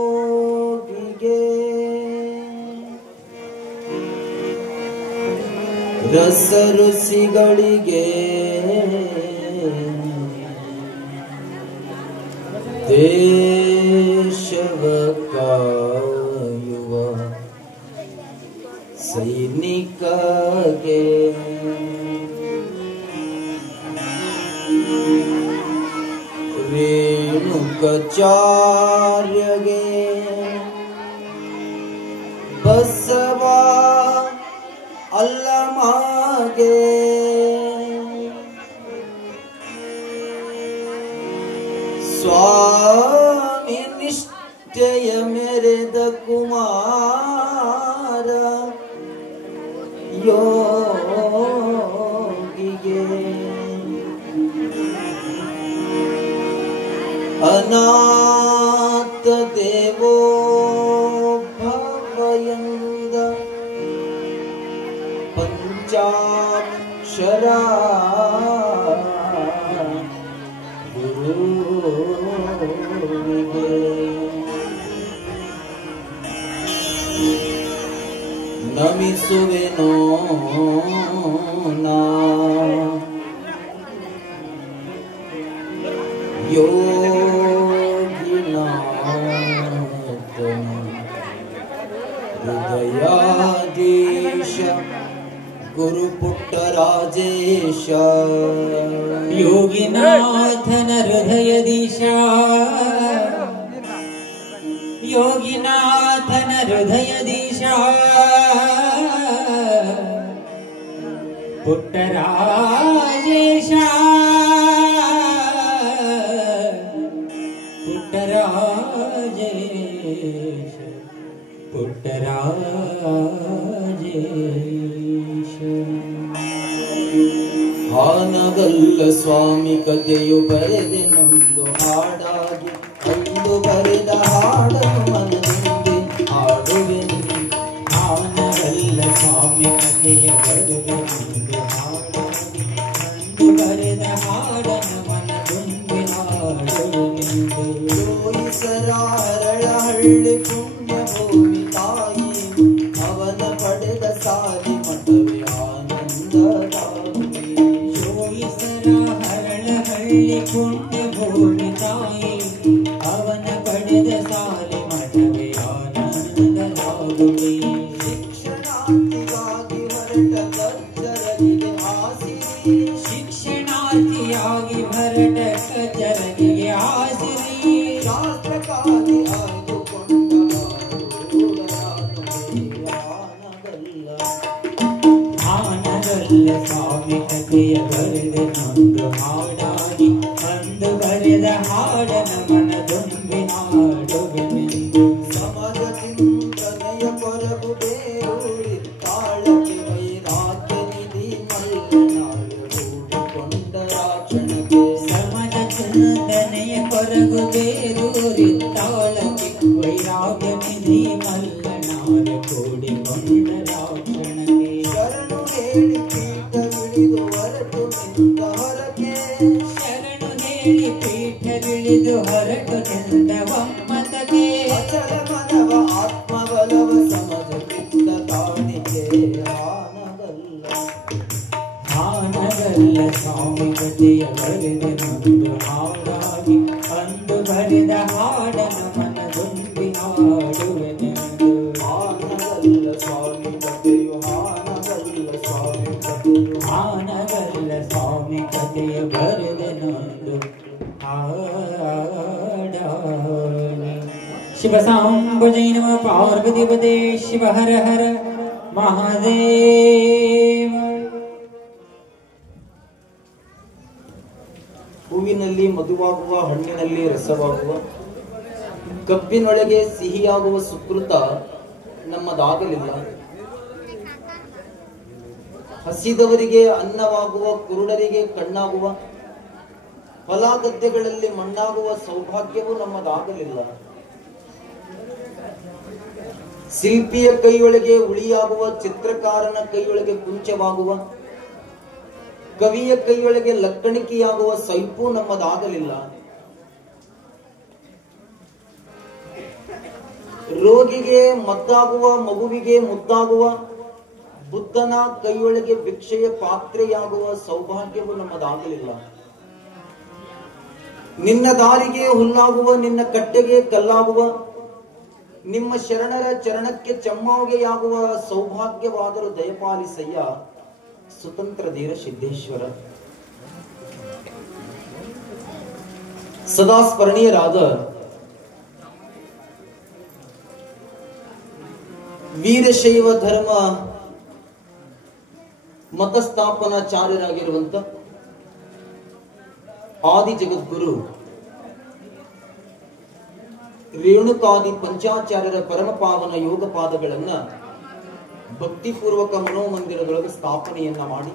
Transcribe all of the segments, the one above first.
ಕಾಯಕಯೋಗಿಗೆ ರಸಋಷಿಗಳಿಗೆ ದೇಶವ ಕಾಯುವ ಸೈನಿಕಗೆ ರೇಣುಕಾಚಾರ್ಯಗೆ ಬಸವ ಅಲ್ಲಮಗೆ ಸ್ವಾಮಿ ನಿಷ್ಠೆಯ ಮೆರೆದ ಕುಮಾರ ಯೋಗಿಗೆ ಅನಾಥ ದೇವೋ ಭವಯಂದ ಪಂಚಾಕ್ಷರ ಗುರುವಿಗೆ ನಮಿಸುವೆನೋ ನಾ ಯೋಗಿನಾಥನ ಹೃದಯಾಧೀಶ ಗುರುಪುಟ್ಟರಾಜೇಶ ಯೋಗಿನಾಥನ ಹೃದಯದೀಶ ಯೋಗಿನಾಥನ ಹೃದಯದೀಶ ಪುಟ್ಟರಾಜೇಶ ಪುಟ್ಟರಾಜೇಶ ಪುಟ್ಟರಾಜೇಶ ಹಾನಗಲ್ಲ ಸ್ವಾಮಿ ಕಥೆಯು ಬರೆದೆ ನೊಂದು ಹಾಡಾಗಿ ಅಂದು ಬರೆದ ಹಾಡನು ಮನದಿಂದೆ ಹಾಡುವೆನು. ಹಾನಗಲ್ಲ ಸ್ವಾಮಿ ಕಥೆಯ ಬರೆದೆ ನೊಂದು ಹಾಡಾಗಿ ಅಂದು ಬರೆದ ಹಾಡನ ಮನ ತುಂಬಿ ಹಾಡುವೆನೆಂದು. ಯೋಯಿಸರ ಹರಳಹಳ್ಳಿ ಪುಣ್ಯ ಭೂಮಿ ತಾಯಿ ಅವನ ಪಡೆದ ಸಾಲಿ ಮಠವೇ ಆನಂದದಾಗಿ. ಯೋಯಿಸರ ಹರಳಹಳ್ಳಿ ಪುಣ್ಯ ಭೂಮಿ ತಾಯಿ ಅವನ ಪಡೆದ ಸಾಲಿ ಮಠವೇ ಆನಂದದಾಗುವೆ. ಶಿಕ್ಷಣಾರ್ಥಿಗಾಗಿ ಹೊರಟ ಕಜ್ಜರನಿಗೆ ಆಸಿರಿ ಶಿಕ್ಷಣಾರ್ಥಿಯಾಗಿ ಭರಟ ಕಜ್ಜರನಿಗೆ ಆಸಿರಿ ಶಾಸ್ತ್ರಕಾರಿ ಆಯ್ದುಕೊಂಡ ಹಾನಗಲ್ಲ ಸ್ವಾಮಿ ಕಥೆಯ ಬರೆದ ನೊಂದು ಹಾಡಾಗಿ ಅಂದು ಬರೆದ ಹಾಡನ ಮನ ತುಂಬಿ ಹಾಡುವೆನೆಂದು. ಸಮಾಜ ಚಿಂತನೆಯ ಕೊರಗು ಬೇರೂರಿ ತಾಳಕ್ಕೆ ವೈರಾಗ್ಯ ನಿಧಿ ಮಲ್ಲನಾಳು ಹೂಡಿಕೊಂಡ ರಾಕ್ಷಣಕ್ಕೆ. ಸಮಾಜ ಚಿಂತನೆಯ ಕೊರಗು ಬೇರೂರಿ ತಾಳಕ್ಕೆ ವೈರಾಗ್ಯ ನಿಧಿ ಮಲ್ಲನಾದ ಕೂಡಿಕೊಂಡ ರಾಕ್ಷಣಕ್ಕೆ. ಶರಣು ಹೇಳಿ ಪೀಠವಿಳಿದು ಹೊರಟು ನಿಂತ ಹೊರಗೆ ಶರಣು ಹೇಳಿ ಪೀಠವಿಳಿದು ಹೊರಟು ನಿಂತ ಒಮ್ಮತಕ್ಕೆ. ಅಚಲ ಮನವ ಆತ್ಮಬಲವ ಸಮಜ ಬಿಟ್ಟ ಕಾಣಿಕೆ ಹಾನಗಲ್ಲ. ಹಾನಗಲ್ಲ ಸ್ವಾಮಿ ಕಥೆಯ ಬರೆದ ನೊಂದು ಹಾಡಾಗಿ ಅಂದು ಬರೆದ ಹಾಡನ ಮನ ತುಂಬಿ ಹಾಡುವೆನೆಂದು. ಹಾನಗಲ್ಲ ಸ್ವಾಮಿ ಕಥೆಯು ಹಾನಗಲ್ಲ ಸ್ವಾಮಿ ಕಥೆಯು ಹಾನಗಲ್ಲ ಸ್ವಾಮಿ ಕಥೆಯ ಬರೆದ ನೊಂದು ಹಾಡಾಗಿ. ಶಿವ ಸಾಂಬುಜೈ ನಮಃ ಪಾರ್ವತಿ ಪದೇ ಶಿವ ಹರ ಹರ ಮಹಾದೇವ. ಹೂವಿನಲ್ಲಿ ಮಧುವಾಗುವ ಹಣ್ಣಿನಲ್ಲಿ ರಸವಾಗುವ ಕಬ್ಬಿನೊಳಗೆ ಸಿಹಿಯಾಗುವ ಸುಕೃತ ನಮ್ಮದಾಗಲಿಲ್ಲ. ಹಸಿದವರಿಗೆ ಅನ್ನವಾಗುವ ಕುರುಡರಿಗೆ ಕಣ್ಣಾಗುವ ಹೊಲ ಗದ್ದೆಗಳಲ್ಲಿ ಮಣ್ಣಾಗುವ ಸೌಭಾಗ್ಯವೂ ನಮ್ಮದಾಗಲಿಲ್ಲ. ಶಿಲ್ಪಿಯ ಕೈಯೊಳಗೆ ಉಳಿಯಾಗುವ, ಚಿತ್ರಕಾರನ ಕೈಯೊಳಗೆ ಕುಂಚವಾಗುವ, ಕವಿಯ ಕೈಯೊಳಗೆ ಲಕ್ಕಣಿಕೆಯಾಗುವ ಸೈಪು ನಮ್ಮದಾಗಲಿಲ್ಲ. ರೋಗಿಗೆ ಮದ್ದಾಗುವ, ಮಗುವಿಗೆ ಮುದ್ದಾಗುವ, ಬುದ್ಧನ ಕೈಯೊಳಗೆ ಭಿಕ್ಷೆಯ ಪಾತ್ರೆಯಾಗುವ ಸೌಭಾಗ್ಯವು ನಮ್ಮದಾಗಲಿಲ್ಲ. ನಿನ್ನ ದಾರಿಗೆ ಹುಲ್ಲಾಗುವ, ನಿನ್ನ ಕಟ್ಟೆಗೆ ಕಲ್ಲಾಗುವ, ನಿಮ್ಮ ಶರಣರ ಚರಣಕ್ಕೆ ಚಮ್ಮಾಗೆಯಾಗುವ ಸೌಭಾಗ್ಯವಾದರೂ ದಯಪಾಲಿಸಯ್ಯ ಸ್ವತಂತ್ರ ಧೀರ ಸಿದ್ದೇಶ್ವರ. ಸದಾ ಸ್ಮರಣೀಯರಾದ ವೀರಶೈವ ಧರ್ಮ ಮತಸ್ಥಾಪನಾಚಾರ್ಯರಾಗಿರುವಂತ ಆದಿ ಜಗದ್ಗುರು ರೇಣುಕಾದಿ ಪಂಚಾಚಾರ್ಯರ ಪರಮಪಾವನ ಯೋಗ ಪಾದಗಳನ್ನ ಭಕ್ತಿಪೂರ್ವಕ ಮನೋಮಂದಿರದೊಳಗೆ ಸ್ಥಾಪನೆಯನ್ನ ಮಾಡಿ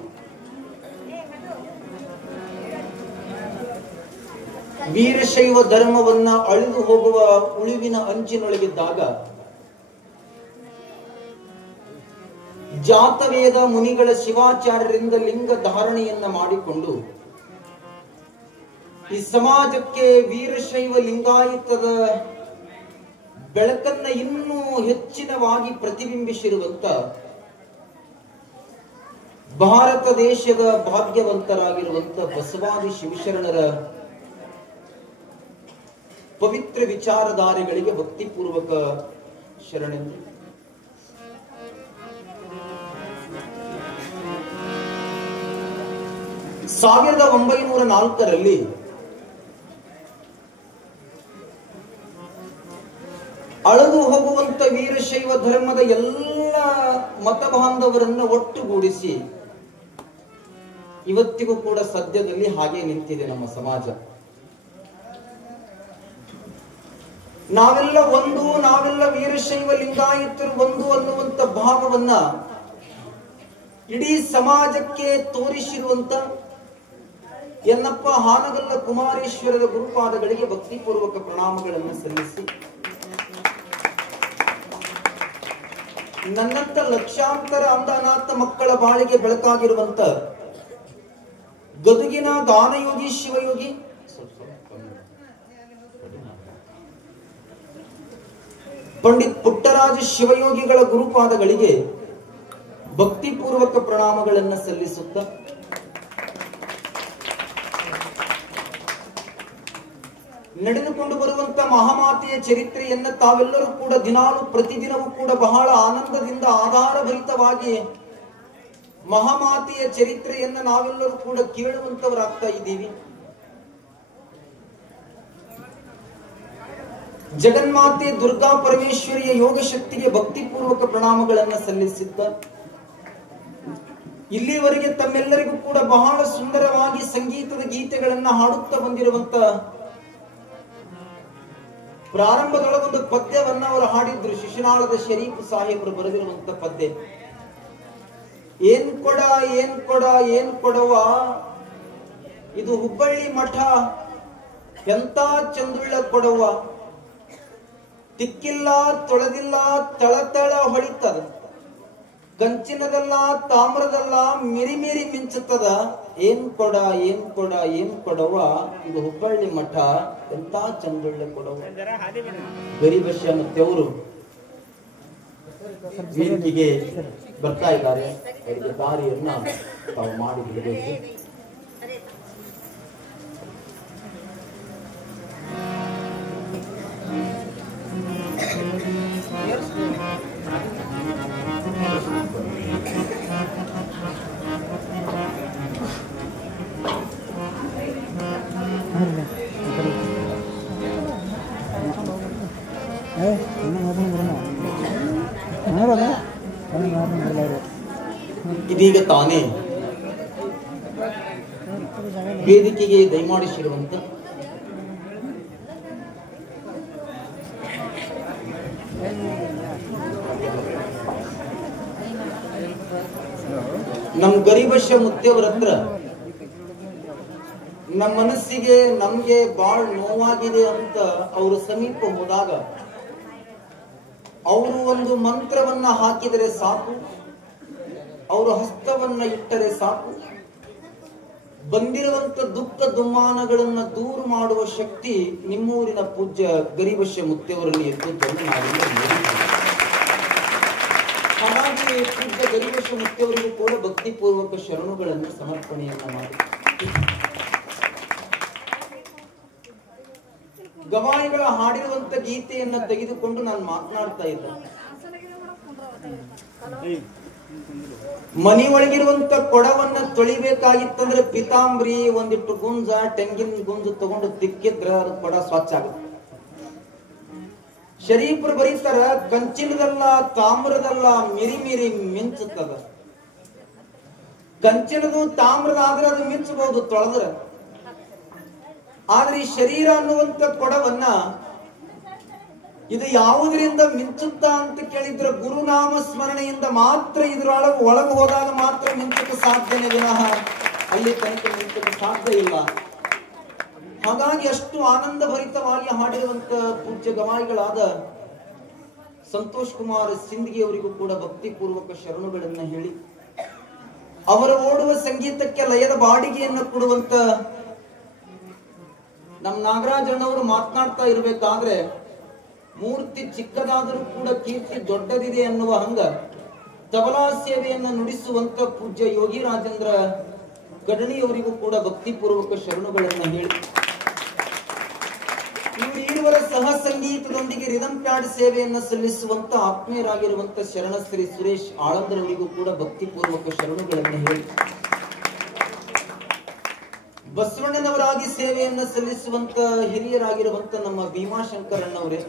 ವೀರಶೈವ ಧರ್ಮವನ್ನ ಅಳಿದು ಹೋಗುವ ಉಳಿವಿನ ಅಂಚಿನೊಳಗಿದ್ದಾಗ ಜಾತವೇದ ಮುನಿಗಳ ಶಿವಾಚಾರ್ಯರಿಂದ ಲಿಂಗ ಧಾರಣೆಯನ್ನ ಮಾಡಿಕೊಂಡು ಈ ಸಮಾಜಕ್ಕೆ ವೀರಶೈವ ಲಿಂಗಾಯತದ ಬೆಳಕನ್ನ ಇನ್ನೂ ಹೆಚ್ಚಿನವಾಗಿ ಪ್ರತಿಬಿಂಬಿಸಿರುವಂತ ಭಾರತ ದೇಶದ ಭಾಗ್ಯವಂತರಾಗಿರುವಂತ ಬಸವಾದಿ ಶಿವಶರಣರ ಪವಿತ್ರ ವಿಚಾರಧಾರೆಗಳಿಗೆ ಭಕ್ತಿಪೂರ್ವಕ ಶರಣೆಂದು 1904ರಲ್ಲಿ ಅಳದು ಹೋಗುವಂತ ವೀರಶೈವ ಧರ್ಮದ ಎಲ್ಲ ಮತ ಬಾಂಧವರನ್ನ ಒಟ್ಟುಗೂಡಿಸಿ ಇವತ್ತಿಗೂ ಕೂಡ ಸದ್ಯದಲ್ಲಿ ಹಾಗೆ ನಿಂತಿದೆ ನಮ್ಮ ಸಮಾಜ. ನಾವೆಲ್ಲ ಒಂದು, ನಾವೆಲ್ಲ ವೀರಶೈವ ಲಿಂಗಾಯತರು ಒಂದು ಅನ್ನುವಂತ ಭಾವವನ್ನ ಇಡೀ ಸಮಾಜಕ್ಕೆ ತೋರಿಸಿರುವಂತ ಎನ್ನಪ್ಪ ಹಾನಗಲ್ಲ ಕುಮಾರೇಶ್ವರರ ಗುರುಪಾದಗಳಿಗೆ ಭಕ್ತಿಪೂರ್ವಕ ಪ್ರಣಾಮಗಳನ್ನು ಸಲ್ಲಿಸಿ ನನ್ನಂತ ಲಕ್ಷಾಂತರ ಅಂಧ ಅನಾಥ ಮಕ್ಕಳ ಬಾಳಿಗೆ ಬೆಳಕಾಗಿರುವಂತ ಗದುಗಿನ ದಾನಯೋಗಿ ಶಿವಯೋಗಿ ಪಂಡಿತ್ ಪುಟ್ಟರಾಜ ಶಿವಯೋಗಿಗಳ ಗುರುಪಾದಗಳಿಗೆ ಭಕ್ತಿಪೂರ್ವಕ ಪ್ರಣಾಮಗಳನ್ನು ಸಲ್ಲಿಸುತ್ತ ನಡೆದುಕೊಂಡು ಬರುವಂತ ಮಹಾಮಾತೆಯ ಚರಿತ್ರೆಯನ್ನ ತಾವೆಲ್ಲರೂ ಕೂಡ ದಿನಾಲು ಪ್ರತಿದಿನವೂ ಕೂಡ ಬಹಳ ಆನಂದದಿಂದ ಆಧಾರಭರಿತವಾಗಿ ಮಹಾಮಾತೆಯ ಚರಿತ್ರೆಯನ್ನ ನಾವೆಲ್ಲರೂ ಕೂಡ ಕೇಳುವಂತವರಾಗ್ತಾ ಇದ್ದೀವಿ. ಜಗನ್ಮಾತೆ ದುರ್ಗಾ ಪರಮೇಶ್ವರಿಯ ಯೋಗ ಶಕ್ತಿಗೆ ಭಕ್ತಿಪೂರ್ವಕ ಪ್ರಣಾಮಗಳನ್ನು ಸಲ್ಲಿಸಿದ್ದ ಇಲ್ಲಿವರೆಗೆ ತಮ್ಮೆಲ್ಲರಿಗೂ ಕೂಡ ಬಹಳ ಸುಂದರವಾಗಿ ಸಂಗೀತದ ಗೀತೆಗಳನ್ನ ಹಾಡುತ್ತಾ ಬಂದಿರುವಂತ ಪ್ರಾರಂಭದೊಳಗೊಂದು ಪದ್ಯವನ್ನ ಅವರು ಹಾಡಿದ್ರು. ಶಿಶುನಾಳದ ಶರೀಫ್ ಸಾಹೇಬರು ಬರೆದಿರುವಂತ ಪದ್ಯ. ಏನ್ ಕೊಡ ಏನ್ ಕೊಡ ಏನ್ ಕೊಡವ, ಇದು ಹುಬ್ಬಳ್ಳಿ ಮಠ ಎಂತ ಚಂದುಳ್ಳ ಕೊಡವ, ತಿಕ್ಕಿಲ್ಲ ತೊಳೆದಿಲ್ಲ ತಳತಳ ಹೊಳಿತದ, ಕಂಚಿನದಲ್ಲ ತಾಮ್ರದಲ್ಲ ಮಿರಿಮಿರಿ ಮಿಂಚುತ್ತದ, ಏನ್ ಕೊಡ ಏನ್ ಕೊಡ ಏನ್ ಕೊಡವ, ಇದು ಹುಬ್ಬಳ್ಳಿ ಮಠ ಎಂತ ಚಂದುಳ್ಳ ಕೊಡವ. ಗರಿಬಶ ಮತ್ತೆ ಅವರು ವೇದಿಕೆಗೆ ಬರ್ತಾ ಇದ್ದಾರೆ. ಅವರಿಗೆ ದಾರಿಯನ್ನ ತಾವು ಮಾಡಿ ಬಿಡಬೇಕು. ಇದೀಗ ತಾನೇ ವೇದಿಕೆಗೆ ದಯಮಾಡಿಸಿರುವಂತ ನಮ್ ಗರಿಬಶ ಮುತ್ತೆಯವರ ಹತ್ರ ನಮ್ಮ ಮನಸ್ಸಿಗೆ ನಮ್ಗೆ ಬಹಳ ನೋವಾಗಿದೆ ಅಂತ ಅವರು ಸಮೀಪ ಹೋದಾಗ ಅವರು ಒಂದು ಮಂತ್ರವನ್ನ ಹಾಕಿದರೆ ಸಾಕು, ಅವರು ಹಸ್ತವನ್ನ ಇಟ್ಟರೆ ಸಾಕು, ಬಂದಿರುವಂತ ದುಃಖ ದುಮ್ಮಾನಗಳನ್ನ ದೂರ ಮಾಡುವ ಶಕ್ತಿ ನಿಮ್ಮೂರಿನ ಪೂಜ್ಯ ಗರಿವಶ್ಯ ಮುತ್ತಿಯವರಲ್ಲಿ ಇದ್ದುದನ್ನು ನಾವೆಲ್ಲ ನೋಡಿದ್ದೇವೆ. ಹಾಗಾಗಿ ಪೂಜ್ಯ ಗರಿವಶ್ಯ ಮುತ್ತಿಯವರಿಗೂ ಕೂಡ ಭಕ್ತಿಪೂರ್ವಕ ಶರಣುಗಳನ್ನು ಸಮರ್ಪಣೆಯನ್ನ ಮಾಡಿ ಗವಾಯಿಗಳ ಹಾಡಿರುವಂತ ಗೀತೆಯನ್ನ ತೆಗೆದುಕೊಂಡು ನಾನು ಮಾತನಾಡ್ತಾ ಇದ್ದೆ. ಮನೆಯೊಳಗಿರುವಂತ ಕೊಡವನ್ನ ತೊಳಿಬೇಕಾಗಿತ್ತಂದ್ರೆ ಪಿತಾಂಬರಿ ಒಂದಿಟ್ಟು ಗುಂಜ ತೆಂಗಿನ ಗುಂಜು ತಗೊಂಡು ತಿಕ್ಕಿದ್ರ ಅದು ಕೊಡ ಸ್ವಚ್ಛ ಆಗುತ್ತೆ. ಶರೀಫರು ಬರೀತಾರ, ಕಂಚಿನದಲ್ಲ ತಾಮ್ರದಲ್ಲ ಮಿರಿ ಮಿರಿ ಮಿಂಚುತ್ತದ. ಕಂಚಿನದು ತಾಮ್ರದ ಆದ್ರೆ ಅದು ಮಿಂಚಬಹುದು ತೊಳೆದ್ರ, ಆದ್ರೆ ಈ ಶರೀರ ಅನ್ನುವಂತ ಕೊಡವನ್ನ ಇದು ಯಾವುದರಿಂದ ಮಿಂಚುತ್ತಾ ಅಂತ ಕೇಳಿದ್ರೆ ಗುರುನಾಮ ಸ್ಮರಣೆಯಿಂದ ಮಾತ್ರ ಒಳಗೆ ಹೋದಾಗ ಮಾತ್ರ ಮಿಂಚಕ್ಕೆ ಸಾಧ್ಯನೇ ವಿನಃ ಅಲ್ಲಿ ತನಕ ಮಿಂಚಕ್ಕೆ ಸಾಧ್ಯ ಇಲ್ಲ. ಹಾಗಾಗಿ ಅಷ್ಟು ಆನಂದ ಭರಿತವಾಗಿ ಹಾಡಿರುವಂತ ಪೂಜ್ಯ ಗವಾಯಿಗಳಾದ ಸಂತೋಷ್ ಕುಮಾರ್ ಸಿಂದಗಿ ಅವರಿಗೂ ಕೂಡ ಭಕ್ತಿಪೂರ್ವಕ ಶರಣುಗಳನ್ನ ಹೇಳಿ ಅವರ ಓಡುವ ಸಂಗೀತಕ್ಕೆ ಲಯದ ಬಾಡಿಗೆಯನ್ನು ಕೊಡುವಂತ ನಮ್ಮ ನಾಗರಾಜಣ್ಣವರು ಮಾತನಾಡ್ತಾ ಇರಬೇಕಾದ್ರೆ ಮೂರ್ತಿ ಚಿಕ್ಕದಾದರೂ ಕೂಡ ಕೀರ್ತಿ ದೊಡ್ಡದಿದೆ ಅನ್ನುವ ಹಂಗ ತಬಲಾ ಸೇವೆಯನ್ನು ನುಡಿಸುವಂತ ಪೂಜ್ಯ ಯೋಗಿ ರಾಜೇಂದ್ರ ಗಡಣಿಯವರಿಗೂ ಕೂಡ ಭಕ್ತಿಪೂರ್ವಕ ಶರಣುಗಳನ್ನ ಹೇಳಿ ಇವರ ಸಹ ಸಂಗೀತದೊಂದಿಗೆ ರಿದಮ್ ಪ್ಯಾಡ್ ಸೇವೆಯನ್ನು ಸಲ್ಲಿಸುವಂತ ಆತ್ಮೀಯರಾಗಿರುವಂತ ಶರಣ ಶ್ರೀ ಸುರೇಶ್ ಆಳಂದರವರಿಗೂ ಕೂಡ ಭಕ್ತಿಪೂರ್ವಕ ಶರಣುಗಳನ್ನು ಹೇಳಿ ಬಸವಣ್ಣನವರಾಗಿ ಸೇವೆಯನ್ನ ಸಲ್ಲಿಸುವಂತ ಹಿರಿಯರಾಗಿರುವಂತ ನಮ್ಮ ಭೀಮಾಶಂಕರಣ್ಣವರೇ,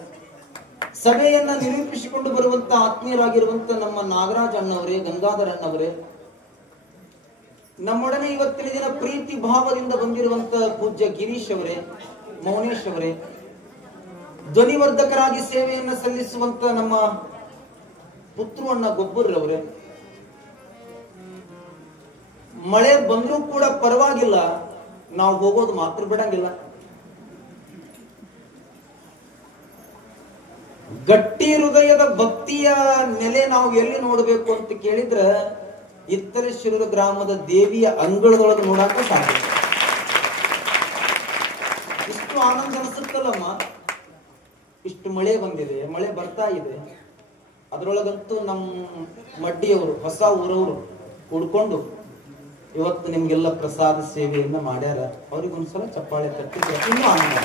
ಸಭೆಯನ್ನ ನಿರೂಪಿಸಿಕೊಂಡು ಬರುವಂತ ಆತ್ಮೀಯರಾಗಿರುವಂತ ನಮ್ಮ ನಾಗರಾಜ್ ಅಣ್ಣವರೇ, ಗಂಗಾಧರ ಅಣ್ಣವರೇ, ನಮ್ಮೊಡನೆ ಇವತ್ತಿನ ದಿನ ಪ್ರೀತಿ ಭಾವದಿಂದ ಬಂದಿರುವಂತ ಪೂಜ್ಯ ಗಿರೀಶ್ ಅವರೇ, ಮೌನೇಶ್ ಅವರೇ, ಧ್ವನಿವರ್ಧಕರಾಗಿ ಸೇವೆಯನ್ನ ಸಲ್ಲಿಸುವಂತ ನಮ್ಮ ಪುತ್ರು ಅಣ್ಣ ಗೊಬ್ಬರ್ರವರೇ, ಮಳೆ ಬಂದ್ರೂ ಕೂಡ ಪರವಾಗಿಲ್ಲ, ನಾವು ಹೋಗೋದು ಮಾತ್ರ ಬಿಡಂಗಿಲ್ಲ. ಗಟ್ಟಿ ಹೃದಯದ ಭಕ್ತಿಯ ನೆಲೆ ನಾವು ಎಲ್ಲಿ ನೋಡಬೇಕು ಅಂತ ಕೇಳಿದ್ರ ಇತ್ತರೇಶ್ವರ ಗ್ರಾಮದ ದೇವಿಯ ಅಂಗಳದೊಳಗೆ ನೋಡಾಕ ಸಾಧ್ಯ. ಇಷ್ಟು ಆನಂದ ಅನಿಸುತ್ತಲ್ಲಮ್ಮ, ಇಷ್ಟು ಮಳೆ ಬಂದಿದೆ, ಮಳೆ ಬರ್ತಾ ಇದೆ, ಅದರೊಳಗಂತೂ ನಮ್ಮ ಮಡ್ಡಿಯವರು ಹೊಸ ಊರವರು ಕೂಡ್ಕೊಂಡು ಇವತ್ತು ನಿಮ್ಗೆಲ್ಲ ಪ್ರಸಾದ ಸೇವೆಯನ್ನ ಮಾಡ್ಯಾರ. ಅವ್ರಿಗೊಂದ್ಸಲ ಚಪ್ಪಾಳೆ ತಟ್ಟಿದ್ರೆ ಇನ್ನೂ ಆನಂದ.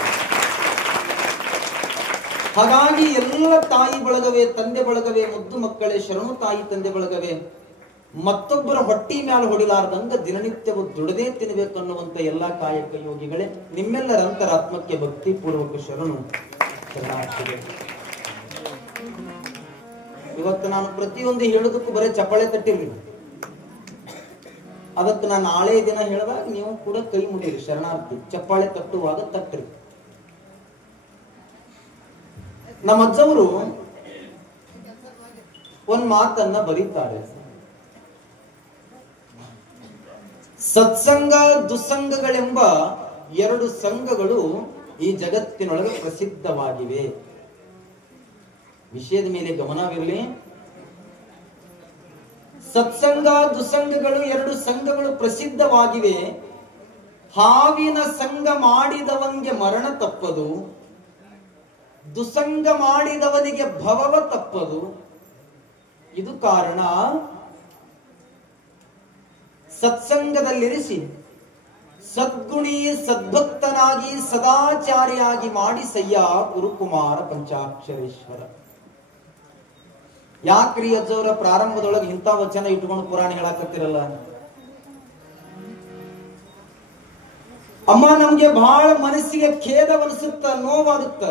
ಹಾಗಾಗಿ ಎಲ್ಲ ತಾಯಿ ಬಳಗವೇ, ತಂದೆ ಬಳಗವೇ, ಮುದ್ದು ಮಕ್ಕಳೇ, ಶರಣು ತಾಯಿ ತಂದೆ ಬಳಗವೇ, ಮತ್ತೊಬ್ಬರ ಹೊಟ್ಟಿ ಮ್ಯಾಲ ಹೊಡಿಲಾರ್ದಂಗ ದಿನನಿತ್ಯವೂ ದುಡದೇ ತಿನ್ನಬೇಕು ಅನ್ನುವಂತ ಎಲ್ಲಾ ಕಾಯಕ ಯೋಗಿಗಳೇ, ನಿಮ್ಮೆಲ್ಲರ ಅಂತರಾತ್ಮಕ್ಕೆ ಭಕ್ತಿ ಪೂರ್ವಕ ಶರಣು ಶರಣಾರ್ಥಿಗಳು. ಇವತ್ತು ನಾನು ಪ್ರತಿಯೊಂದು ಹೇಳೋದಕ್ಕೂ ಬರೀ ಚಪ್ಪಾಳೆ ತಟ್ಟಿರ್ಲಿ. ಅದಕ್ಕೆ ನಾನು ನಾಳೆ ದಿನ ಹೇಳಿದಾಗ ನೀವು ಕೂಡ ಕೈ ಮುಗಿರಿ, ಶರಣಾರ್ಥಿ ಚಪ್ಪಾಳೆ ತಟ್ಟುವಾಗ ತಟ್ಟ್ರಿ. ನಮ್ಮ ಅಜ್ಜವರು ಒಂದ್ ಮಾತನ್ನ ಬರೀತಾರೆ, ಸತ್ಸಂಗ ದುಸ್ಸಂಗಗಳೆಂಬ ಎರಡು ಸಂಘಗಳು ಈ ಜಗತ್ತಿನೊಳಗೆ ಪ್ರಸಿದ್ಧವಾಗಿವೆ. ವಿಷಯದ ಮೇಲೆ ಗಮನವಿರಲಿ. ಸತ್ಸಂಗ ದುಸ್ಸಂಗಗಳು ಎರಡು ಸಂಘಗಳು ಪ್ರಸಿದ್ಧವಾಗಿವೆ. ಹಾವಿನ ಸಂಘ ಮಾಡಿದವನಿಗೆ ಮರಣ ತಪ್ಪದು, ದುಸ್ಸಂಗ ಮಾಡಿದವನಿಗೆ ಭವವ ತಪ್ಪದು. ಇದು ಕಾರಣ ಸತ್ಸಂಗದಲ್ಲಿರಿಸಿ ಸದ್ಗುಣಿ ಸದ್ಭಕ್ತನಾಗಿ ಸದಾಚಾರಿಯಾಗಿ ಮಾಡಿಸಯ್ಯ ಗುರುಕುಮಾರ ಪಂಚಾಕ್ಷರೇಶ್ವರ. ಯಾಕ್ರಿ ಅಜ್ಜವರ ಪ್ರಾರಂಭದೊಳಗೆ ಇಂಥ ವಚನ ಇಟ್ಕೊಂಡು ಪುರಾಣ ಹೇಳಾಕತ್ತಿರಲ್ಲ? ಅಮ್ಮ, ನಮ್ಗೆ ಬಹಳ ಮನಸ್ಸಿಗೆ ಖೇದವನಿಸುತ್ತ, ನೋವಾಗುತ್ತ.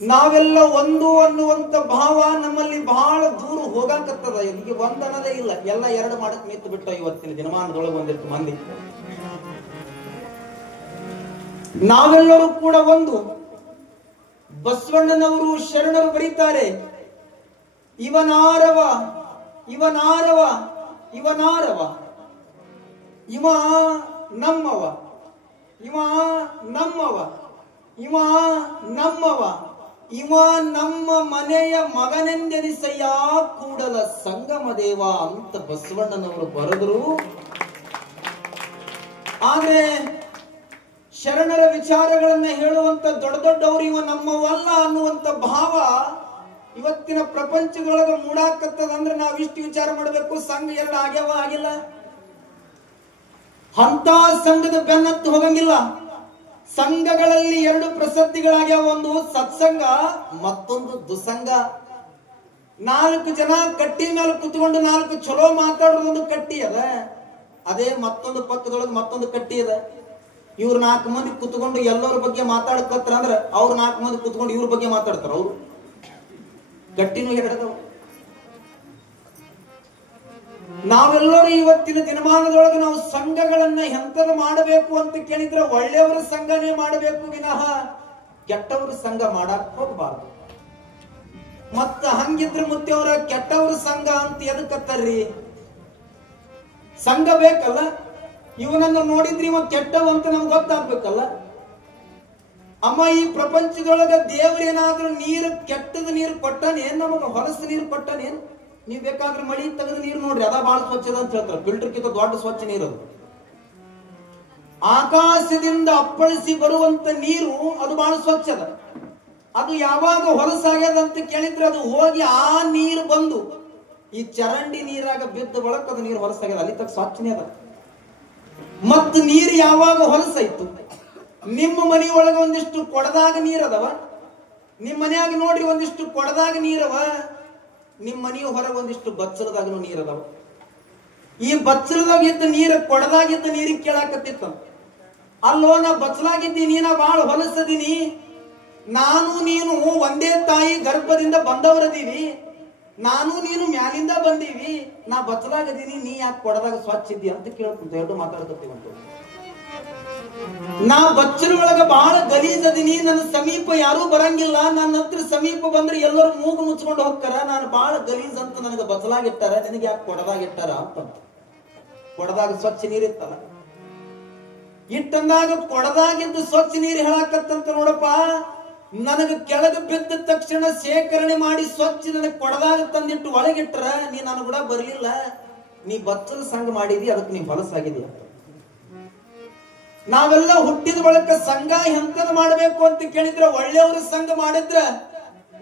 ನಾವೆಲ್ಲ ಒಂದು ಅನ್ನುವಂತ ಭಾವ ನಮ್ಮಲ್ಲಿ ಬಹಳ ದೂರ ಹೋಗಾಕತ್ತದ. ಇಲ್ಲಿಗೆ ಒಂದನ್ನದೇ ಇಲ್ಲ, ಎಲ್ಲ ಎರಡು ಮಾಡಕ್ ನಿಂತು ಬಿಟ್ಟ ಇವತ್ತಿನ ದಿನಮಾನದೊಳಗೆ ಒಂದಿಷ್ಟು ಮಂದಿ. ನಾವೆಲ್ಲರೂ ಕೂಡ ಒಂದು. ಬಸವಣ್ಣನವರು ಶರಣರು ಬರೀತಾರೆ, ಇವನಾರವ ಇವನಾರವ ಇವನಾರವ, ಇವ ನಮ್ಮವ, ಇವ ನಮ್ಮವ, ಇವ ನಮ್ಮವ, ಇವ ನಮ್ಮ ಮನೆಯ ಮಗನೆಂದೆನಿಸಯ್ಯ ಕೂಡಲ ಸಂಗಮ ದೇವ ಅಂತ ಬಸವಣ್ಣನವರು ಬರೆದ್ರು. ಆದ್ರೆ ಶರಣರ ವಿಚಾರಗಳನ್ನ ಹೇಳುವಂತ ದೊಡ್ಡ ದೊಡ್ಡವರು ಇವ ನಮ್ಮವಲ್ಲ ಅನ್ನುವಂತ ಭಾವ ಇವತ್ತಿನ ಪ್ರಪಂಚದೊಳಗ ಮೂಡಾಕತ್ತದಂದ್ರೆ ನಾವ್ ಇಷ್ಟು ವಿಚಾರ ಮಾಡಬೇಕು. ಸಂಘ ಎರಡು ಆಗ್ಯಾವ ಆಗಿಲ್ಲ, ಅಂತ ಸಂಘದ ಬೆನ್ನತ್ತು ಹೋಗಂಗಿಲ್ಲ. ಸಂಘಗಳಲ್ಲಿ ಎರಡು ಪ್ರಸಿದ್ಧಿಗಳಾಗ್ಯಾವ, ಒಂದು ಸತ್ಸಂಗ, ಮತ್ತೊಂದು ದುಸಂಗ. 4 ಜನ ಕಟ್ಟಿ ಮೇಲೆ ಕುತ್ಕೊಂಡು 4 ಚಲೋ ಮಾತಾಡೋದೊಂದು ಕಟ್ಟಿ ಅದ. ಅದೇ ಮತ್ತೊಂದು ಪಕ್ಕದೊಳಗೆ ಮತ್ತೊಂದು ಕಟ್ಟಿ ಅದ. ಇವ್ರು 4 ಮಂದಿ ಕುತ್ಕೊಂಡು ಎಲ್ಲರ ಬಗ್ಗೆ ಮಾತಾಡ್ಕತ್ರ ಅಂದ್ರ ಅವ್ರು 4 ಮಂದಿ ಕುತ್ಕೊಂಡು ಇವ್ರ ಬಗ್ಗೆ ಮಾತಾಡ್ತಾರ. ಅವ್ರು ಗಟ್ಟಿನೂ ಎರಡದವ. ನಾವೆಲ್ಲರೂ ಇವತ್ತಿನ ದಿನಮಾನದೊಳಗೆ ನಾವು ಸಂಘಗಳನ್ನ ಎಂತದ ಮಾಡಬೇಕು ಅಂತ ಕೇಳಿದ್ರೆ ಒಳ್ಳೆಯವರ ಸಂಘನೇ ಮಾಡಬೇಕು ವಿನಃ ಕೆಟ್ಟವರ ಸಂಘ ಮಾಡಕ್ ಹೋಗ್ಬಾರ್ದು. ಮತ್ತ ಹಂಗಿದ್ರೆ ಮುತ್ತೆಯವರ ಕೆಟ್ಟವರ ಸಂಘ ಅಂತ ಎದಕ್ಕತ್ತಾರ್ರಿ? ಸಂಘ ಬೇಕಲ್ಲ. ಇವನನ್ನು ನೋಡಿದ್ರೆ ಇವ ಕೆಟ್ಟವ ಅಂತ ನಮ್ಗೆ ಗೊತ್ತಾಗ್ಬೇಕಲ್ಲ. ಅಮ್ಮ, ಈ ಪ್ರಪಂಚದೊಳಗ ದೇವ್ರೇನಾದ್ರೂ ನೀರು ಕೆಟ್ಟದ ನೀರು ಕೊಟ್ಟಾನೇನ್? ನಮಗ ಹೊಲಸು ನೀರು ಕೊಟ್ಟಾನೇನ್? ನೀವ್ ಬೇಕಾದ್ರೆ ಮಳಿ ತೆಗೆದು ನೀರು ನೋಡ್ರಿ, ಅದ ಬಹಳ ಸ್ವಚ್ಛದ ಅಂತ ಹೇಳ್ತಾರೆ. ಫಿಲ್ಟರ್ ಕಿಂತ ದೊಡ್ಡ ಸ್ವಚ್ಛ ನೀರು ಅದು. ಆಕಾಶದಿಂದ ಅಪ್ಪಳಿಸಿ ಬರುವಂತ ನೀರು ಅದು ಬಹಳ ಸ್ವಚ್ಛದ. ಅದು ಯಾವಾಗ ಹೊಲಸಾಗ್ಯದ ಅಂತ ಕೇಳಿದ್ರೆ ಅದು ಹೋಗಿ ಆ ನೀರು ಬಂದು ಈ ಚರಂಡಿ ನೀರಾಗ ಬಿದ್ದ ಬಳಕ ಅದು ನೀರು ಹೊಲಸಾಗ್ಯದ, ಅಲ್ಲಿ ತಕ್ಕ ಸ್ವಚ್ಛನೇ ಅದ. ಮತ್ ನೀರು ಯಾವಾಗ ಹೊಲಸಾಯ್ತು? ನಿಮ್ಮ ಮನೆಯೊಳಗ ಒಂದಿಷ್ಟು ಕೊಡದಾಗ ನೀರದವ, ನಿಮ್ ಮನ್ಯಾಗ ನೋಡ್ರಿ ಒಂದಿಷ್ಟು ಕೊಡದಾಗ ನೀರವ, ನಿಮ್ ಮನೆಯ ಹೊರಗೆ ಒಂದಿಷ್ಟು ಬಚ್ಚಲದಾಗನು ನೀರದವ. ಈ ಬಚ್ಚಲದಾಗ ಇದ್ದ ನೀರ ಕೊಡದಾಗಿದ್ದ ನೀರಿಗೆ ಕೇಳಾಕತ್ತಿತ್ತ. ಅಲ್ಲೋ, ನಾ ಬಚ್ಚಲಾಗಿದ್ದೀನಿ, ನಾ ಬಾಳ ಹೊಲಸದೀನಿ, ನಾನು ನೀನು ಒಂದೇ ತಾಯಿ ಗರ್ಭದಿಂದ ಬಂದವರದೀವಿ, ನಾನು ನೀನು ಮ್ಯಾಲಿಂದ ಬಂದೀವಿ, ನಾ ಬಚ್ಚಲಾಗದೀನಿ, ನೀ ಯಾಕೆ ಕೊಡದಾಗ ಸ್ವಚ್ಛ ಇದ್ದೀಯ ಅಂತ ಕೇಳ್ಕೊಂತ ಎರಡು ಮಾತಾಡ್ಕೊತೀವಂತ. ನಾ ಬಚ್ಚಲೊಳಗ ಬಹಳ ಗಲೀಜದೀನಿ, ನನ್ನ ಸಮೀಪ ಯಾರೂ ಬರಂಗಿಲ್ಲ, ನನ್ನ ಹತ್ರ ಸಮೀಪ ಬಂದ್ರೆ ಎಲ್ಲರೂ ಮೂಗು ಮುಚ್ಕೊಂಡು ಹೋಗ್ತಾರ, ನಾನು ಬಹಳ ಗಲೀಜ್ ಅಂತ ನನಗೆ ಬಚ್ಚಲಾಗಿಟ್ಟಾರ, ನಿನಗೆ ಯಾಕೆ ಕೊಡದಾಗಿಟ್ಟಾರ ಅಂತ. ಕೊಡದಾಗ ಸ್ವಚ್ಛ ನೀರಿತ್ತಲ್ಲ, ಇಟ್ಟಂದಾಗ ಕೊಡದಾಗಿದ್ದು ಸ್ವಚ್ಛ ನೀರು ಹೇಳಾಕತ್ತಂತ ನೋಡಪ್ಪ. ನನಗೆ ಕೆಳಗೆ ಬಿದ್ದ ತಕ್ಷಣ ಶೇಖರಣೆ ಮಾಡಿ ಸ್ವಚ್ಛ ನನಗೆ ಕೊಡದಾಗ ತಂದಿಟ್ಟು ಒಳಗಿಟ್ರ ನೀ ನಾನು ಕೂಡ ಬರ್ಲಿಲ್ಲ, ನೀ ಬಚ್ಚಲ ಸಂಘ ಮಾಡಿದಿ, ಅದಕ್ಕೆ ನೀ ಹೊಲಸಾಗಿದೀಯ. ನಾವೆಲ್ಲ ಹುಟ್ಟಿದ ಬಳಿಕ ಸಂಘ ಎಂತದ ಮಾಡಬೇಕು ಅಂತ ಕೇಳಿದ್ರೆ ಒಳ್ಳೆಯವರ ಸಂಘ ಮಾಡಿದ್ರ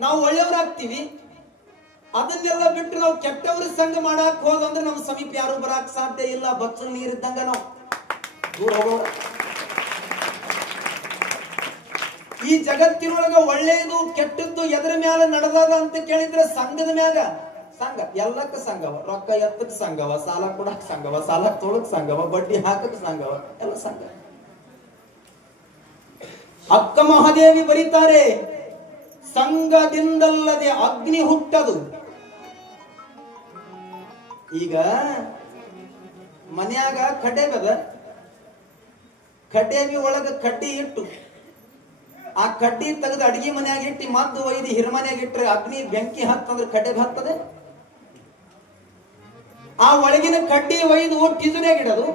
ನಾವು ಒಳ್ಳೆಯವರಾಗ್ತೀವಿ. ಅದನ್ನೆಲ್ಲ ಬಿಟ್ಟು ನಾವು ಕೆಟ್ಟವರ ಸಂಘ ಮಾಡಕ್ ಹೋದಂದ್ರೆ ನಮ್ಮ ಸಮೀಪ ಯಾರು ಬರಾಕ್ ಸಾಧ್ಯ ಇಲ್ಲ. ಬಚ್ಚಲ ನೀರಿದ್ದಂಗ ನಾವು ದೂರ ಹೋಗೋಣ. ಈ ಜಗತ್ತಿನೊಳಗ ಒಳ್ಳೆಯದು ಕೆಟ್ಟದ್ದು ಎದರ ಮ್ಯಾಲ ನಡೆದದ ಅಂತ ಕೇಳಿದ್ರೆ ಸಂಘದ ಮ್ಯಾಗ. ಸಂಘ ಎಲ್ಲಕ್ಕ ಸಂಘವ, ರೊಕ್ಕ ಎತ್ತಕ್ ಸಂಘವ, ಸಾಲ ಕೊಡಕ್ ಸಂಘವ, ಸಾಲ ತೊಳಕ್ ಸಂಘವ, ಬಡ್ಡಿ ಹಾಕಕ್ ಸಂಘವ, ಎಲ್ಲ ಸಂಘ. ಅಕ್ಕ ಮಹಾದೇವಿ ಬರೀತಾರೆ, ಸಂಘದಿಂದಲ್ಲದೆ ಅಗ್ನಿ ಹುಟ್ಟದು. ಈಗ ಮನ್ಯಾಗ ಕಡೇಬದ, ಕಡೇಬಿ ಒಳಗ ಕಡ್ಡಿ ಇಟ್ಟು ಆ ಕಡ್ಡಿ ತೆಗೆದು ಅಡಿಗೆ ಮನ್ಯಾಗ ಇಟ್ಟು ಮದ್ದು ಒಯ್ದು ಹಿರಮನ್ಯಾಗ ಇಟ್ರೆ ಅಗ್ನಿ ಬೆಂಕಿ ಹತ್ತಂದ್ರೆ ಕಡ್ಡೆಗೆ ಹತ್ತದೆ. ಆ ಒಳಗಿನ ಕಡ್ಡಿ ಒಯ್ದು ಟಿಜುನ್ಯಾಗ ಇಡೋದು,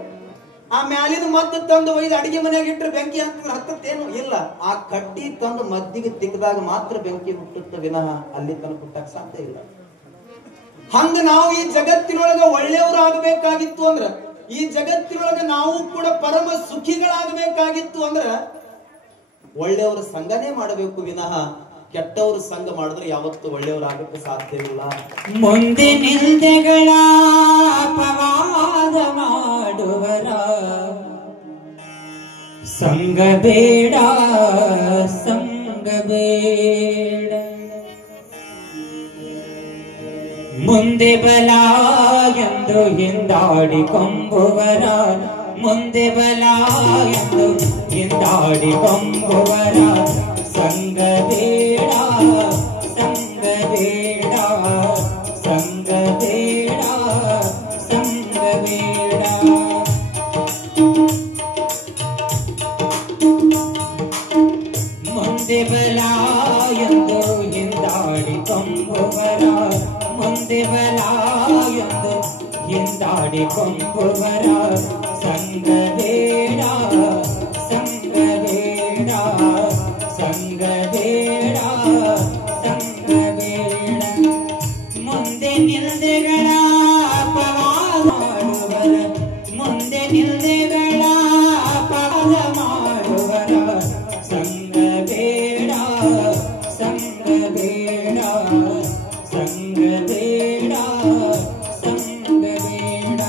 ಆ ಮ್ಯಾಲಿನ ಮದ್ದು ತಂದು ಒಯ್ದು ಅಡಿಗೆ ಮನ್ಯಾಗ ಇಟ್ರೆ ಬೆಂಕಿ ಹತ್ತಂದ್ರೆ ಹತ್ತತ್ತೇನು ಇಲ್ಲ. ಆ ಕಡ್ಡಿ ತಂದು ಮದ್ದಿಗೆ ತಿಕ್ಕದಾಗ ಮಾತ್ರ ಬೆಂಕಿ ಹುಟ್ಟುತ್ತ ವಿನಃ ಅಲ್ಲಿ ತನಕ ಹುಟ್ಟಕ್ ಸಾಧ್ಯ ಇಲ್ಲ. ಹಂಗ ನಾವು ಈ ಜಗತ್ತಿನೊಳಗ ಒಳ್ಳೆಯವರು ಆಗಬೇಕಾಗಿತ್ತು ಅಂದ್ರ, ಈ ಜಗತ್ತಿನೊಳಗ ನಾವು ಕೂಡ ಪರಮ ಸುಖಿಗಳಾಗಬೇಕಾಗಿತ್ತು ಅಂದ್ರ ಒಳ್ಳೆಯವರ ಸಂಘನೇ ಮಾಡಬೇಕು ವಿನಃ ಕೆಟ್ಟವರು ಸಂಘ ಮಾಡಿದ್ರೆ ಯಾವತ್ತು ಒಳ್ಳೆಯವರಾಗಕ್ಕೆ ಸಾಧ್ಯವಿಲ್ಲ. ಮುಂದೆ ನಿಂದೆಗಳ ಅಪವಾದ ಮಾಡುವರ ಸಂಘ ಬೇಡ, ಸಂಘ ಬೇಡ. ಮುಂದೆ ಬಲ ಎಂದು ಹಿಂದಾಡಿ ಕೊಂಬುವರ, ಮುಂದೆ ಬಲ ಎಂದು ಹಿಂದಾಡಿ ಕೊಂಬುವರ ಸಂಘ ಬೇಡ, ಸಂಘ ಬೇಡ, ಸಂಘ ಬೇಡ, ಸಂಘ ಬೇಡ. ಮುಂದೆ ಬಲ ಎಂದು ಹಿಂದಾಡಿ ಕೊಂಬುವರ, ಮುಂದೆ ಬಲ ಎಂದು ಹಿಂದಾಡಿ ಕೊಂಬುವರ ಸಂಘ ಬೇಡ, ಸಂಘ ಬೇಡ, ಸಂಘ ಬೇಡ, ನಿಲ್ದೆಗಳ ಅಪವಾದ ಮಾಡುವರ ಮುಂದೆ ನಿಲ್ದೆಗಳ ಅಪವಾದ ಮಾಡುವರ ಸಂಗ ಬೇಡ ಸಂಗ ಬೇಡ ಸಂಗ ಬೇಡ ಸಂಗ ಬೇಡ.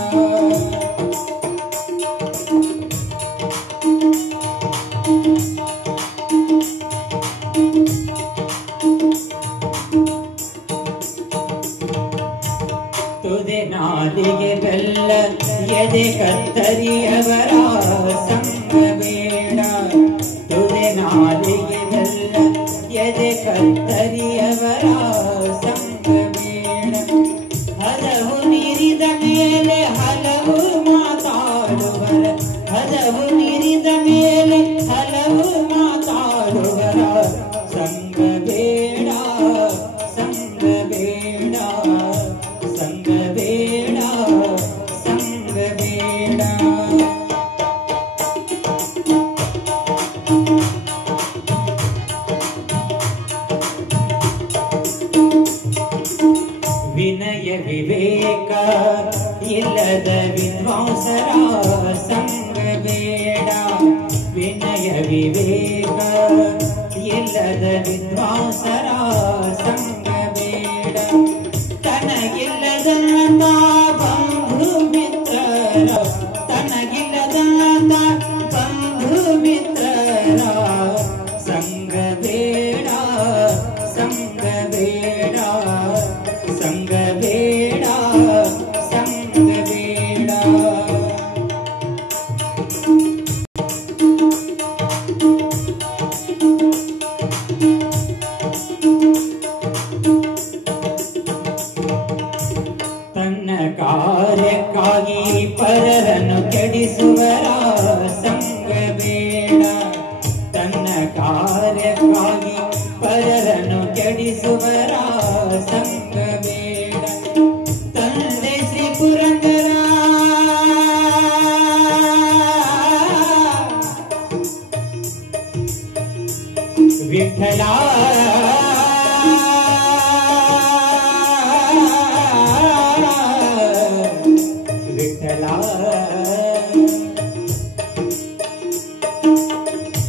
ತುದೆ ನಾಲಿಗೆ ಬೆಲ್ಲ ಎದೆ ಕತ್ತರಿಯವರ ಸಂಗ ಬೇಡ. ತುದೆ ನಾಲಿಗೆ ಬೆಲ್ಲ ಎದೆ ಕತ್ತರಿಯವರ ಸಂಗ ಬೇಡ. ಹಲವು ನೀರಿದ ಮೇಲೆ ಹಲವು ಮಾತಾಡುವರ ಹಲವು ನೀರಿದ ಮೇಲೆ ಹಲವು ಮಾತಾಡುವರ ಸಂಗ ಬೇಡ ಸಂಗ ಬೇಡ ಸಂಗ ಬೇಡ ಸಂಗ ಬೇಡ. ವಿನಯ ವಿವೇಕ ಇಲ್ಲದ ವಿದ್ವಾಂಸರ ಸಂಗ ಬೇಡ. ವಿನಯ ವಿವೇಕ ಇಲ್ಲದ ವಿದ್ವಾಂಸರ ಸಂಗ ಬೇಡ. ತನಗಿಲ್ಲದಂತ ಬಂಧು ಮಿತ್ರರ ತನಗಿಲ್ಲದಂತ ಬಂಧು ಮಿತ್ರರ ಸಂಗ ಬೇಡ ಸಂಗ ಬೇಡ ಸಂಗ ಬೇಡ ಸಂಗ ಬೇಡ. ತನ್ನ ಕಾರ್ಯಕ್ಕಾಗಿ ಪರರನ್ನು ಕೆಡಿಸುವರ ಸಂಗ ಬೇಡ. ತನ್ನ ಕಾರ್ಯಕ್ಕಾಗಿ ಪರರನ್ನು ಕೆಡಿಸುವರ ಸಂಗ ಬೇಡ. ತಂದೆ ಶ್ರೀ ಪುರಂದರ ವಿಠಲ ವಿಠಲ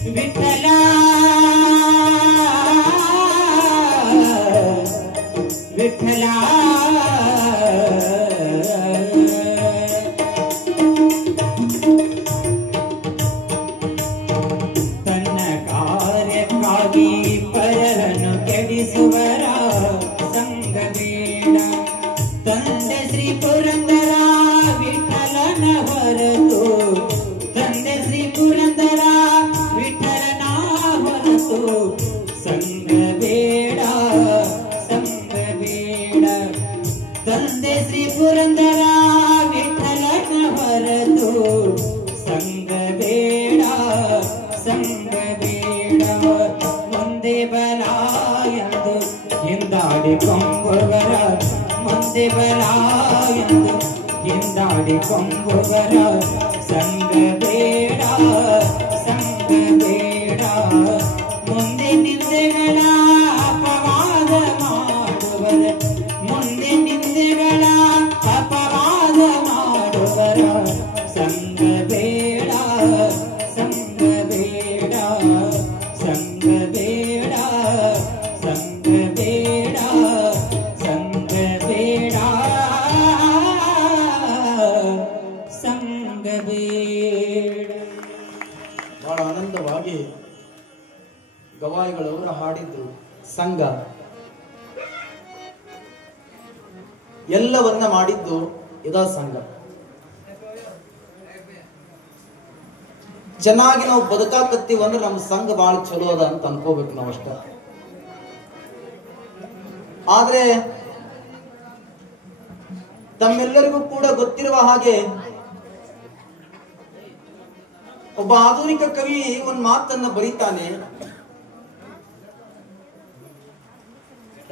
ವಿಠಲ ವಿಠಲ ತನ್ನ ಕಾರ್ಯಕ್ಕಾಗಿ ಪರರನ್ನು ಕೆಡಿಸುವರ ಸಂಗ ಬೇಡ. ತಂದೆ ಶ್ರೀ ಪುರಂದರ ವಿಠಲನ ಹೊರತು ತಂದೆ ಶ್ರೀ ಪುರಂದರ ವಿಠಲನ ಹೊರತು ಸಂಗ ಬೇಡ ಸಂಗ ಬೇಡ. ತಂದೆ ಶ್ರೀ ಪುರಂದರ ವಿಠಲನ ಹೊರತು ಸಂಗ ಬೇಡ ಸಂಗ ಬೇಡ. ಮುಂದೆ ಬಲ ಎಂದು ಹಿಂದಾಡಿಕೊಂಬುವರ ಮುಂದೆ ಬಲ ಎಂದು ಹಿಂದಾಡಿಕೊಂಬುವರ ಸಂಗ ಬೇಡ ಸಂಗ ಬೇಡ. ಮುಂದೆ ನಿಂದೆಗಳ ಅಪವಾದ ಮಾಡುವರ ಮುಂದೆ ನಿಂದೆಗಳ ಅಪವಾದ ಮಾಡುವರ ಸಂಗ ಬೇಡ ಸಂಗ ಬೇಡ ಸಂಗ ಬೇಡ ಸಂಗ ಬೇಡ ಸಂಗ ಬೇಡ ಸಂಗ ಬೇಡ. ಬಹಳ ಆನಂದವಾಗಿ ಗವಾಯಿಗಳವರು ಹಾಡಿದ್ದು ಸಂಘ ಎಲ್ಲವನ್ನ ಮಾಡಿದ್ದು ಇದ ಸಂಘ. ಚೆನ್ನಾಗಿ ನಾವು ಬದುಕಾಕತ್ತೀವಿ ಅಂದ್ರೆ ನಮ್ಮ ಸಂಘ ಬಹಳ ಚಲೋ ಅದ ಅಂತ ಅನ್ಕೋಬೇಕು ನಾವಷ್ಟ. ಆದ್ರೆ ತಮ್ಮೆಲ್ಲರಿಗೂ ಕೂಡ ಗೊತ್ತಿರುವ ಹಾಗೆ ಒಬ್ಬ ಆಧುನಿಕ ಕವಿ ಒಂದು ಮಾತನ್ನ ಬರೀತಾನೆ.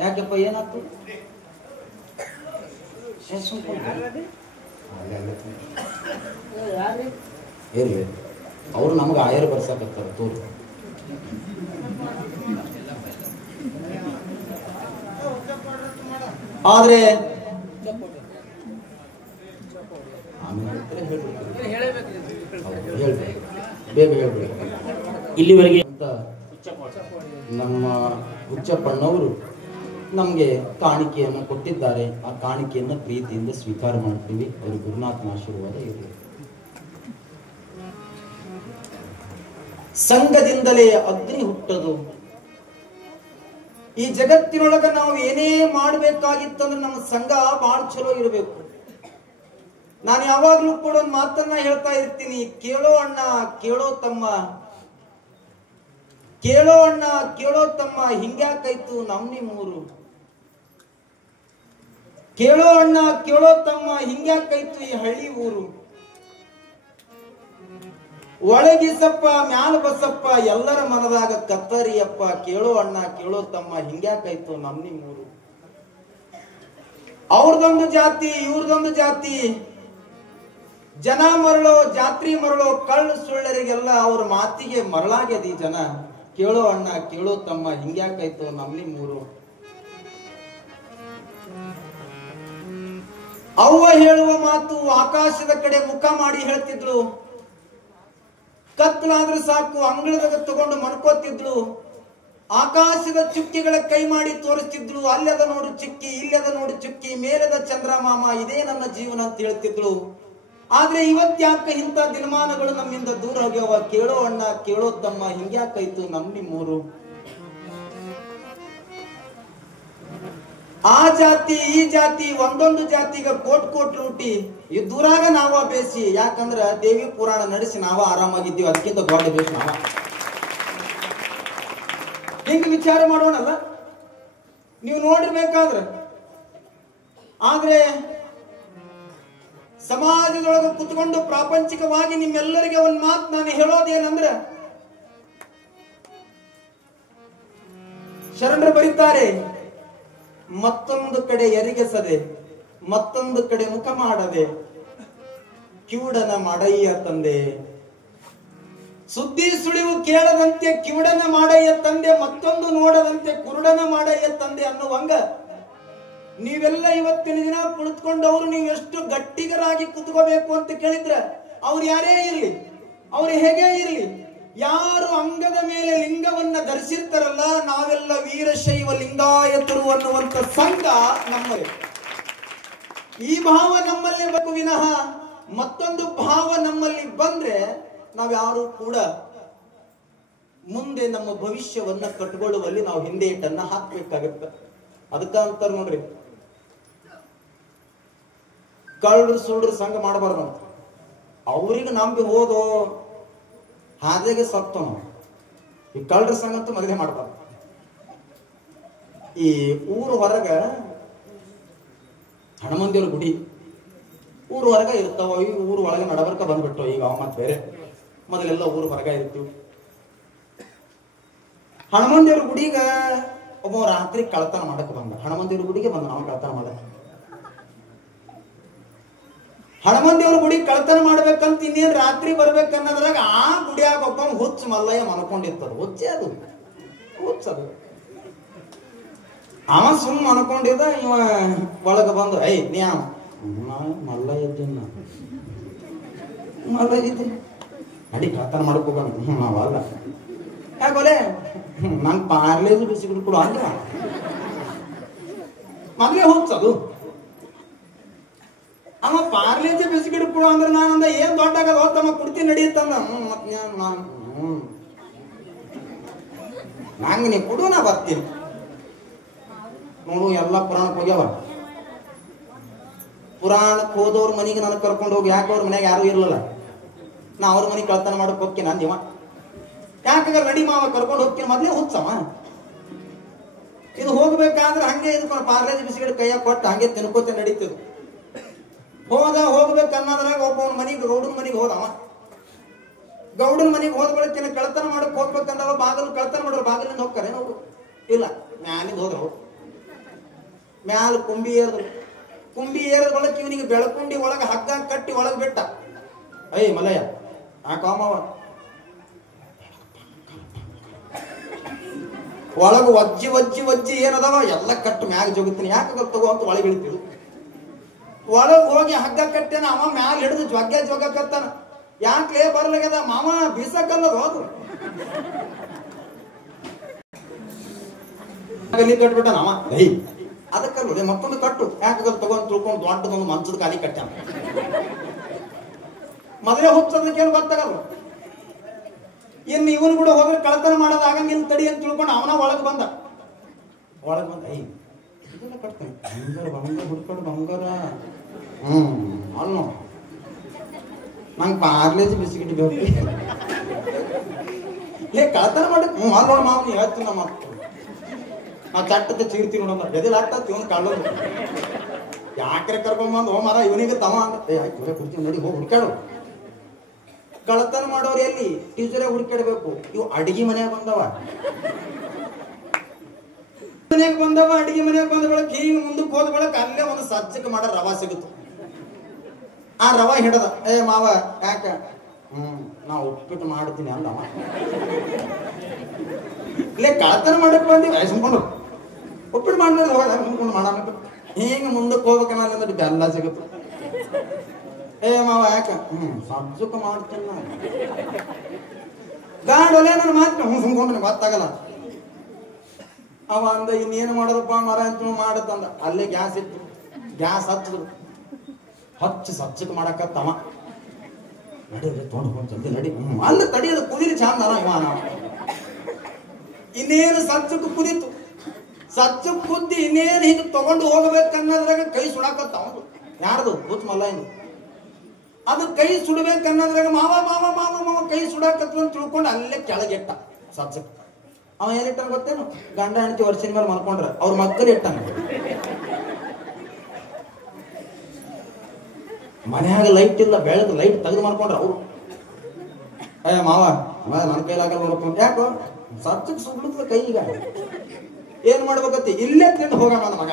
ಯಾಕಪ್ಪ ಏನಾಯ್ತು? ಇರ್ಲಿ, ಅವ್ರು ನಮ್ಗೆ ಆಯರ್ ಬರ್ಸಾಕತ್ತಾರ ತೋರು. ಆದ್ರೆ ಬೇಗ ಹೇಳ್ಬೇಕು ಇಲ್ಲಿವರೆಗೆ ಅಂತ ನಮ್ಮ ಹುಚ್ಚಪ್ಪಣ್ಣವರು ನಮಗೆ ಕಾಣಿಕೆಯನ್ನು ಕೊಟ್ಟಿದ್ದಾರೆ. ಆ ಕಾಣಿಕೆಯನ್ನು ಪ್ರೀತಿಯಿಂದ ಸ್ವೀಕಾರ ಮಾಡ್ತೀವಿ. ಅವರು ಗುರುನಾಥನ ಆಶೀರ್ವಾದ ಇರಲಿ. ಸಂಘದಿಂದಲೇ ಅಗ್ನಿ ಹುಟ್ಟದು. ಈ ಜಗತ್ತಿನೊಳಗ ನಾವು ಏನೇ ಮಾಡ್ಬೇಕಾಗಿತ್ತಂದ್ರೆ ನಮ್ಮ ಸಂಘ ಬಹಳ ಚಲೋ ಇರಬೇಕು. ನಾನು ಯಾವಾಗ್ಲೂ ಕೂಡ ಒಂದು ಮಾತನ್ನ ಹೇಳ್ತಾ ಇರ್ತೀನಿ, ಕೇಳೋ ಅಣ್ಣ ಕೇಳೋ ತಮ್ಮ, ಕೇಳೋ ಅಣ್ಣ ಕೇಳೋ ತಮ್ಮ, ಹಿಂಗ್ಯಾಕಾಯ್ತು ನಮ್ನಿ ಮೂರು. ಕೇಳೋ ಅಣ್ಣ ಕೇಳೋ ತಮ್ಮ, ಹಿಂಗ್ಯಾಕಾಯ್ತು ಈ ಹಳ್ಳಿ ಊರು. ಒಳಗಿಸಪ್ಪ ಮ್ಯಾಲ ಬಸಪ್ಪ, ಎಲ್ಲರ ಮನದಾಗ ಕತ್ತರಿಯಪ್ಪ. ಕೇಳೋ ಅಣ್ಣ ಕೇಳೋ ತಮ್ಮ, ಹಿಂಗ್ಯಾಕಾಯ್ತು ನಮ್ನಿ ಮೂರು. ಅವ್ರದೊಂದು ಜಾತಿ ಇವ್ರದೊಂದು ಜಾತಿ, ಜನ ಮರಳೋ ಜಾತ್ರಿ ಮರಳೋ, ಕಳ್ಳು ಸುಳ್ಳರಿಗೆಲ್ಲ ಅವ್ರ ಮಾತಿಗೆ ಮರಳಾಗ್ಯದ ಈ ಜನ. ಕೇಳೋ ಅಣ್ಣ ಕೇಳೋ ತಮ್ಮ, ಹಿಂಗ್ಯಾಕಾಯ್ತು ನಮ್ನಿ ಮೂರು. ಅವ್ವ ಹೇಳುವ ಮಾತು ಆಕಾಶದ ಕಡೆ ಮುಖ ಮಾಡಿ ಹೇಳ್ತಿದ್ಳು. ಕತ್ತಲಾದ್ರೆ ಸಾಕು ಅಂಗಳದಾಗ ತಗೊಂಡು ಮನ್ಕೋತಿದ್ಳು. ಆಕಾಶದ ಚುಕ್ಕಿಗಳ ಕೈ ಮಾಡಿ ತೋರಿಸ್ತಿದ್ಳು. ಅಲ್ಲದ ನೋಡು ಚುಕ್ಕಿ, ಇಲ್ಲದ ನೋಡು ಚುಕ್ಕಿ, ಮೇಲದ ಚಂದ್ರಮಾಮ, ಇದೇ ನನ್ನ ಜೀವನ ಅಂತ ಹೇಳ್ತಿದ್ಳು. ಆದ್ರೆ ಇವತ್ತ್ಯಾಕ ಇಂಥ ದಿನಮಾನಗಳು ನಮ್ಮಿಂದ ದೂರ ಹೋಗ್ಯಾವ. ಕೇಳೋ ಅಣ್ಣ ಕೇಳೋ ತಮ್ಮ, ಹಿಂಗ್ಯಾಕಾಯ್ತು ನಮ್ನಿ ಮೂರು. ಆ ಜಾತಿ ಈ ಜಾತಿ, ಒಂದೊಂದು ಜಾತಿಗ ಕೋಟ್ ಕೋಟ್ ರೂಟಿ. ಈ ದೂರಾಗ ನಾವ ಬೇಸಿ, ಯಾಕಂದ್ರ ದೇವಿ ಪುರಾಣ ನಡೆಸಿ ನಾವ ಆರಾಮಾಗಿದ್ದೀವಿ. ಅದಕ್ಕಿಂತ ದೊಡ್ಡ ಬೇಸಿ ನಾವ. ಹಿಂಗ ವಿಚಾರ ಮಾಡೋಣಲ್ಲ ನೀವು ನೋಡಿರ್ಬೇಕಾದ್ರೆ. ಆದ್ರೆ ಸಮಾಜದೊಳಗೆ ಕುತ್ಕೊಂಡು ಪ್ರಾಪಂಚಿಕವಾಗಿ ನಿಮ್ಮೆಲ್ಲರಿಗೆ ಒಂದ್ ಮಾತು ನಾನು ಹೇಳೋದೇನಂದ್ರ, ಶರಣರು ಬರೀತಾರೆ, ಮತ್ತೊಂದು ಕಡೆ ಎರಿಗೆಸದೆ ಮತ್ತೊಂದು ಕಡೆ ಮುಖ ಮಾಡದೆ ಕಿವುಡನ ಮಾಡಯ್ಯ ತಂದೆ. ಸುದ್ದಿ ಸುಳಿವು ಕೇಳದಂತೆ ಕಿವುಡನ ಮಾಡಯ್ಯ ತಂದೆ, ಮತ್ತೊಂದು ನೋಡದಂತೆ ಕುರುಡನ ಮಾಡಯ್ಯ ತಂದೆ ಅನ್ನುವಂಗ ನೀವೆಲ್ಲ ಇವತ್ತಿನ ದಿನ ಕುಳಿತುಕೊಂಡವರು ನೀವು ಎಷ್ಟು ಗಟ್ಟಿಗರಾಗಿ ಕುತ್ಕೋಬೇಕು ಅಂತ ಕೇಳಿದ್ರೆ, ಅವ್ರು ಯಾರೇ ಇರ್ಲಿ, ಅವ್ರು ಹೇಗೆ ಇರ್ಲಿ, ಯಾರು ಅಂಗದ ಮೇಲೆ ಲಿಂಗವನ್ನ ಧರಿಸಿರ್ತಾರಲ್ಲ, ನಾವೆಲ್ಲ ವೀರಶೈವ ಲಿಂಗಾಯತರು ಅನ್ನುವಂತ ಸಂಘ ನಮ್ಮಲ್ಲಿ. ಈ ಭಾವ ನಮ್ಮಲ್ಲಿ ಬೇಕು ವಿನಃ ಮತ್ತೊಂದು ಭಾವ ನಮ್ಮಲ್ಲಿ ಬಂದ್ರೆ ನಾವ್ಯಾರು ಕೂಡ ಮುಂದೆ ನಮ್ಮ ಭವಿಷ್ಯವನ್ನ ಕಟ್ಕೊಳ್ಳುವಲ್ಲಿ ನಾವು ಹಿಂದೆ ಇಟ್ಟನ್ನ ಹಾಕ್ಬೇಕಾಗತ್ತ. ಅದಕ್ಕ ಅಂತಾರ ನೋಡ್ರಿ, ಕಳ್ಳರು ಸುಳ್ರು ಸಂಘ ಮಾಡಬಾರ್ದಂತ. ಅವ್ರಿಗೆ ನಂಬಿ ಹೋದೋ ಹಾದಿಗೆ ಸತ್ತು ಈ ಕಳ್ಳರ ಸಂಘ ಅಂತೂ ಮದುವೆ ಮಾಡಬಾರ್ದು. ಈ ಊರು ಹೊರಗ ಹನುಮಂದೇವ್ರ ಗುಡಿ ಊರು ಹೊರಗ ಇರ್ತಾವ. ಈ ಊರು ಒಳಗೆ ನಡಬರ್ಕ ಬಂದ್ಬಿಟ್ಟು ಈಗ ಮತ್ ಬೇರೆ. ಮೊದಲೆಲ್ಲ ಊರು ಹೊರಗ ಇರ್ತೀವಿ. ಹನುಮಂದೇವ್ರ ಗುಡಿಗ ಒಬ್ಬ ರಾತ್ರಿ ಕಳ್ತನ ಮಾಡಕ್ ಬಂದ. ಹನುಮಂದೇವ್ರ ಗುಡಿಗೆ ಬಂದ ನಾವು ಕಳ್ತನ ಮಾಡಕ್. ಹನುಮಂದೇವ್ರ ಗುಡಿ ಕಳ್ತನ ಮಾಡ್ಬೇಕಂತ ಇನ್ನೇನ್ ರಾತ್ರಿ ಬರ್ಬೇಕನ್ನೋದ್ರಾಗ ಆ ಗುಡಿಯಾಗ ಒಬ್ಬ ಹುಚ್ಚ ಮಲ್ಲಯ್ಯ ಮನ್ಕೊಂಡಿರ್ತದ. ಹುಚ್ಚೆ ಅದು, ಹುಚ್ಚದು. ಅವ ಸುಮ್ಮ ಅನ್ಕೊಂಡಿದ್ದ. ಇವ ಒಳಗ ಬಂದು, ಐ ನೀ ಮಲ್ಲಯ್ಯ ಇದ್ದೀನ, ಮಲ್ಲಯ್ಯ ಇದ್ದೀನಿ, ನಡಿ ಕಳ್ತನ ಮಾಡಕ್ ಹೋಗೋಣ. ನಾವಲ್ಲ. ಯಾಕೋಲೆ ನಂಗೆ ಪಾರ್ಲೇಜ್ ಬಿಸಿಗಳು ಕೊಡು ಅಂದ್ರ ಮೊದ್ಲೇ ಹುಚ್ಚದು. ಅವ ಪಾರ್ಲೇಜ್ ಬಿಸ್ಕಿಟ್ ಕೊಡು ಅಂದ್ರೆ ನಾನಂದ ಏನ್ ದೊಡ್ಡ ಆಗದ ಹೋತಮ್ಮ ಕುಡ್ತೀನಿ ನಡೀತಂದ. ನಂಗೆ ನೀ ಕೊಡು, ನಾ ಬರ್ತೀನಿ. ನೋಡು ಎಲ್ಲ ಪುರಾಣಕ್ಕೆ ಹೋಗ್ಯಾವ. ಪುರಾಣಕ್ಕೆ ಹೋದವ್ರ ಮನೆಗೆ ನನಗೆ ಕರ್ಕೊಂಡು ಹೋಗಿ. ಯಾಕೆ ಅವ್ರ ಮನ್ಯಾಗ ಯಾರು ಇರ್ಲಿಲ್ಲ. ನಾ ಅವ್ರ ಮನೆಗೆ ಕಳ್ತನ ಮಾಡಕ್ ಹೋಗ್ತೀನಿ ಅಂದಿವ. ಯಾಕಾಗ ನಡಿ ಮಾವ ಕರ್ಕೊಂಡು ಹೋಗ್ತೀನಿ. ಮೊದ್ಲೇ ಹುಚ್ಚವ. ಇದು ಹೋಗ್ಬೇಕಾದ್ರೆ ಹಂಗೆ ಇದ್ಕೊಂಡು ಪಾರ್ಲೇಜ್ ಬಿಸಿಗಡೆ ಕೈಯಾಗ ಕೊಟ್ಟು ಹಂಗೆ ತಿನ್ಕೋತ ನಡೀತಿದ್ರು. ಹೋಗ್ಬೇಕು ಅನ್ನೋದ್ರಾಗ ಒಬ್ಬವನ ಮನೆಗೆ, ಗೌಡನ ಮನೆಗೆ ಹೋದವ. ಗೌಡನ ಮನೆಗೆ ಹೋದ ಬಳಿಕ ಕಳ್ತನ ಮಾಡಕ್ ಹೋಗ್ಬೇಕಂದವ. ಬಾಗಿಲು ಕಳ್ತನ ಮಾಡೋರು ಬಾಗಿಲಿಂದ ಹೋಗ್ತಾರೆ ಅವರು ಇಲ್ಲ, ಮ್ಯಾಲಿಂದ ಹೋದ್ರು. ಮ್ಯಾಲ ಕುಂಬಿ ಏರಿದ್ರು. ಕುಂಬಿ ಏರದ ಒಳಗೆ ಇವನಿಗೆ ಬೆಳಕುಂಡಿ ಒಳಗೆ ಹಗ್ಗ ಕಟ್ಟಿ ಒಳಗೆ ಬಿಟ್ಟ. ಅಯ್ಯ ಮಲಯ್ಯ ಆ ಕಾಮವ ಒಳಗ ವಜ್ಜಿ ವಜ್ಜಿ ವಜ್ಜಿ ಏನದವ ಎಲ್ಲ ಕಟ್ಟು ಮ್ಯಾಗ ಜೋಗುತ್ತೀನಿ. ಯಾಕೆ ತಗೋ ಅಂತ ಒಳಗೆ ಇಳಿತಿದ್ರು. ಒಳಗ್ ಹೋಗಿ ಹಗ್ಗ ಕಟ್ಟೇನ ಅವ ಮ್ಯಾಲ ಹಿಡಿದು ಜೊಗ್ಗ ಕತ್ತಾನ. ಯಾಕೆ ಬರ್ಲಾಗ್ಯದ ಮಾವ ಬೀಸಕ್ಕಲ್ಲದು ಅದು ಅಲ್ಲಿ ಕಟ್ಬಿಟ್ಟಾನ ಅವ. ಅದಕ್ಕಲ್ಲ ಮತ್ತೊಂದು ಕಟ್ಟು ಯಾಕಾಗಲ್ಲ ತಗೊಂಡ್ ತಿಳ್ಕೊಂಡು ದೊಡ್ಡದೊಂದು ಮಂಚದ ಖಾಲಿ ಕಟ್ಟಾನ. ಮೊದಲೇ ಹುಚ್ಚದಕ್ಕೇನು ಗೊತ್ತಾಗಲ್ಲ. ಇನ್ನು ಇವನು ಕೂಡ ಹೋದ್ರೆ ಕಳ್ತನ ಮಾಡೋದು ಆಗಂಗಿಲ್ಲ ತಡಿ ಅಂತ ತಿಳ್ಕೊಂಡು ಅವನ ಒಳಗೆ ಬಂದ. ಇದೆಲ್ಲ ಕಟ್ತಾನೆ ಬಂಗಾರ ಹುಡ್ಕೊಂಡು ಬಂಗಾರ. ಅಲ್ಲ ನಂಗೆ ಪಾರ್ಲೇಜ್ ಬಿಸ್ಕಿಟ್ ಬೇಕು. ಕಳ್ತನ ಮಾಡಕ್ ಅಲ್ಲೋಣ ಮಾವನಿ ಹೇಳ್ತೀನಿ ನಮ್ಮ ನಾ ಚಟ್ಟದ ಚೀರ್ತಿ ನೋಡೋಣ ಬೆದಿಲ್ ಆಗ್ತತಿ ಒಂದು ಕಳ್ಳೋದು. ಯಾಕ್ರೆ ಕರ್ಕೊಂಬಂದು ಹೋ ಮರ ಇವನಿಗೆ ತವ ಅಂತ ಕುರ್ತಿ ನೋಡಿ ಹೋಗಿ ಹುಡ್ಕಾಡು. ಕಳ್ಳತನ ಮಾಡೋರು ಎಲ್ಲಿ ಟೀಚರೇ ಹುಡುಕಾಡ್ಬೇಕು. ಇವು ಅಡಿಗೆ ಮನೆಯಾಗ ಬಂದವ ಅಡಿಗೆ ಮನೆಯಾಗ ಬಂದ ಬಳಕ ಹಿಂಗ್ ಮುಂದಕ್ಕೆ ಹೋದ ಬಳಕ ಅಲ್ಲೇ ಒಂದು ಸಜ್ಜಕ್ಕೆ ಮಾಡೋ ರವಾ ಸಿಗುತ್ತು. ಆ ರವಾ ಹಿಡದ ಮಾವ ಯಾಕ ನಾ ಉಪ್ಪಿಟ್ಟು ಮಾಡ್ತೀನಿ ಅಂದವ. ಇಲ್ಲೇ ಕಳ್ಳತನ ಮಾಡಕ್ ಬಂದಿವಿ ಸುಮ್ಕೊಂಡು ಉಪ್ಪಿಟ್ಟು ಮಾಡಿದ್ರೆ ಹೋಗ ಸುಮ್ಕೊಂಡು ಮಾಡೋಣ. ಹಿಂಗ ಮುಂದಕ್ಕೆ ಹೋಗ್ಬೇಕನ್ನ ಅಲ್ಲಿಂದ ಬೆಲ್ಲ ಸಿಗುತ್ತೆ. ಮಾವ ಯಾಕ ಸಜ್ಜಕ್ಕೆ ಮಾಡ್ತೀನಿ ಗಾಡೊಲೆ ನನ್ನ ಮಾತ್ರ ಸುಮ್ಕೊಂಡ್ರೆ ಗೊತ್ತಾಗಲ್ಲ. ಅವ ಅಂದ ಇನ್ನೇನು ಮಾಡೋದಪ್ಪ ಮರ ಅಂತ ಮಾಡತ್ತಂದ. ಅಲ್ಲೇ ಗ್ಯಾಸ್ ಇತ್ತು, ಗ್ಯಾಸ್ ಹಚ್ಚಿದ್ರು. ಹಚ್ಚಿ ಸಜ್ಜಕ್ಕೆ ಮಾಡಕತ್ತವ. ನಡಿ ತೊಗೊಂಡು ಜಲ್ದಿ ನಡಿ. ಅಲ್ಲ ತಡಿಯೋದು ಕುದಿಲಿ ಚಂದ ಇವ ನಾವು. ಇನ್ನೇನು ಸಜ್ಜಕ್ಕೆ ಕುದಿತು. ಸಜ್ಜಕ್ಕೆ ಕುದ್ದಿ ಇನ್ನೇನು ಹಿಂಗೆ ತಗೊಂಡು ಹೋಗ್ಬೇಕನ್ನೋದ್ರಾಗ ಕೈ ಸುಡಾಕತ್ತಾವ. ಯಾರ್ದು ಕೂತ್ ಮಲ್ಲ ಇಂದು ಅದು ಕೈ ಸುಡ್ಬೇಕನ್ನೋದ್ರಾಗ ಮಾವ ಮಾವ ಮಾವ ಮಾವ ಕೈ ಸುಡಾಕತ್ತು ಅಂತ ತಿಳ್ಕೊಂಡು ಅಲ್ಲೇ ಕೆಳಗೆಟ್ಟ ಸಜ್ಜಕ್ಕೆ. ಅವ ಏನಿಟ್ಟಾನ ಗೊತ್ತೇನು? ಗಂಡ ಹೆಂಡತಿ ವರ್ಷದ ಮೇಲೆ ಮಲ್ಕೊಂಡ್ರ ಅವ್ರ ಮಕ್ಕಳು ಇಟ್ಟಾನ. ಮನ್ಯಾಗ ಲೈಟ್ ಇಲ್ಲ, ಬೆಳಗ್ಗೆ ಲೈಟ್ ತೆಗೆದು ಮಾಡ್ಕೊಂಡ್ರ ಅವ್ರು. ಮಾವ ನನ್ನ ಕೈಲಾಗಲ್ಲ ನೋಡ್ಕೊಂಡು. ಯಾಕೋ ಸಜ್ಜಕ್ಕೆ ಸುಡ್ಲದ ಕೈ. ಈಗ ಏನ್ ಮಾಡ್ಬೇಕತ್ತಿ? ಇಲ್ಲೇ ತಿಂದು ಹೋಗೋಣ ನನ್ನ ಮಗ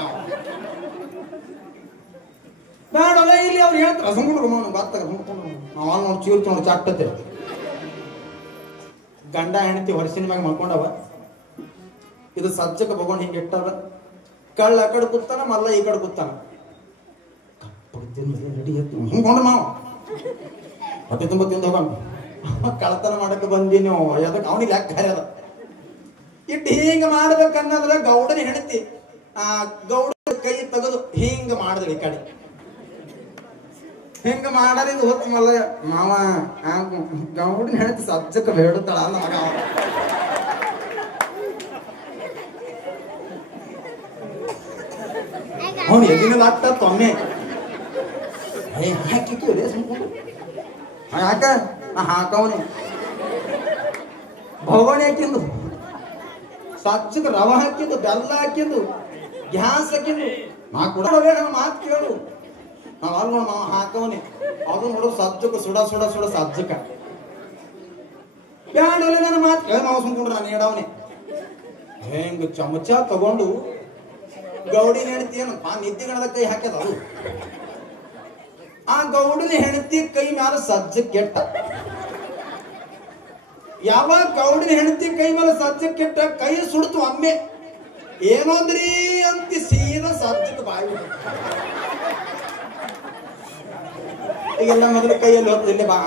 ಬೇಡಲ್ಲ. ಇಲ್ಲಿ ಅವ್ರು ಹೇಳ್ತಾರ ಸುಮ್ಕೊಂಡು ಗೊತ್ತಾಗ ನಾವು ಅಲ್ಲಿ ನೋಡಿ ಚೀರ್ತಿ ನೋಡಿ ಚಾಕ್ತತೆ. ಗಂಡ ಹೆಂಡತಿ ವರ್ಷಿನ ಮ್ಯಾಗ ಮಲ್ಕೊಂಡವ. ಇದು ಸಜ್ಜಕ್ಕೆ ಬಗೊಂಡು ಹಿಂಗೆ ಇಟ್ಟಾರ. ಕಳ್ಳ ಆ ಕಡೆ ಕೂತಾನ, ಮಲ್ಲ ಈ ಕಡೆ ಕೂತಾನ. ರೆಡಿ ಹಿಂಗೊಂಡು ನಾವು ಹೊಟ್ಟೆ ತುಂಬ ತಿಂದು ಹೋಗೋಣ. ಕಳ್ತನ ಮಾಡಕ್ಕೆ ಬಂದೀನಿ ಅದಕ್ಕೆ ಅವನಿಗೆ ಲೆಕ್ಕ ಹರ್ಯದ. ಇಟ್ಟು ಹಿಂಗ ಮಾಡ್ಬೇಕನ್ನೋದ್ರ ಗೌಡನ ಹೆಂಡತಿ ಆ ಗೌಡ ಕೈ ತೆಗೆದು ಹಿಂಗ ಮಾಡಿದ್ರಿ. ಈ ಕಡೆ ಹಿಂಗ ಮಾಡಲಿದ್ದು ಹೊತ್ತು ಮಲ್ಲ ಮಾವ ಗೌಡನ ಹೆಂಡತಿ ಸಜ್ಜಕ್ಕೆ ಬೇಡುತ್ತಾಳ ಅಲ್ಲ ಮಗ. ಅವನು ಎದಿನಲ್ಲಿ ಆಗ್ತಾ ತೊಮ್ಮೆ ಹಾಕಿತ್ತು ಯಾಕ ಹಾಕವನೆ ಭವಣಿ ಹಾಕಿಂದು ಸಜ್ಜಕ್ಕೆ ರವ ಹಾಕಿದ್ದು, ಬೆಲ್ಲ ಹಾಕಿದ್ದು, ಗ್ಯಾಸ್ ಹಾಕಿದ್ದು. ನಾ ಕೂಡ ಮಾತು ಕೇಳು. ನಾವ್ ಅಲ್ಲಿ ನೋಡ ಹಾಕವನೆ ಅದು ನೋಡು ಸಜ್ಜಕ್ಕೆ ಸುಡ ಸುಡ ಸುಡ ಸಜ್ಜಕ ಬ್ಯಾಡಲೆ ನನ್ನ ಮಾತು ಕೇಳ ಮಾವ ಸುಮ್ಕೊಂಡ್ರ ನಾನು ಹೇಳವನೆ. ಹೆಂಗ ಚಮಚ ತಗೊಂಡು ಗೌಡಿನ ಹೆಂಡತಿ ಏನಪ್ಪ ನಿದ್ದಿಗಣದ ಕೈ ಹಾಕ್ಯದ ಅದು. ಆ ಗೌಡನ ಹೆಂಡತಿ ಕೈ ಮ್ಯಾಲ ಸಜ್ಜಕ್ಕೆ ಕೆಟ್ಟ. ಯಾವಾಗ ಗೌಡನ ಹೆಂಡತಿ ಕೈ ಮೇಲೆ ಸಜ್ಜಕ್ಕೆ ಕೆಟ್ಟ ಕೈ ಸುಡ್ತು ಒಮ್ಮೆ. ಏನೋದ್ರಿ ಅಂತ ಸೀದಾ ಸಜ್ಜಕ್ಕೆ ಬಾಯಿ. ಈಗೆಲ್ಲ ಮೊದಲು ಕೈಯಲ್ಲಿ ಹೊತ್ತಿಲ್ಲ ಬಾ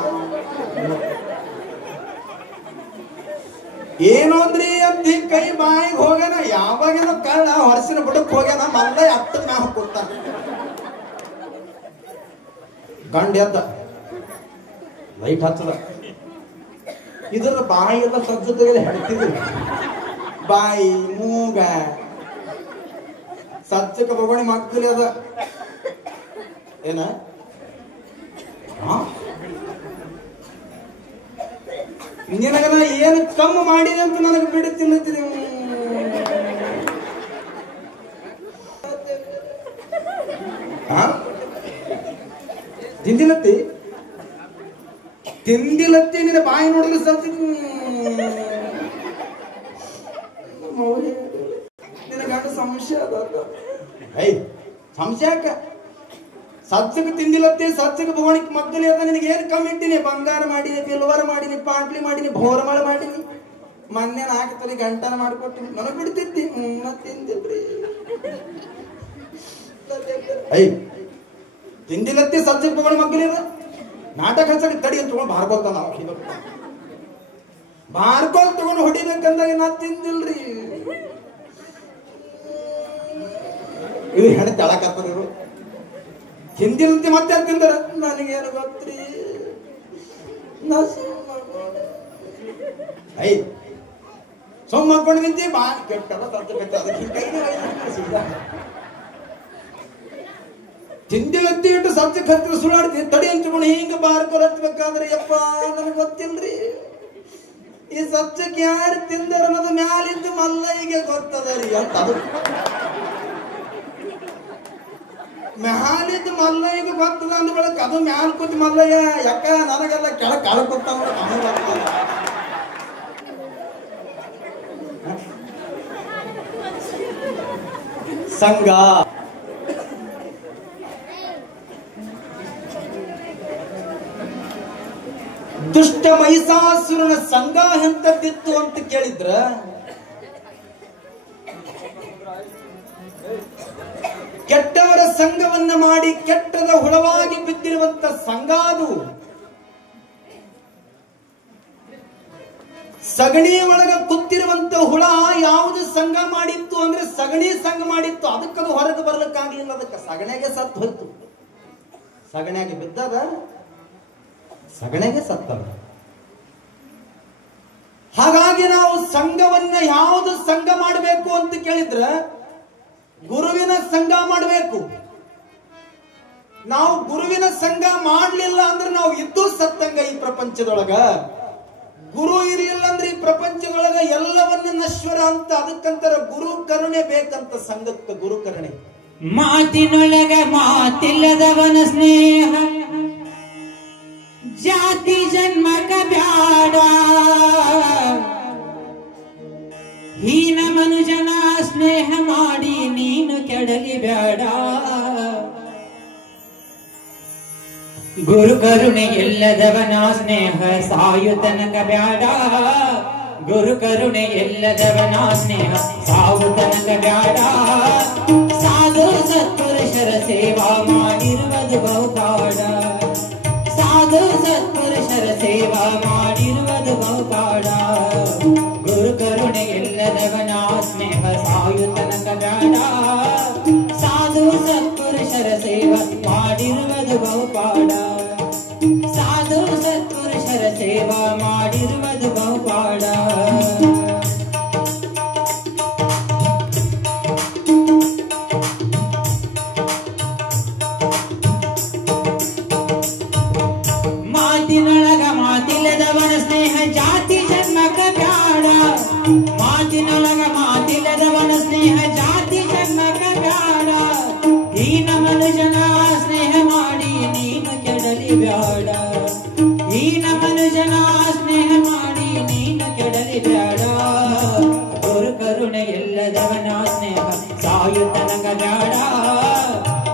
ಏನೋದ್ರಿ ಅಂತ ಕೈ ಬಾಯಿಗೆ ಹೋಗ್ಯಾನ. ಯಾವಾಗೇನೋ ಕಳ್ಳ ಹೊರಸಿನ ಬುಡಕ್ ಹೋಗ್ಯಾನ. ಮಲ್ಲ ಹತ್ತದ ಮ್ಯಾಗ ಕೂತಾನ. ಗಂಡ ಎದ್ದ ಲೈಟ್ ಹಚ್ಚದ. ಇದರ ಬಾಯಿ ಎಲ್ಲ ಸಜ್ಜ ತೆಗೆದು ಹೆಡ್ತಿದ್ರು. ಬಾಯಿ ಮೂಗ ಸಜ್ಜಕ್ಕೆ ಬಗೋಣಿ ಮಕ್ಕಳು ಅದ ಏನ ನಿನಗನ ಏನು ಕಮ್ಮು ಮಾಡಿದೆ ಅಂತ ನನಗೆ ಬಿಡಿ ತಿನ್ನತ್ತೀನಿ. ತಿಂದಿಲತ್ತಿ ತಿಂದಿಲತ್ತಿ ನಿನ್ನ ಬಾಯಿ ನೋಡಲು ಸಜ್ಜ ನಿನ್ನ ಗಂಡ ಸಂಶಯ ಅದ. ಸಂಶಯಕ್ಕ ಸಜ್ಜಕ್ಕೆ ತಿಂದಿಲತ್ತಿ ಸಜ್ಜಕ್ಕೆ ಭಗವಣಿಗೆ ಮಗ್ಗಲಿ ಅದ. ನಿನಗೆ ಏನು ಕಮ್ಮಿ ಇಟ್ಟಿನಿ? ಬಂಗಾರ ಮಾಡೀನಿ, ಬಿಲ್ವಾರ ಮಾಡೀನಿ, ಪಾಟ್ಲಿ ಮಾಡೀನಿ, ಭೋರಮಳ ಮಾಡೀನಿ. ಮೊನ್ನೆ 4 ತೊಲಿ ಗಂಟನ ಮಾಡಿಕೊಟ್ಟಿನಿ. ನನಗೆ ಬಿಡ್ತಿದ್ದಿ ತಿಂದಿಲ್ರಿ. ತಿಂದಿಲತ್ತಿ ಸಜ್ಜೆ ತಗೊಂಡು ಮಕ್ಕಳಿರ ನಾಟಕ ಹಚ್ಚಕ್ಕೆ ತಡಿ ಅಂತ ತಗೊಂಡು ಬಾರ್ಕೋತ ನಾವು ಹೊಡಿಬೇಕು. ಬಾರ್ಕೋಲ್ ತಗೊಂಡು ಹೊಡಿಬೇಕಂದಾಗ ನಾ ತಿಂದಿಲ್ರಿ. ಇದು ಹೆಣ ತೆಳಕತ್ತಾರ ಇವರು. ಹಿಂದಿಲಂತೆ ಮತ್ತೆ ತಿಂದಾರ. ನನಗೇನು ಗೊತ್ತ್ರಿ, ಐ ಸೊಮ್ಮ ಹಾಕೊಂಡು ನಿಂತಿ ಬಾ ಕೆಟ್ಟ ತಿಂದಿಲತ್ತಿ ಇಟ್ಟು ಸಬ್ಜೆಕ್ಟ್ ಹತ್ತಿರ ಸುಳ್ಳಾಡ್ತಿ ತಡಿ ಹಂಚ್ಕೊಂಡು ಹಿಂಗ ಬಾರ್ಕೋರ್ ಹತ್ಬೇಕಾದ್ರೆ ಯಪ್ಪ ನನಗೆ ಗೊತ್ತಿಲ್ರಿ. ಈ ಸಬ್ಜೆಕ್ಟ್ ಯಾರು ತಿಂದಾರ ಅನ್ನೋದು ಮ್ಯಾಲಿದ್ದು ಮಲ್ಲಯ್ಯಗೆ ಗೊತ್ತದ ರೀ ಅಂತ. ಅದು ಮ್ಯಾಲಿದ್ದು ಮಲ್ಲಯ್ಯಗೆ ಗೊತ್ತದ ಅಂದ ಬಳಕ ಅದು ಮ್ಯಾಲ ಕೂತಿ ಮಲ್ಲಯ್ಯ ಯಾಕ ನನಗೆಲ್ಲ ಕೆಳಗೆ ಕಾಳ ಕೂತಾವ ಸಂಘ. ದುಷ್ಟ ಮಹಿಷಾಸುರನ ಸಂಘ ಎಂತದ್ದಿತ್ತು ಅಂತ ಕೇಳಿದ್ರ ಕೆಟ್ಟವರ ಸಂಘವನ್ನ ಮಾಡಿ ಕೆಟ್ಟದ ಹುಳವಾಗಿ ಬಿದ್ದಿರುವಂತ ಸಂಘ ಅದು. ಸಗಣಿ ಒಳಗ ಕೂತಿರುವಂತ ಹುಳ ಯಾವುದು ಸಂಘ ಮಾಡಿತ್ತು ಅಂದ್ರೆ ಸಗಣಿ ಸಂಘ ಮಾಡಿತ್ತು. ಅದಕ್ಕದು ಹೊರಗೆ ಬರ್ಲಿಕ್ಕಾಗ್ಲಿಲ್ಲ. ಅದಕ್ಕೆ ಸಗಣಿಗೆ ಸತ್ತು ಹೋಯ್ತು. ಸಗಣಿಗೆ ಬಿದ್ದಾಗ ಸಗಣಿಗೆ ಸತ್ತದ. ಹಾಗಾಗಿ ನಾವು ಸಂಘವನ್ನ ಯಾವುದು ಸಂಘ ಮಾಡಬೇಕು ಅಂತ ಕೇಳಿದ್ರ ಗುರುವಿನ ಸಂಘ ಮಾಡಬೇಕು. ನಾವು ಗುರುವಿನ ಸಂಘ ಮಾಡಲಿಲ್ಲ ಅಂದ್ರೆ ನಾವು ಇದ್ದು ಸತ್ತಂಗ. ಈ ಪ್ರಪಂಚದೊಳಗ ಗುರು ಇರಲಿಲ್ಲ ಅಂದ್ರೆ ಈ ಪ್ರಪಂಚದೊಳಗ ಎಲ್ಲವನ್ನ ನಶ್ವರ ಅಂತ. ಅದಕ್ಕಂತರ ಗುರು ಕರುಣೆ ಬೇಕಂತ ಸಂಘಕ್ಕೆ. ಗುರು ಕರುಣೆ. ಮಾತಿನೊಳಗ ಮಾತಿಲ್ಲದವನ ಸ್ನೇಹ ಜಾತಿ ಜನ್ಮಕ ಬ್ಯಾಡ. ಹೀನ ಮನುಜನ ಸ್ನೇಹ ಮಾಡಿ ನೀನು ಕೆಡಲಿ ಬ್ಯಾಡ. ಗುರು ಕರುಣೆ ಎಲ್ಲದವನ ಸ್ನೇಹ ಸಾಯು ತನಕ ಬ್ಯಾಡ. ಗುರು ಕರುಣೆ ಎಲ್ಲದವನ ಸ್ನೇಹ ಸಾವು ತನಕ ಬ್ಯಾಡ. ಸಾಧು ಸತ್ಪುರುಷರ ಸೇವಾ ಮಾಡಿರುವುದು ಬಹುಪಾಡ. ಸಾಧು ಸತ್ಪುರುಷರ ಸೇವಾ ಮಾಡಿರುವುದು ಬಹುಪಾಡ. ಗುರು ಕರುಣೆ ಎಲ್ಲದವನ ಸ್ನೇಹ ಸಾಯು ತನಕ ಬ್ಯಾಡ. ಸಾಧು ಸತ್ಪುರುಷರ ಸೇವಾ ಮಾಡಿರುವುದು ಬಹುಪಾಡ. ಸಾಧು ಸತ್ಪುರುಷರ ಸೇವಾ ಮಾಡಿರುವುದು ಬಹುಪಾಡ. ಮಾತಿನೊಳಗ ಮಾತಿಲ್ಲದವನ ಸ್ನೇಹ ಜಾತಿ ಜನ್ಮಕ ಬ್ಯಾಡ. ಮಾತಿನೊಳಗ ಮಾತಿಲ್ಲದವನ ಸ್ನೇಹ ಜಾತಿ ಜನ್ಮಕ ಬ್ಯಾಡ. ಹೀನ ಮನುಜನ ಸ್ನೇಹ ಮಾಡಿ ನೀನು ಕೆಡಲಿ ಬ್ಯಾಡ. ಹೀನ ಮನುಜನ ಸ್ನೇಹ ಮಾಡಿ ನೀನು ಕೆಡಲಿ ಬ್ಯಾಡ. ಗುರು ಕರುಣೆ ಎಲ್ಲದವನ ಸ್ನೇಹ ಸಾಯು ತನಕ ಬ್ಯಾಡ.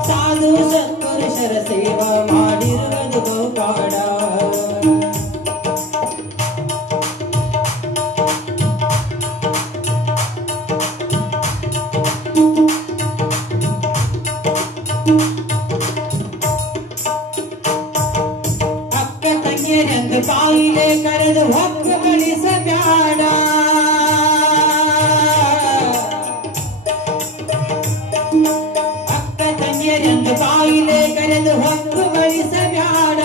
ಸಾಧು ಸತ್ಪುರುಷರ ಸೇವಾ ಮಾಡಿರುವುದು ಬಹುಪಾಡ. ಅಕ್ಕ ತಂಗಿಯರಂದು ಕಾಯಿಲೆ ಕರೆದು ಹೊಕ್ಕು ಗಳಿಸಬ್ಯಾಡ. ಅಕ್ಕ ತಂಗಿಯರಂದು ಕಾಯಿಲೆ ಕರೆದು ಹೊಕ್ಕು ಗಳಿಸಬ್ಯಾಡ.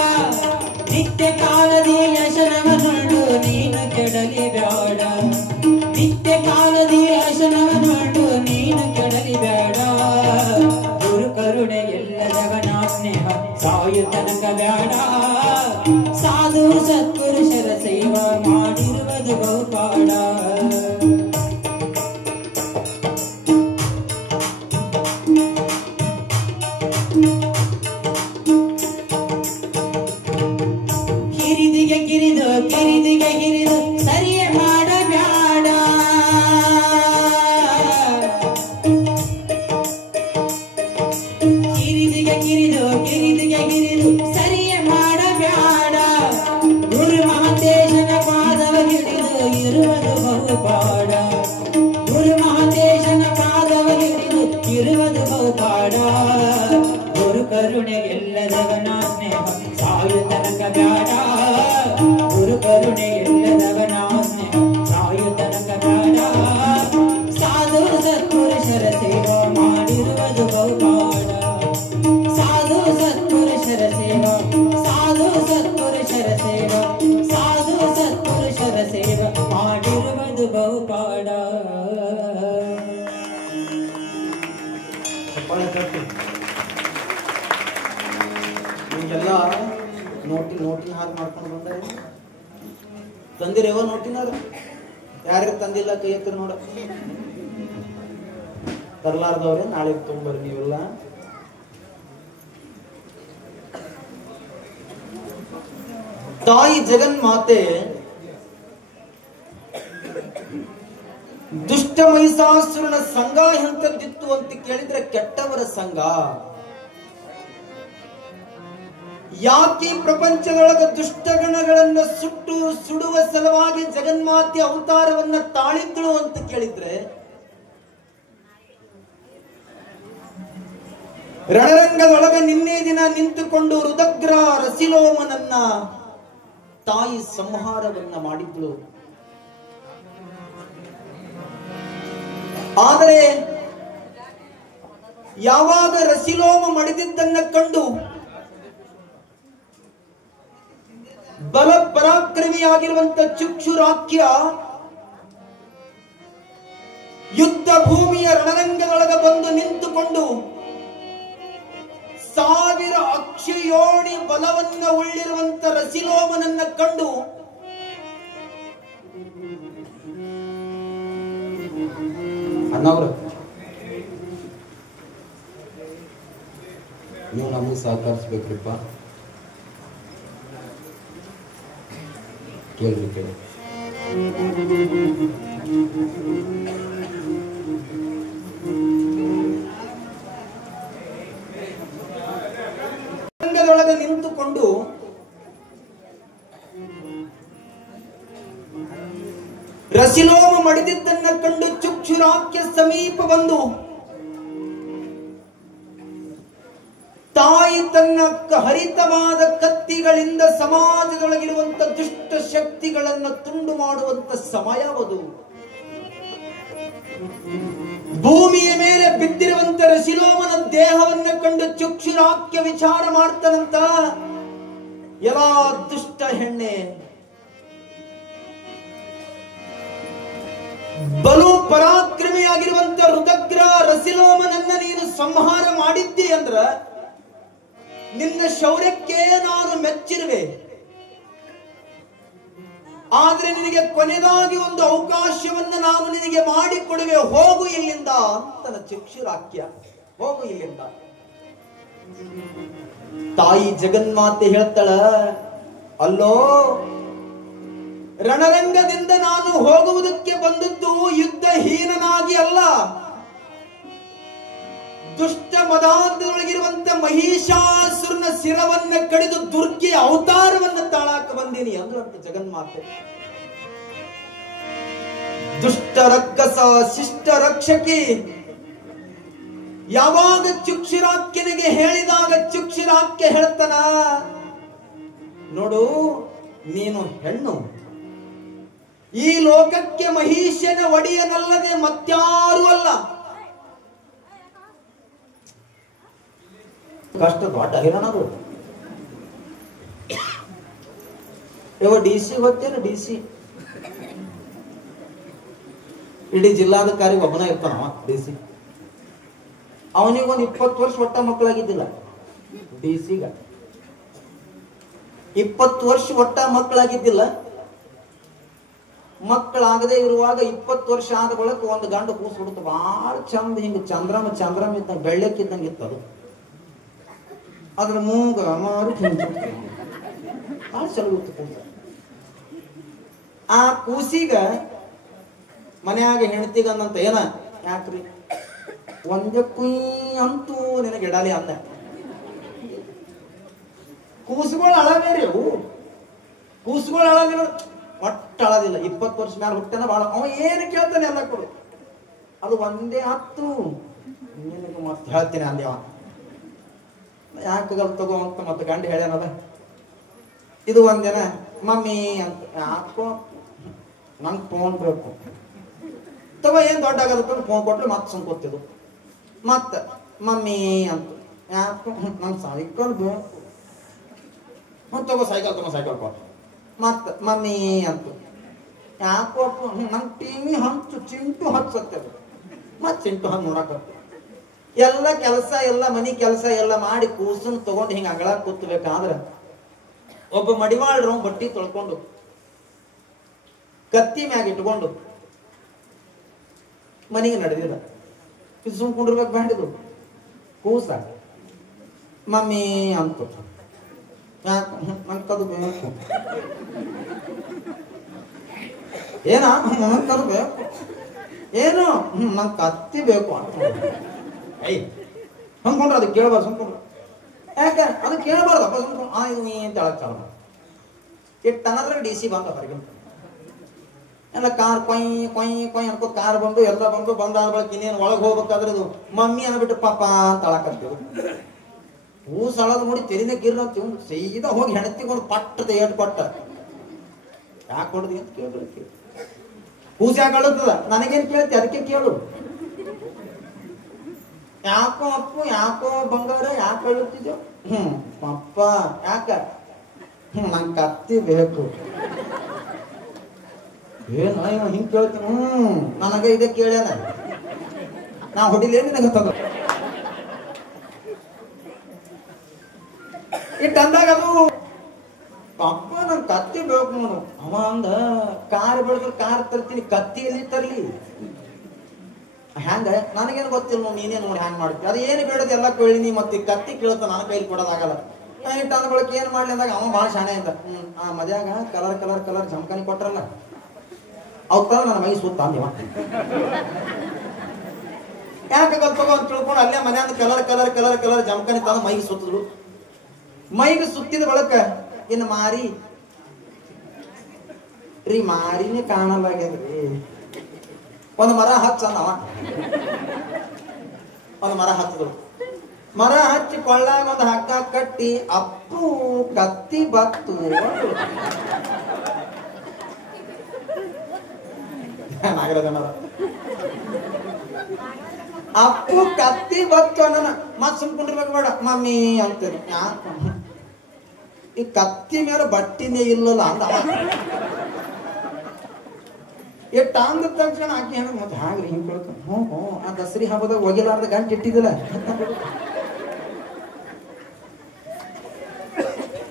ನಿತ್ಯ ಕಾಲದಿ ಯಶನವನುಂಡು ನೀನು ಕೆಡಲಿ ಬ್ಯಾಡ. ನಿತ್ಯ ಕಾಲದಿ ಯಶನವನುಂಡು ನೀನು ಕೆಡಲಿ ಬ್ಯಾಡ. ಗುರು ಕರುಣೆ ಎಲ್ಲದವನ ಸ್ನೇಹ ಸಾಯು ತನಕ ಬ್ಯಾಡ. ಸಾಧು ಸತ್ಪುರುಷರ ಸೇವಾ ಮಾಡಿರುವುದು ಬಹುಪಾಡ. ಕಿರಿದಿಗೆ ಕಿರಿದು ಕಿರಿದಿಗೆ ಕಿರಿದು ಸರಿಯ ಮಾಡಬ್ಯಾಡ. ಕಿರಿದಿಗೆ ಕಿರಿದು ಕಿರಿದಿಗೆ ಕಿರಿದು ಸರಿಯ ಮಾಡಬ್ಯಾಡ. ಗುರು ಮಹಂತೇಶನ ಪಾದವ ಹಿಡಿದು ಇರುವುದು ಬಹುಪಾಡ. ಗುರು ಮಹಂತೇಶನ ಪಾದವ ಹಿಡಿದು ಇರುವುದು ಬಹುಪಾಡ. ಗುರು ಕರುಣೆ ಎಲ್ಲ ಎಲ್ಲ ನೋಟಿನ ಹಾರು ಮಾಡ್ಕೊಂಡು ಬಂದ ತಂದಿರೇವ ನೋಟಿನ ಹಾರು ಯಾರ್ಯಾರು ತಂದಿಲ್ಲ ಕೈ ಎತ್ತಿರ ನೋಡ ತರ್ಲಾರ್ದವ್ರೆ ನಾಳೆ ತೊಗೊಂಬರ್ರಿ ನೀವೆಲ್ಲ ತಾಯಿ ಜಗನ್ಮಾತೆ ದುಷ್ಟ ಮಹಿಷಾಸುರನ ಸಂಘ ಎಂತದ್ದಿತ್ತು ಅಂತ ಕೇಳಿದ್ರೆ ಕೆಟ್ಟವರ ಸಂಘ. ಯಾಕೆ ಪ್ರಪಂಚದೊಳಗ ದುಷ್ಟಗಣಗಳನ್ನ ಸುಡುವ ಸಲುವಾಗಿ ಜಗನ್ಮಾತೆ ಅವತಾರವನ್ನ ತಾಳಿದ್ದಳು ಅಂತ ಕೇಳಿದ್ರೆ ರಣರಂಗದೊಳಗ ನಿನ್ನೆ ದಿನ ನಿಂತುಕೊಂಡು ರುದಗ್ರ ರಸಿಲೋಮನನ್ನ ತಾಯಿ ಸಂಹಾರವನ್ನ ಮಾಡಿದ್ಳು. ಆದರೆ ಯಾವಾಗ ರಸಿಲೋಮ ಮಡಿದಿದ್ದನ್ನ ಕಂಡು ಬಲ ಪರಾಕ್ರಮಿಯಾಗಿರುವಂತ ಚುಕ್ಷುರಾಖ್ಯ ಯುದ್ಧ ಭೂಮಿಯ ರಣರಂಗದೊಳಗ ಬಂದು ನಿಂತುಕೊಂಡು 1000 ಅಕ್ಷಯೋಣಿ ಬಲವನ್ನ ಉಳ್ಳಿರುವಂತ ರಸಿಲೋಮನನ್ನ ಕಂಡು ಅಣ್ಣವ್ರ ನೀವು ನಮಗೆ ಸಹಕರಿಸ್ಬೇಕ್ರಿಪ್ಪ. ಕೇಳ್ರಿ ಕೇಳಿ. ರಂಗದೊಳಗೆ ನಿಂತುಕೊಂಡು ರಸಿಲೋಮ ಮಡಿದಿದ್ದನ್ನ ಕಂಡು ಚುಕ್ಷುರಾಖ್ಯ ಸಮೀಪ ಬಂದು ತಾಯಿ ತನ್ನ ಹರಿತವಾದ ಕತ್ತಿಗಳಿಂದ ಸಮಾಜದೊಳಗಿರುವಂತ ದುಷ್ಟ ಶಕ್ತಿಗಳನ್ನು ತುಂಡು ಮಾಡುವಂತ ಸಮಯವದು. ಭೂಮಿಯ ಮೇಲೆ ಬಿದ್ದಿರುವಂತ ರಸಿಲೋಮನ ದೇಹವನ್ನ ಕಂಡು ಚುಕ್ಷುರಾಖ್ಯ ವಿಚಾರ ಮಾಡ್ತಾನಂತ, ಎಲ್ಲಾ ದುಷ್ಟ ಹೆಣ್ಣೆ, ಬಲು ಪರಾಕ್ರಮಿಯಾಗಿರುವಂತ ರುದಗ್ರ ರಸಿಲೋಮನನ್ನ ನೀನು ಸಂಹಾರ ಮಾಡಿದ್ದಿ ಅಂದ್ರ ನಿನ್ನ ಶೌರ್ಯಕ್ಕೆ ನಾನು ಮೆಚ್ಚಿರುವೆ. ಆದ್ರೆ ನಿನಗೆ ಕೊನೆದಾಗಿ ಒಂದು ಅವಕಾಶವನ್ನು ನಾನು ನಿನಗೆ ಮಾಡಿಕೊಡುವೆ, ಹೋಗು ಇಲ್ಲಿಂದ ಅಂತನ ಚಕ್ಷುರಾಖ್ಯ, ಹೋಗು ಇಲ್ಲಿಂದ. ತಾಯಿ ಜಗನ್ಮಾತೆ ಹೇಳ್ತಾಳ, ಅಲ್ಲೋ ರಣರಂಗದಿಂದ ನಾನು ಹೋಗುವುದಕ್ಕೆ ಬಂದದ್ದು ಯುದ್ಧಹೀನನಾಗಿ ಅಲ್ಲ, ದುಷ್ಟ ಮದಾಂತದೊಳಗಿರುವಂತ ಮಹಿಷಾಸುರನ ಶಿರವನ್ನ ಕಡಿದು ದುರ್ಗಿ ಅವತಾರವನ್ನ ತಾಳಾಕ ಬಂದೀನಿ ಅಂದ್ರಂತ ಜಗನ್ಮಾತೆ. ದುಷ್ಟ ರಕ್ಕಸ ಶಿಷ್ಟ ರಕ್ಷಕಿ ಯಾವಾಗ ಚುಕ್ಷುರಾಖ್ಯನಿಗೆ ಹೇಳಿದಾಗ ಚುಕ್ಷುರಾಖ್ಯ ಹೇಳ್ತಾನ, ನೋಡು ನೀನು ಹೆಣ್ಣು, ಈ ಲೋಕಕ್ಕೆ ಮಹಿಷನ ಒಡೆಯನಲ್ಲದೆ ಮತ್ಯಾರೂ ಅಲ್ಲ. ಕಷ್ಟ ದೊಡ್ಡ ಹಿರಣರು ಇವ DC ಗೊತ್ತೇನು? DC ಇಡೀ ಜಿಲ್ಲಾಧಿಕಾರಿ ಒಬ್ಬನ ಇರ್ತಾನವ DC. ಅವನಿಗೊಂದು 20 ವರ್ಷ ಒಟ್ಟ ಮಕ್ಕಳಾಗಿದ್ದಿಲ್ಲ. DC ಗ 20 ವರ್ಷ ಒಟ್ಟ ಮಕ್ಕಳಾಗಿದ್ದಿಲ್ಲ. ಮಕ್ಕಳಾಗದೆ ಇರುವಾಗ 20 ವರ್ಷ ಆದ ಬಳಿಕ ಒಂದು ಗಂಡು ಕೂಸು ಹುಡುತ ಬಹಳ ಚಂದ, ಹಿಂಗ ಚಂದ್ರಮ ಇದ್ದಂಗ ಬೆಳ್ಳಕ್ಕಿದ್ದಂಗೆ ಇತ್ತದು. ಅದ್ರ ಮೂಗ ಮಾರು ಬಹಳ ಚಲೋ ಕೂಸ. ಆ ಕೂಸಿಗ ಮನ್ಯಾಗ ಹೆಣ್ತಿಗಂದಂತ ಏನ ಯಾಕ್ರಿ ಒಂದೇ ಕುಯ್ ಅಂತೂ ನಿನಗೆ ಇಡಲಿ ಅಂದ. ಕೂಸುಗಳು ಅಳಬೇರಿ, ಅವು ಕೂಸುಗಳು ಅಳದಿಲ್ಲ, ಒಟ್ಟು ಅಳದಿಲ್ಲ. 20 ವರ್ಷ ಮೇಲೆ ಹುಟ್ಟನ ಬಾಳ ಅವ ಏನು ಕೇಳ್ತಾನೆ ಎಲ್ಲ ಕೊಡು, ಅದು ಒಂದೇ ಹತ್ತು ನಿನಗೆ ಮತ್ತೆ ಹೇಳ್ತೀನಿ ಅಂದೇವ. ಯಾಕಗಲ್ ತಗೋ ಅಂತ ಮತ್ತೆ ಗಂಡ ಹೇಳ್ಯಾನದ. ಇದು ಒಂದಿನ ಮಮ್ಮಿ ಅಂತ, ಯಾಕೋ ನಂಗೆ ಫೋನ್ ಬೇಕು ತಗೋ, ಏನ್ ದೊಡ್ಡ ಆಗದಕ್ಕ ಫೋನ್ ಕೊಟ್ರೆ ಮತ್ತೆ ಸುಮ್ಕೋತಿದ್ದು. ಮತ್ತ ಮಮ್ಮಿ ಅಂತ, ಯಾಕೋ ನಂಗೆ ಸೈಕಲ್ ಬೇಕು, ತಗೋ ಸೈಕಲ್ ತಗೋ, ಸೈಕಲ್ ಕೊಟ್ಟು. ಮತ್ತ ಮಮ್ಮಿ ಅಂತ, ಯಾಕೋ ನಂಗೆ TV ಹಂಚು ಚಿಂಟು ಹಚ್ಚತ್ತೆ, ಮತ್ತೆ ಚಿಂಟು ಹಂಗೆ ನೋಡಕತ್ತ. ಎಲ್ಲ ಕೆಲಸ ಎಲ್ಲ ಮನಿ ಕೆಲಸ ಎಲ್ಲ ಮಾಡಿ ಕೂಸನ್ ತಗೊಂಡು ಹಿಂಗ ಅಂಗಳ ಕೂತ್ಬೇಕಾದ್ರ ಒಬ್ಬ ಮಡಿವಾಳ್ರು ಬಟ್ಟಿ ತೊಳ್ಕೊಂಡು ಕತ್ತಿ ಮ್ಯಾಗ ಇಟ್ಕೊಂಡು ಮನೆಗೆ ನಡೆದಿದ. ಇದು ಸುಮ್ ಕುಂಡಿರ್ಬೇಕು ಬ್ಯಾಂಡಿದು ಕೂಸ ಮಮ್ಮಿ ಅಂತ ನಂತದು ಬೇಕು ಏನ ನಂತದು ಬೇಕು ಏನು ನಂಗೆ ಕತ್ತಿ ಬೇಕು ಅಂತ ಹಂಕೊಂಡ್ರೆ ಅದಕ್ಕೆ ಕೇಳಬಾರ್ದು ಸುಮ್ಕೊಂಡ್ರು. ಯಾಕೆ ಅದು ಕೇಳಬಾರ್ದಪ್ಪ ಸುಮ್ಕೊಂಡು ಇದು ನೀ ಅಂತ ಹೇಳಕ್ ಚಾಲ ಇಟ್ಟನದ್ರೆ ಡಿ ಸಿ ಬಂದ ಹೊರಗೆ ಎಲ್ಲ ಕಾರ್ ಕೊಯ್ ಕೊಯ್ ಕೊಯ್ ಅನ್ಕೋ ಕಾರ್ ಬಂದು ಎಲ್ಲ ಬಂದಾದ ಬಳಕ ಇನ್ನೇನು ಒಳಗೆ ಹೋಗ್ಬೇಕಾದ್ರೆ ಅದು ಮಮ್ಮಿ ಅಂದ್ಬಿಟ್ಟು ಪಾಪ ಅಂತ ಅಳಕತ್ತೇವು. ಹೂಸ್ ಅಳದ್ ನೋಡಿ ತೆರಿನ ಗಿರ್ನ ಸೀದಾ ಹೋಗಿ ಹೆಣತಿಗೊಂದು ಪಟ್ಟದ ಏಟ್ ಕೊಟ್ಟ ಯಾಕೆ ಹೊಡ್ದಿ ಅಂತ ಕೇಳಿದ್ರೆ ಹೂಸ್ ಯಾಕೆ ಅಳುತ್ತದ ನನಗೇನ್ ಕೇಳ್ತಿ ಅದಕ್ಕೆ ಕೇಳು. ಯಾಕೋ ಅಪ್ಪು ಯಾಕೋ ಬಂಗಾರ ಯಾಕೆ ಅಳುತ್ತಿದ್ಯೋ? ಪಪ್ಪ ಯಾಕ? ನಂಗೆ ಕತ್ತಿ ಬೇಕು. ಏನ ಹಿಂಗ್ ಕೇಳ್ತೀನಿ? ನನಗ ಇದೇ ಕೇಳ್ಯಾನ ನಾ ಹೊಡಿಲೇ ನಿನಗತ್ತದ ಇಟ್ಟು ಅಂದಾಗ ಅದು ಪಪ್ಪ ನನ್ ಕತ್ತಿ ಬೇಕು ನೋಡು. ಅವ ಅಂದ ಕಾರ್ ಬೆಳೆದ್ರೆ ಕಾರ್ ತರ್ತೀನಿ ಕತ್ತಿ ಎಲ್ಲಿ ತರ್ಲಿ? ಹ್ಯಾಂಗ ನನಗೇನು ಗೊತ್ತಿಲ್ಲ ನೋಡಿ ನೀನೇ ನೋಡಿ ಹ್ಯಾಂಗ್ ಮಾಡ್ತೀವಿ. ಅದು ಏನು ಬೇಡದು ಎಲ್ಲ ಕೇಳಿನಿ ಮತ್ತೆ ಕತ್ತಿ ಕೇಳ್ತ ನನ್ನ ಕೈಲಿ ಕೊಡೋದಾಗಲ್ಲ. ಇಟ್ಟು ಅಂದ ಬಳಕ ಏನ್ ಮಾಡ್ಲಿ ಅಂದಾಗ ಅವ ಭಾಳ ಶಾಣೆ ಅಂತ ಆ ಮದ್ಯಾಗ ಕಲರ್ ಕಲರ್ ಕಲರ್ ಜಮಖಾನಿ ಕೊಟ್ರಲ್ಲ ಅವ್ರ ನನ್ನ ಮೈ ಸುತ್ತ ಅಂದಿವ. ಯಾಕೆ ಗೊತ್ತವ ಅಂತ ತಿಳ್ಕೊಂಡು ಅಲ್ಲೇ ಮನ್ಯಾಗ colour colour colour colour Jamkhani ತಂದು ಮೈಗೆ ಸುತ್ತಿದ್ರು. ಮೈಗೆ ಸುತ್ತಿದ ಬಳಕ ಇನ್ನು ಮಾರಿ ರೀ ಮಾರಿನೇ ಕಾಣಲಾಗ್ಯದ್ರಿ. ಒಂದು ಮರ ಹಚ್ಚಂದವ. ಒಂದು ಮರ ಹಚ್ಚಿದ್ರು. ಮರ ಹಚ್ಚಿ ಕೊಳ್ಳಾಗ ಒಂದು ಹಗ್ಗ ಕಟ್ಟಿ ಅಪ್ಪು ಕತ್ತಿ ಬತ್ತು ನಾಗರಾಜನರ ಅಪ್ಪು ಕತ್ತಿ ಬತ್ತು ಅನ್ನನ ಮತ್ ಸುಮ್ಕೊಂಡಿರ್ಬೇಕು ಬೇಡ ಮಮ್ಮಿ ಅಂತೇನೆ. ಯಾಕ ಈ ಕತ್ತಿ ಮೇಲೆ ಬಟ್ಟಿನೇ ಇಲ್ಲಲ್ಲ ಅಂದ. ಎಷ್ಟು ಅಂದ ತಕ್ಷಣ ಆಕಿ ಹೆಣ ಮತ್ತೆ ಹಾಗ್ರಿ ಹಿಂಗ್ ಕೇಳ್ತಾನೆ. ಹ್ಞೂ ಆ ದಸರಿ ಹಬ್ಬದಾಗ ಒಗಿಲಾರ್ದ ಗಂಟು ಇಟ್ಟಿದ್ದಿಲ್ಲ.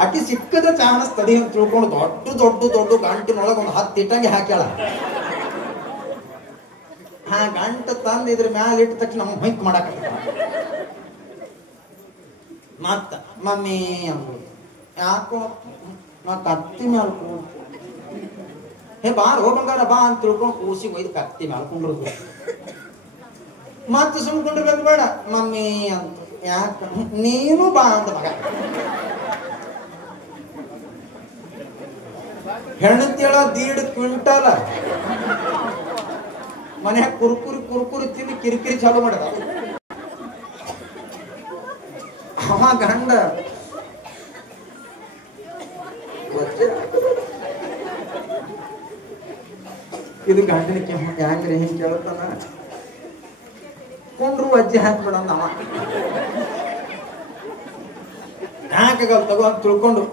ಆಕಿ ಸಿಕ್ಕದ ಚಾನ್ಸ್ ತಡಿ ಅಂತ ತಿಳ್ಕೊಂಡು ದೊಡ್ಡ ದೊಡ್ಡ ದೊಡ್ಡ ಗಂಟಿನೊಳಗೆ ಒಂದು 10 ಇಟ್ಟಂಗೆ ಹಾಕ್ಯಾಳ. ಹಾ ಗಂಟ ತಂದು ಇದ್ರ ಮ್ಯಾಲ ಇಟ್ಟ ತಕ್ಷಣ ನಮ್ಮ ಹೊಯ್ಕ್ ಮಾಡಾಕ ಮತ್ತ ಮಮ್ಮಿ ಅಂದ್ರು. ಯಾಕೋ ನಾ ಕತ್ತಿ ಮ್ಯಾಲ ಹೇ ಬಾರ್ ಹೋಗಂಗಾರ ಬಾ ಅಂತ ತಿಳ್ಕೊಂಡು ಕೂಸಿ ಒಯ್ದು ಕತ್ತಿ ಮ್ಯಾಲ ಕುಂಡ್ರದು. ಮತ್ತೆ ಸುಮ್ಕೊಂಡಿರ್ಬೇಕು ಬೇಡ ಮಮ್ಮಿ ಅಂತ. ಯಾಕ ನೀನು ಬಾ ಅಂತ ಮಗ ಹೆಣ್ಣತ್ತೇಳ 1.5 ಕ್ವಿಂಟಲ್ ಮನ್ಯಾಗ ಕುರ್ಕುರಿ ತಿಂದು ಕಿರಿಕಿರಿ ಚಾಲು ಮಾಡದ. ಅವ ಗಂಡ ಇದು ಗಂಡನ ಹೆಂಗ್ರಿ ಹಿಂಗ್ ಕೇಳ್ತಾನ ಕೊಂಡ್ರು ಅಜ್ಜಿ ಹಾಕ್ಬಿಡ ಅವ. ಯಾಕಾಗಲ್ಲ ತಗೋ ಅಂತ ತಿಳ್ಕೊಂಡು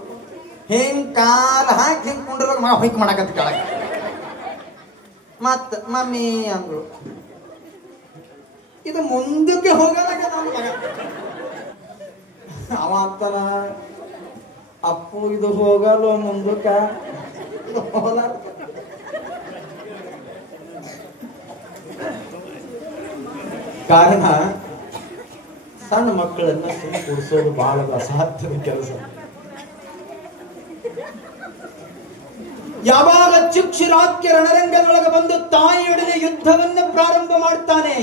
ಹಿಂಗ್ ಕಾಲ ಹಾಕಿ ಹಿಂಗ್ ಕೊಂಡ್ರ ಮಗ ಹೊಯ್ಕ್ ಮಾಡಕತ್ತ ಕೆಳಗೆ. ಮತ್ತ ಮಮ್ಮಿ ಅಂದ್ರು. ಇದು ಮುಂದಕ್ಕೆ ಹೋಗಲಾಗ ನನ್ನ ಮಗ. ಅವ ಅಂತಾನ ಅಪ್ಪು ಇದು ಹೋಗಲ್ಲ ಮುಂದಕ್ಕ ಇದು ಹೋಗಲ್ಲ. ಕಾರಣ ಸಣ್ಣ ಮಕ್ಕಳನ್ನ ಸುಮ್ಮನೆ ಕೂಡಿಸೋದು ಬಹಳ ಅಸಾಧ್ಯದ ಕೆಲಸ. ಯಾವಾಗ ಚುಕ್ಷುರಾಕ್ಯ ರಣರಂಗದೊಳಗೆ ಬಂದು ತಾಯಿಯೊಡನೆ ಯುದ್ಧವನ್ನ ಪ್ರಾರಂಭ ಮಾಡ್ತಾನೆ,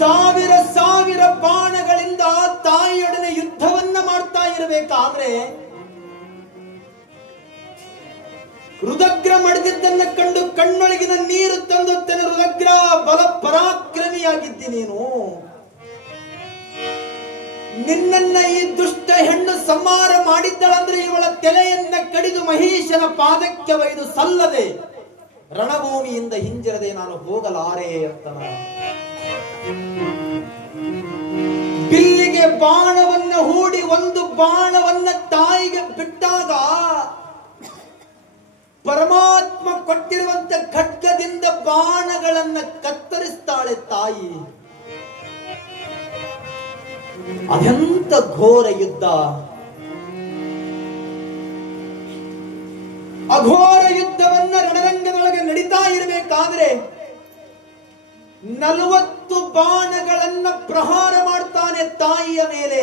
ಸಾವಿರ ಸಾವಿರ ಬಾಣಗಳಿಂದ ತಾಯಿಯೊಡನೆ ಯುದ್ಧವನ್ನ ಮಾಡ್ತಾ ಇರಬೇಕಾದ್ರೆ ರುದ್ರ ಮಡಿದಿದ್ದನ್ನ ಕಂಡು ಕಣ್ಣೊಳಗಿನ ನೀರು ತಂದು ತನ್ನ ರುದ್ರ ಬಲ ಪರಾಕ್ರಮಿಯಾಗಿದ್ದಿ ನೀನು. ನಿನ್ನನ್ನ ಈ ದುಷ್ಟ ಹೆಣ್ಣು ಸಂಹಾರ ಮಾಡಿದ್ದಳಂದ್ರೆ ಇವಳ ತಲೆಯನ್ನ ಕಡಿದು ಮಹೇಶನ ಪಾದಕ್ಕೆ ಒಯ್ದು ಸಲ್ಲದೆ ರಣಭೂಮಿಯಿಂದ ಹಿಂಜರದೆ ನಾನು ಹೋಗಲಾರೆ ಅಂತನ. ಬಿಲ್ಲಿಗೆ ಬಾಣವನ್ನ ಹೂಡಿ ಒಂದು ಬಾಣವನ್ನ ತಾಯಿಗೆ ಬಿಟ್ಟಾಗ ಪರಮಾತ್ಮ ಕೊಟ್ಟಿರುವಂತ ಖಡ್ಗದಿಂದ ಬಾಣಗಳನ್ನ ಕತ್ತರಿಸ್ತಾಳೆ ತಾಯಿ. ಅದೆಂತ ಘೋರ ಯುದ್ಧ! ಅಘೋರ ಯುದ್ಧವನ್ನ ರಣರಂಗದೊಳಗೆ ನಡೀತಾ ಇರಬೇಕಾದ್ರೆ 40 ಬಾಣಗಳನ್ನ ಪ್ರಹಾರ ಮಾಡ್ತಾನೆ ತಾಯಿಯ ಮೇಲೆ.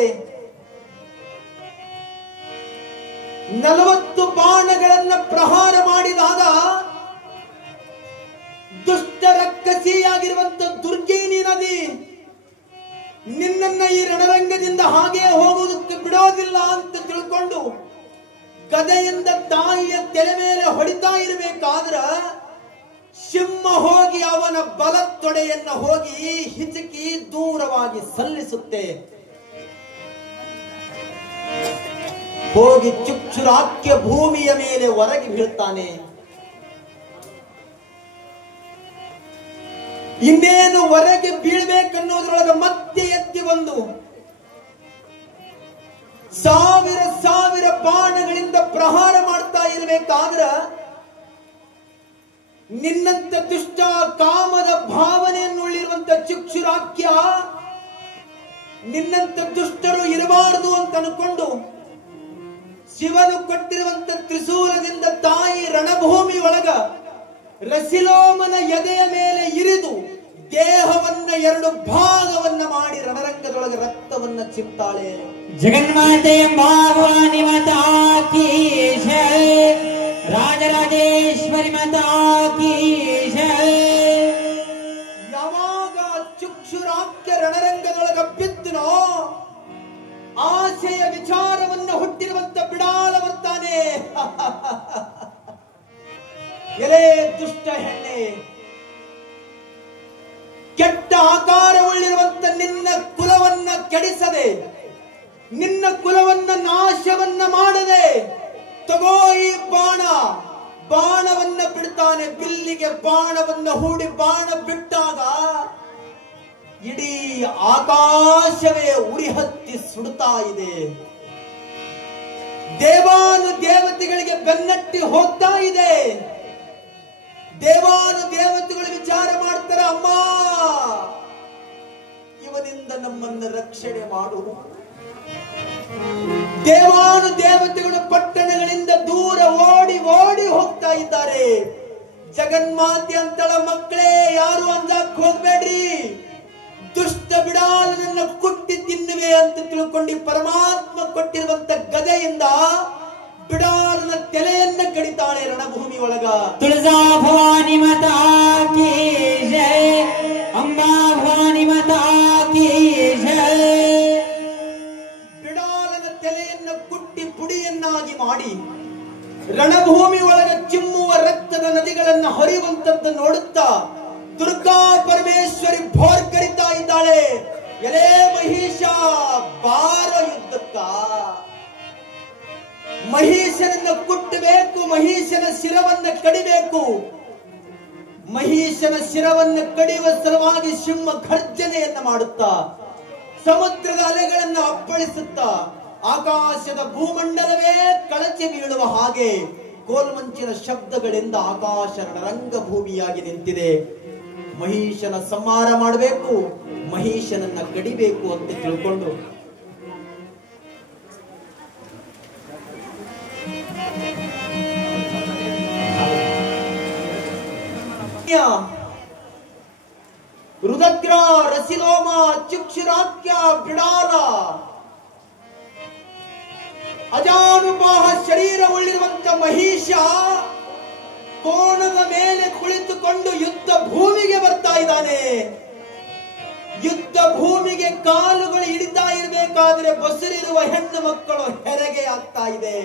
40 ಬಾಣಗಳನ್ನ ಪ್ರಹಾರ ಮಾಡಿದಾಗ ದುಷ್ಟ ರಕ್ಕಸಿಯಾಗಿರುವಂತ ದುರ್ಗಿನಿ ನದಿ ನಿನ್ನನ್ನ ಈ ರಣರಂಗದಿಂದ ಹಾಗೆ ಹೋಗುವುದಕ್ಕೆ ಬಿಡೋದಿಲ್ಲ ಅಂತ ತಿಳ್ಕೊಂಡು ಗದೆಯಿಂದ ತಾಯಿಯ ತೆಲೆ ಮೇಲೆ ಹೊಡಿತಾ ಇರಬೇಕಾದ್ರ ಸಿಂಹ ಹೋಗಿ ಅವನ ಬಲತೊಡೆಯನ್ನ ಹೋಗಿ ಹಿಚಕಿ ದೂರವಾಗಿ ಸಲ್ಲಿಸುತ್ತೆ. ಹೋಗಿ ಚುಚ್ಚುರಾಕ್ಯ ಭೂಮಿಯ ಮೇಲೆ ಹೊರಗೆ ಬೀಳ್ತಾನೆ. ಇನ್ನೇನು ಹೊರಗೆ ಬೀಳ್ಬೇಕನ್ನೋದ್ರೊಳಗೆ ಮತ್ತೆ ಎತ್ತಿ ಬಂದು ಸಾವಿರ ಬಾಣಗಳಿಂದ ಪ್ರಹಾರ ಮಾಡ್ತಾ ಇರಬೇಕಾದ್ರ ನಿನ್ನಂತ ದುಷ್ಟ ಕಾಮದ ಭಾವನೆಯನ್ನುಳ್ಳಿರುವಂತ ಚುಚ್ಚುರಾಕ್ಯ ನಿನ್ನಂತ ದುಷ್ಟರು ಇರಬಾರದು ಅಂತ ಅನ್ಕೊಂಡು ಶಿವನು ಕೊಟ್ಟಿರುವಂತ ತ್ರಿಶೂಲದಿಂದ ತಾಯಿ ರಣಭೂಮಿ ಒಳಗ ರಸಿಲೋಮನ ಎದೆಯ ಮೇಲೆ ಇರಿದು ದೇಹವನ್ನ 2 ಭಾಗವನ್ನ ಮಾಡಿ ರಣರಂಗದೊಳಗೆ ರಕ್ತವನ್ನ ಚಿಮ್ತಾಳೆ. ಜಗನ್ಮಾತೆ ಭವಾನಿ ಮಾತಾ ಕೀ ಜೈ, ರಾಜರಾಜೇಶ್ವರಿ ಮಾತಾ ಕೀ ಜೈ. ಯಾವಾಗ ಚುಕ್ಷುರಾಕ್ಯ ರಣರಂಗದೊಳಗ ಬಿದ್ದನೋ ಆಸೆಯ ವಿಚಾರವನ್ನ ಹುಟ್ಟಿರುವಂತ ಬಿಡಾಲ ಬರ್ತಾನೆ. ಎಲೆ ದುಷ್ಟ ಹೆಣ್ಣೆ, ಕೆಟ್ಟ ಆಕಾರವುಳ್ಳಿರುವಂತ ನಿನ್ನ ಕುಲವನ್ನ ಕೆಡಿಸದೆ, ನಿನ್ನ ಕುಲವನ್ನ ನಾಶವನ್ನ ಮಾಡದೆ ತಗೋ ಈ ಬಾಣವನ್ನ ಬಿಡ್ತಾನೆ. ಬಿಲ್ಲಿಗೆ ಬಾಣವನ್ನ ಹೂಡಿ ಬಾಣ ಬಿಟ್ಟಾಗ ಇಡೀ ಆಕಾಶವೇ ಉರಿ ಹತ್ತಿ ಸುಡುತ್ತಾ ಇದೆ. ದೇವಾನು ದೇವತೆಗಳಿಗೆ ಬೆನ್ನಟ್ಟಿ ಹೋಗ್ತಾ ಇದೆ. ದೇವಾನು ದೇವತೆಗಳು ವಿಚಾರ ಮಾಡ್ತಾರೆ, ಅಮ್ಮ ಇವನಿಂದ ನಮ್ಮನ್ನು ರಕ್ಷಣೆ ಮಾಡು. ದೇವಾನು ದೇವತೆಗಳು ಪಟ್ಟಣಗಳಿಂದ ದೂರ ಓಡಿ ಓಡಿ ಹೋಗ್ತಾ ಇದ್ದಾರೆ. ಜಗನ್ಮಾತೆ ಅಂತಳ ಮಕ್ಕಳೇ, ಯಾರು ಅಂಜಾಕ್ ಹೋಗ್ಬೇಡ್ರಿ, ದುಷ್ಟ ಬಿಡಾಲನನ್ನ ಕುಟ್ಟಿ ತಿನ್ನುವೆ ಅಂತ ತಿಳ್ಕೊಂಡು ಪರಮಾತ್ಮ ಕೊಟ್ಟಿರುವಂತ ಗದೆಯಿಂದ ಬಿಡಾಲನ ತಲೆಯನ್ನ ಕಡಿತಾಳೆ ರಣಭೂಮಿ ಒಳಗ. ತುಳಜಾ ಭವಾನಿ ಮಾತಾ ಕೀ ಜೈ, ಅಂಬಾ ಭವಾನಿ ಮಾತಾ ಕೀ ಜೈ. ಬಿಡಾಲನ ತಲೆಯನ್ನ ಕುಟ್ಟಿ ಪುಡಿಯನ್ನಾಗಿ ಮಾಡಿ ರಣಭೂಮಿ ಒಳಗ ಚಿಮ್ಮುವ ರಕ್ತದ ನದಿಗಳನ್ನ ಹರಿಯುವಂತದ್ದು ನೋಡುತ್ತಾ ದುರ್ಗಾ ಪರಮೇಶ್ವರಿ ಭೋರ್ ಕರಿತಾ ಇದ್ದಾಳೆ. ಎಲೇ ಮಹಿಷ, ಬಾರ ಯುದ್ಧಕ್ಕ. ಮಹಿಷನನ್ನ ಕುಟ್ಟಬೇಕು, ಮಹಿಷನ ಶಿರವನ್ನ ಕಡಿಬೇಕು. ಮಹಿಷನ ಶಿರವನ್ನ ಕಡಿಯುವ ಸಲುವಾಗಿ ಸಿಂಹ ಘರ್ಜನೆಯನ್ನ ಮಾಡುತ್ತಾ ಸಮುದ್ರದ ಅಲೆಗಳನ್ನ ಅಪ್ಪಳಿಸುತ್ತಾ ಆಕಾಶದ ಭೂಮಂಡಲವೇ ಕಳಚಿ ಬೀಳುವ ಹಾಗೆ ಕೋಲ್ಮಂಚಿನ ಶಬ್ದಗಳಿಂದ ಆಕಾಶ ರಣರಂಗಭೂಮಿಯಾಗಿ ನಿಂತಿದೆ. ಮಹಿಷನ ಸಂಹಾರ ಮಾಡಬೇಕು, ಮಹಿಷನನ್ನ ಕಡಿಬೇಕು ಅಂತ ತಿಳ್ಕೊಂಡು ರುದಗ್ರ, ರಸಿಲೋಮ, ಚುಕ್ಷುರಾಕ್ಯ, ಬಿಡಾಲ, ಅಜಾನುಬಾಹ ಶರೀರವುಳ್ಳಿರುವಂತ ಮಹಿಷ ಕೋಣದ ಮೇಲೆ ಕುಳಿತುಕೊಂಡು ಯುದ್ಧ ಭೂಮಿಗೆ ಬರ್ತಾ ಇದ್ದಾನೆ. ಯುದ್ಧ ಭೂಮಿಗೆ ಕಾಲುಗಳು ಹಿಡಿತಾ ಇರಬೇಕಾದ್ರೆ ಬಸುರಿರುವ ಹೆಣ್ಣು ಮಕ್ಕಳು ಹೆರಿಗೆ ಆಗ್ತಾ ಇದೆ.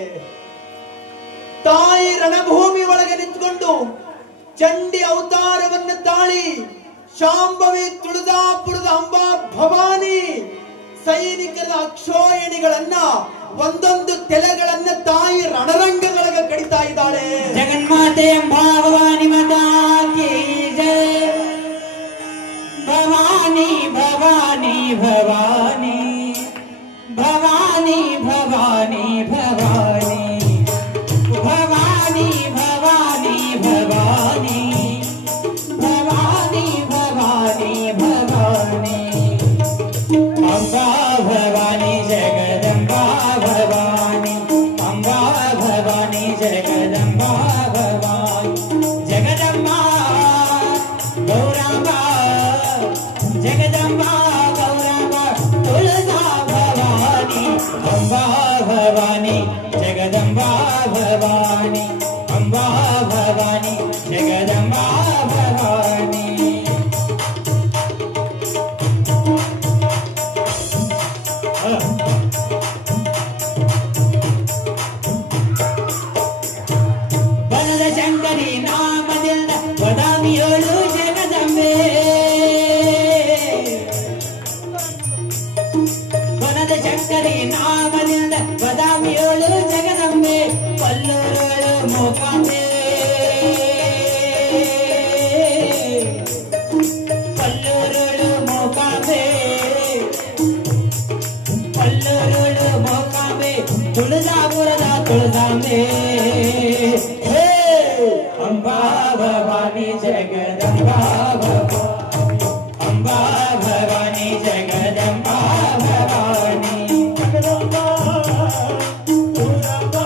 ತಾಯಿ ರಣಭೂಮಿ ಒಳಗೆ ನಿಂತುಕೊಂಡು ಚಂಡಿ ಅವತಾರವನ್ನು ತಾಳಿ ಶಾಂಭವಿ ತುಳಜಾಪುರದ ಅಂಬಾ ಭವಾನಿ ಸೈನಿಕರ ಅಕ್ಷೋಹಿಣಿಗಳನ್ನ ಒಂದೊಂದು ತೆಲೆಗಳನ್ನ ತಾಯಿ ರಣರಂಗಗಳಿಗೆ ಕಡಿತಾ ಇದ್ದಾಳೆ. ಜಗನ್ಮಾತೆ ಅಂಬಾ ಭವಾನಿ ಮಾತಾ ಕೀ ಜೈ, ಭವಾನಿ ಭವಾನಿ ಭವಾನಿ ಭವಾನಿ ಭವಾನಿ ಭವಾನಿ ಭವಾನಿ ಭವಾನಿ ಭವಾನಿ अम्बा भवानी जगदम्बा भवानी अम्बा भवानी जगदम्बा भवानी जगदम्बा गौरांबा जगदम्बा गौरांबा तुलसा भवानी अम्बा भवानी जगदम्बा भवानी अम्बा भवानी जगदम्बा भवानी बनद शंकरी नामदिल्द वदामियोಳು जगदंबे बनद शंकरी नामदिल्द वदामियोಳು जगदंबे पल्लूरोಳು मोकांबे पल्लूरोಳು मोकांबे पल्लूरोಳು मोकांबे तुळजापुರದ तुळजांबे अम्बा भवानी जगदम्बा अम्बा भवानी जगदम्बा भवानी जगदम्बा तुळजांबा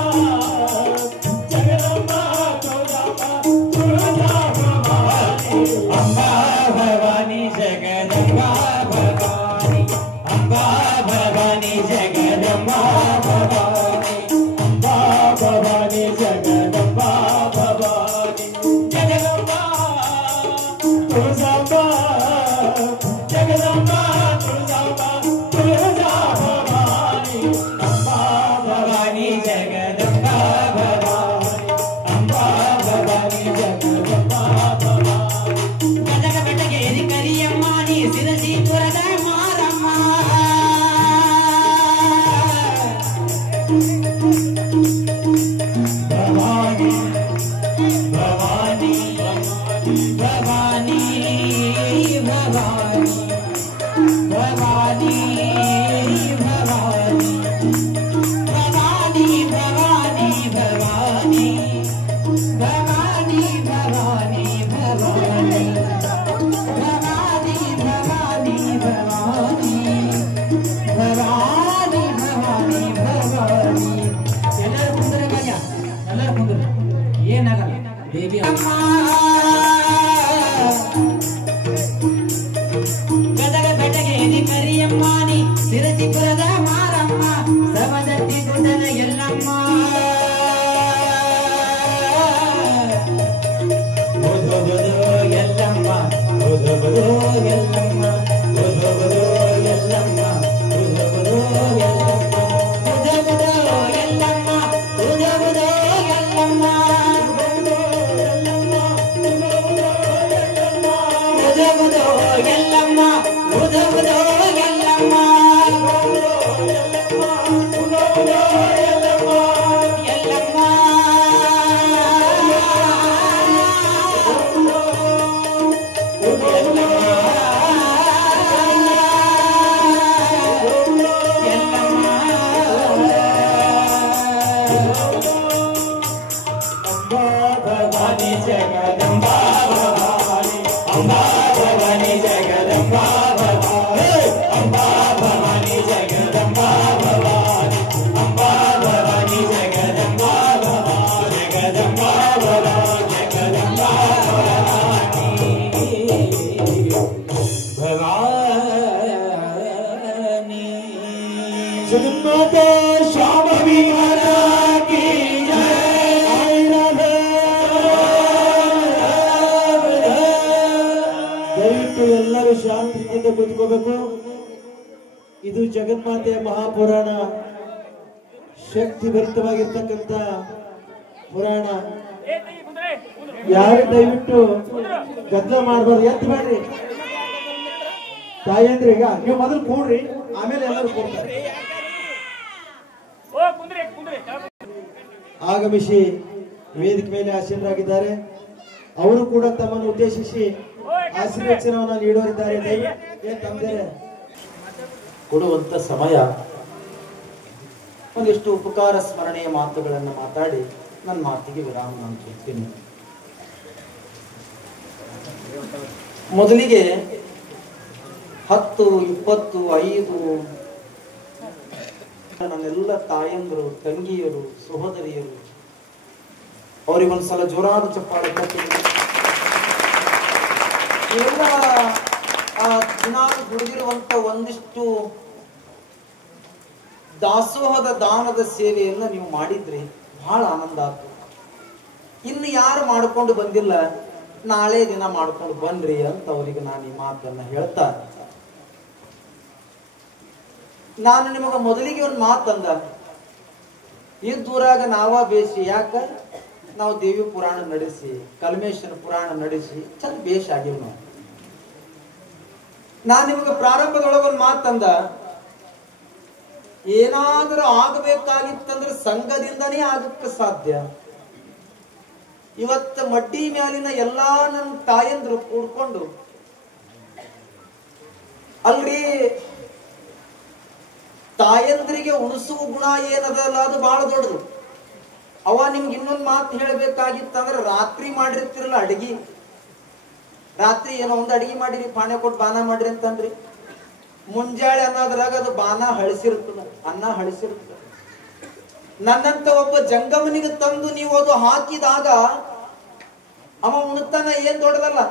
जगदम्बा तुळजांबा भवानी अम्बा भवानी जगदम्बा भवानी अम्बा भवानी जगदम्बा भवानी अम्बा भवानी जगदम्बा भवानी जगदम्बा तुळजांबा जगदम्बा तुळजांबा तुळजा भवानी अम्बा भवानी जगदम्बा भवानी अम्बा भवानी जगदम्बा भवानी गदग ಬೆಟಗೇರಿ ಕರಿಯಮ್ಮ ನೀ ಸಿರಸಿಪುರದ ಮಾರಮ್ಮ भवानी भवानी भवानी भवानी भवानी भवानी भवानी भवानी भवानी भवानी भवानी भवानी भवानी भवानी भवानी भवानी भवानी भवानी ಎಲ್ಲರೂ ಕುಂದ್ರೆ ಬಯ್ಯ ಎಲ್ಲರೂ ಕುಂದ್ರೆ ಏನಾಗಲ್ಲ ದೇವಿ ಗದಗ ಬೆಟಗೇರಿ ಕರಿಯಮ್ಮ ನೀ ಸಿರಸಿಪುರದ ಮಾರಮ್ಮ ಸಮದತ್ತಿ ಗುಡ್ಡದ ಎಲ್ಲಮ್ಮ ಓದೋದು ಎಲ್ಲಮ್ಮ ಓದೋದು ಎಲ್ಲಮ್ಮ ಓದೋದು ಎಲ್ಲಮ್ಮ ಓದೋದು ಎಲ್ಲಮ್ಮ ಓದೋದು ಎಲ್ಲಮ್ಮ ಓದೋದು ಎಲ್ಲಮ್ಮ ಓದೋದು ಎಲ್ಲಮ್ಮ ಓದೋದು ಎಲ್ಲಮ್ಮ जगदम्बा भवानी अम्बा भवानी जगदम्बा भवानी अम्बा भवानी जगदम्बा भवानी अम्बा भवानी जगदम्बा भवानी जगदम्बा भवानी जगदम्बा भवानी जगन्माता शांभवी माता की ಎಲ್ಲರೂ ಶಾಂತಿಯಿಂದ ಕೂತ್ಕೋಬೇಕು. ಇದು ಜಗನ್ಮಾತೆಯ ಮಹಾಪುರಾಣ, ಶಕ್ತಿ ಭರಿತವಾಗಿರ್ತಕ್ಕಂಥ ಪುರಾಣ. ಯಾರು ದಯವಿಟ್ಟು ಗದ್ದಲ ಮಾಡಬಾರ್ದು, ಎತ್ತು ಬೇಡ್ರಿ ತಾಯಂದ್ರೆ. ಈಗ ನೀವು ಮೊದಲು ಕೂಡ್ರಿ, ಆಮೇಲೆ ಎಲ್ಲರೂ ಕೂಡ್ತಾರೆ. ಆಗಮಿಸಿ ವೇದಿಕೆ ಮೇಲೆ ಆಸೀನರಾಗಿದ್ದಾರೆ. ಅವರು ಕೂಡ ತಮ್ಮನ್ನು ಉದ್ದೇಶಿಸಿ ಆಶೀರ್ವಚನವನ್ನು ನೀಡುವರಿದ್ದಾರೆ. ಕೊಡುವಂತ ಸಮಯ ಒಂದಿಷ್ಟು ಉಪಕಾರ ಸ್ಮರಣೆಯ ಮಾತುಗಳನ್ನು ಮಾತಾಡಿ ನನ್ನ ಮಾತಿಗೆ ವಿರಾಮ ನಾನು ಕೊಡ್ತೀನಿ. ಮೊದಲಿಗೆ 10, 20, 5 ನನ್ನೆಲ್ಲ ತಾಯಂದರು, ತಂಗಿಯರು, ಸಹೋದರಿಯರು ಅವರಿಗೊಂದ್ಸಲ ಜೋರಾದ ಚಪ್ಪಾಳೆ ಕೊಟ್ಟು ಎಲ್ಲ ದಿನಾಲು ದುಡಿದಿರುವಂತ ಒಂದಿಷ್ಟು ದಾಸೋಹದ ದಾನದ ಸೇವೆಯನ್ನ ನೀವು ಮಾಡಿದ್ರಿ, ಬಹಳ ಆನಂದ ಆಯ್ತು. ಇನ್ನು ಯಾರು ಮಾಡ್ಕೊಂಡು ಬಂದಿಲ್ಲ, ನಾಳೆ ದಿನ ಮಾಡ್ಕೊಂಡು ಬನ್ರಿ ಅಂತ ಅವರಿಗೆ ನಾನು ಈ ಮಾತನ್ನ ಹೇಳ್ತಾ, ನಾನು ನಿಮಗ ಮೊದಲಿಗೆ ಒಂದು ಮಾತಂದ, ಇದ್ದೂರಾಗ ನಾವ ಬೇಸಿ, ಯಾಕ ನಾವು ದೇವಿ ಪುರಾಣ ನಡೆಸಿ, ಕಲ್ಮೇಶನ ಪುರಾಣ ನಡೆಸಿ ಚಂದ ಬೇಷ್ ಆಗಿವ್ ನಾವು. ನಾನು ನಿಮಗ ಪ್ರಾರಂಭದೊಳಗೆ ಒಂದು ಮಾತಂದ, ಏನಾದರೂ ಆಗಬೇಕಾಗಿತ್ತಂದ್ರೆ ಸಂಘದಿಂದನೇ ಆಗಕ್ಕೆ ಸಾಧ್ಯ. ಇವತ್ತ ಮಡ್ಡಿ ಮ್ಯಾಲಿನ ಎಲ್ಲಾ ನನ್ನ ತಾಯಂದ್ರು ಕೂಡ್ಕೊಂಡು, ಅಲ್ರಿ ತಾಯಂದ್ರಿಗೆ ಉಣಿಸುವ ಗುಣ ಏನದಲ್ಲ ಅದು ಬಹಳ ದೊಡ್ಡದು. ಅವ ನಿಮ್ಗೆ ಇನ್ನೊಂದು ಮಾತು ಹೇಳ್ಬೇಕಾಗಿತ್ತಂದ್ರೆ, ರಾತ್ರಿ ಮಾಡಿರ್ತಿರಲ್ಲ ಅಡಿಗೆ, ರಾತ್ರಿ ಏನೋ ಒಂದು ಅಡಿಗೆ ಮಾಡಿರಿ, ಪಾಣೆ ಕೊಟ್ಟು ಬಾನ ಮಾಡಿರಿ ಅಂತಂದ್ರಿ, ಮುಂಜಾಳೆ ಅನ್ನೋದ್ರಾಗ ಅದು ಬಾನ ಹಳಿಸಿರ್ತದ, ಅನ್ನ ಹಳಿಸಿರ್ತದ. ನನ್ನಂತ ಒಬ್ಬ ಜಂಗಮನಿಗೆ ತಂದು ನೀವು ಅದು ಹಾಕಿದಾಗ ಅವ ಉಣ್ತಾನ, ಏನ್ ದೊಡ್ಡದಲ್ಲ.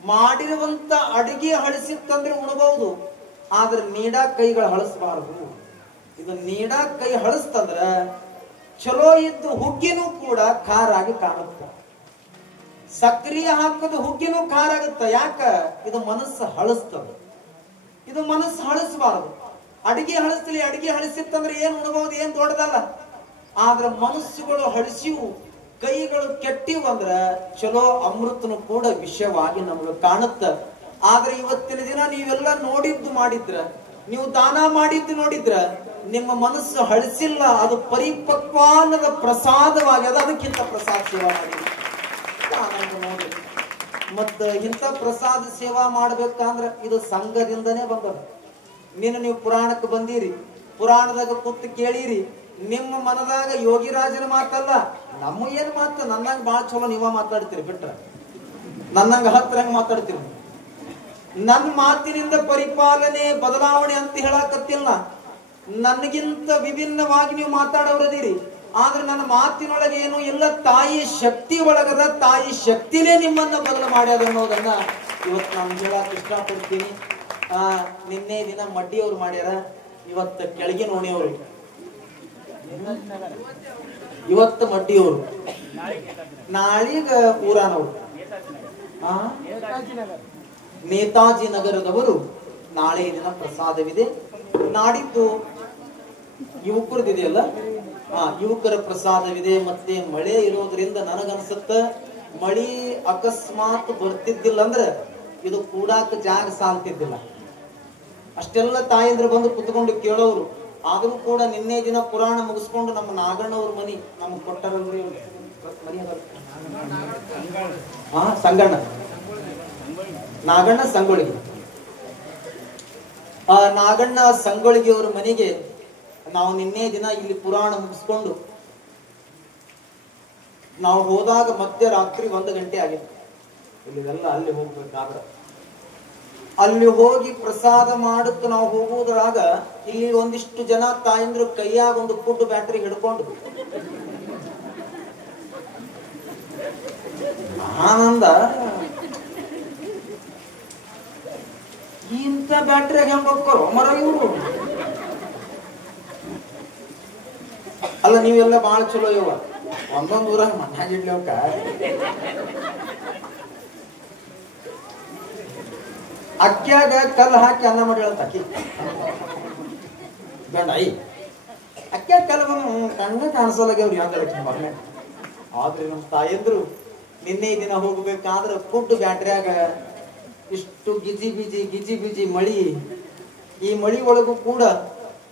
ಮಾಡಿರುವಂತ ಅಡಿಗೆ ಹಳಿಸಿತ್ತಂದ್ರೆ ಉಣಬಹುದು, ಆದ್ರೆ ನೀಡಾ ಕೈಗಳು ಹಳಸಬಾರದು. ಇದು ನೀಡಾ ಕೈ ಹಳಸ್ತಂದ್ರ ಚಲೋ ಇದ್ದು ಹುಗ್ಗಿನೂ ಕೂಡ ಖಾರ ಆಗಿ ಕಾಣುತ್ತ, ಸಕ್ರಿಯ ಹಾಕದು ಹುಗ್ಗಿನೂ ಖಾರ ಆಗುತ್ತ. ಯಾಕ? ಇದು ಮನಸ್ಸು ಹಳಸ್ತದ, ಇದು ಮನಸ್ಸು ಹಳಸಬಾರದು. ಅಡಿಗೆ ಹಳಸ್ತಲಿ, ಅಡಿಗೆ ಹಳಿಸಿತ್ತಂದ್ರೆ ಏನ್ ಉಣಬಹುದು, ಏನ್ ದೊಡ್ಡದಲ್ಲ. ಆದ್ರೆ ಮನಸ್ಸುಗಳು ಹಳಸಿವು, ಕೈಗಳು ಕೆಟ್ಟಿವು ಅಂದ್ರ ಚಲೋ ಅಮೃತನು ಕೂಡ ವಿಷಯವಾಗಿ ನಮಗೆ ಕಾಣುತ್ತ. ಆದ್ರೆ ಇವತ್ತಿನ ದಿನ ನೀವೆಲ್ಲ ನೋಡಿದ್ದು ಮಾಡಿದ್ರ, ನೀವು ದಾನ ಮಾಡಿದ್ದು ನೋಡಿದ್ರ, ನಿಮ್ಮ ಮನಸ್ಸು ಹಳಸಿಲ್ಲ, ಅದು ಪರಿಪಕ್ವಾನದ ಪ್ರಸಾದವಾಗ್ಯದ. ಅದಕ್ಕಿಂತ ಪ್ರಸಾದ ಸೇವಾ ಮಾಡಿ ನೋಡಿ. ಮತ್ತ ಇಂಥ ಪ್ರಸಾದ ಸೇವಾ ಮಾಡ್ಬೇಕಂದ್ರ ಇದು ಸಂಘದಿಂದನೇ ಬಂದದ. ನೀವು ಪುರಾಣಕ್ಕೆ ಬಂದಿರಿ, ಪುರಾಣದಾಗ ಕೂತು ಕೇಳಿರಿ, ನಿಮ್ಮ ಮನದಾಗ ಯೋಗಿರಾಜನ ಮಾತಲ್ಲ, ನಮ್ಮ ಏನ್ ಮಾತ. ನನ್ನಂಗ ಬಾಳ ಚಲೋ ನೀವ ಮಾತಾಡ್ತೀರಿ, ಬಿಟ್ರ ನನ್ನಂಗ ಹತ್ರಂಗ ಮಾತಾಡ್ತೀರಿ. ನನ್ನ ಮಾತಿನಿಂದ ಪರಿಪಾಲನೆ ಬದಲಾವಣೆ ಅಂತ ಹೇಳಕತ್ತಿಲ್ಲ, ನನಗಿಂತ ವಿಭಿನ್ನವಾಗಿ ನೀವು ಮಾತಾಡೋರದಿರಿ. ಆದ್ರೆ ನನ್ನ ಮಾತಿನೊಳಗೆ ಏನು ಇಲ್ಲ, ತಾಯಿ ಶಕ್ತಿ ಒಳಗದ, ತಾಯಿ ಶಕ್ತಿನೇ ನಿಮ್ಮನ್ನ ಬದಲು ಮಾಡ್ಯದ ಅನ್ನೋದನ್ನ ಇವತ್ತು ನಾನು ಹೇಳಕ್ ಇಷ್ಟಪಡ್ತೀನಿ. ನಿನ್ನೆ ದಿನ ಮಡ್ಡಿಯವ್ರು ಮಾಡ್ಯಾರ, ಇವತ್ತು ಕೆಳಗಿನ ಓಣಿಯವರು, ಇವತ್ತು ಮಡ್ಡಿಯವರು, ನಾಳೀಗ ಊರಾನವರು, ನೇತಾಜಿ ನಗರದವರು. ನಾಳೆ ದಿನ ಪ್ರಸಾದವಿದೆ, ನಾಡಿದ್ದು ಯುವಕರದಿದೆಯಲ್ಲ, ಯುವಕರ ಪ್ರಸಾದವಿದೆ. ಮತ್ತೆ ಮಳೆ ಇರೋದ್ರಿಂದ ನನಗನ್ಸುತ್ತ ಮಳಿ ಅಕಸ್ಮಾತ್ ಬರ್ತಿದ್ದಿಲ್ಲ ಅಂದ್ರೆ ಇದು ಕೂಡಾಕ ಜಾಗ ಸಾಲ್ತಿದ್ದಿಲ್ಲ. ಅಷ್ಟೆಲ್ಲ ತಾಯಂದ್ರು ಬಂದು ಕುತ್ಕೊಂಡು ಕೇಳೋರು. ಆದ್ರೂ ಕೂಡ ನಿನ್ನೆ ದಿನ ಪುರಾಣ ಮುಗಿಸ್ಕೊಂಡು ನಮ್ಮ ನಾಗಣ್ಣವ್ರ ಮನಿ ನಮ್ಗೆ ಕೊಟ್ಟರಲ್ರಿ ಮನಿ, ಸಂಗಣ್ಣ, ನಾಗಣ್ಣ ಸಂಗೊಳಿಗೆ, ನಾಗಣ್ಣ ಸಂಗೊಳಿಗೆ ಅವ್ರ ಮನೆಗೆ ನಾವು ನಿನ್ನೆ ದಿನ ಇಲ್ಲಿ ಪುರಾಣ ಮುಗಿಸ್ಕೊಂಡು ನಾವು ಹೋದಾಗ ಮಧ್ಯರಾತ್ರಿ 1 ಗಂಟೆ ಆಗಿತ್ತು. ಇಲ್ಲಿದೆಲ್ಲ ಅಲ್ಲಿ ಹೋಗ್ಬೇಕಾದ್ರೆ ಅಲ್ಲಿ ಹೋಗಿ ಪ್ರಸಾದ ಮಾಡುತ್ತ ನಾವು ಹೋಗುವುದರಾಗ ಇಲ್ಲಿ ಒಂದಿಷ್ಟು ಜನ ತಾಯಂದ್ರು ಕೈಯಾಗ ಒಂದು ಫುಡ್ ಬ್ಯಾಟ್ರಿ ಹಿಡ್ಕೊಂಡು, ಆನಂದ ಇಂಥ ಬ್ಯಾಟ್ರಿಯಾಗ ಹೆಂಗ್ ಹೋಗ್ತಾರೋ ಮರ ಇವ್ರು. ಅಲ್ಲ ನೀವೆಲ್ಲ ಬಾಳ ಚಲೋ ಇವ, ಒಂದೊಂದು ಊರಾಗ ಮಣ್ಣಾಗಿಡ್ಲವಕ ಅಕ್ಕಿಯಾಗ ಕಲ್ಲು ಹಾಕಿ ಅನ್ನ ಮಾಡಿ ಹೇಳತ್ತಾಕಿ ಗಂಡ ಐ ಅಕ್ಕಿಯಾಗ ಕಲ್ಲು ಬಂದು ಕಣ್ಣ ಕಾಣಿಸೋಲಾಗ್ಯವ್ರು ಯಾವ ಮಗನೇ. ಆದ್ರೆ ನಮ್ಮ ತಾಯಂದ್ರು ನಿನ್ನೆ ದಿನ ಹೋಗ್ಬೇಕಾದ್ರೆ ಫುಡ್ ಬ್ಯಾಟ್ರಿಯಾಗ ಇಷ್ಟು ಗಿಜಿ ಬಿಜಿ ಮಳಿ, ಈ ಮಳಿ ಒಳಗೂ ಕೂಡ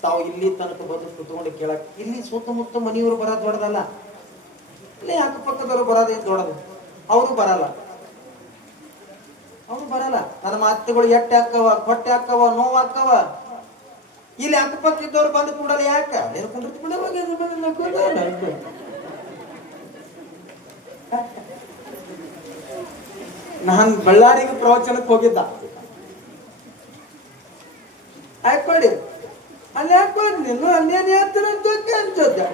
ತಾವು ಇಲ್ಲಿ ತನಕ ಬಂದು ಕುತ್ಕೊಂಡು ಕೇಳಕ್, ಇಲ್ಲಿ ಸುತ್ತಮುತ್ತ ಮನೆಯವರು ಬರೋದು ದೊಡ್ಡದಲ್ಲ, ಇಲ್ಲಿ ಅಕ್ಕಪಕ್ಕದವರು ಬರೋದೇನು ದೊಡ್ಡದು. ಅವರು ಬರಲ್ಲ. ನನ್ನ ಮಾತುಗಳು ಎಟ್ಟೆ ಹಾಕವ, ಕೊಟ್ಟೆ ಹಾಕವ, ನೋವು ಹಾಕವ. ಇಲ್ಲಿ ಅಕ್ಕಪಕ್ಕ ಇದ್ದವ್ರು ಬಂದು ಕೂಡಲ್ಲ, ಯಾಕ ನಾನ್ ಬಳ್ಳಾರಿಗೆ ಪ್ರವಚನಕ್ಕೆ ಹೋಗಿದ್ದ. ಹಾಕೊಳ್ಳಿ ಅಲ್ಲಿ ಹಾಕೊಳ್ಳಿ ನೀನು ಅಲ್ಲೇನು ಹೇಳ್ತಾರೆ ಅಂತ ಅನ್ಸುತ್ತೆ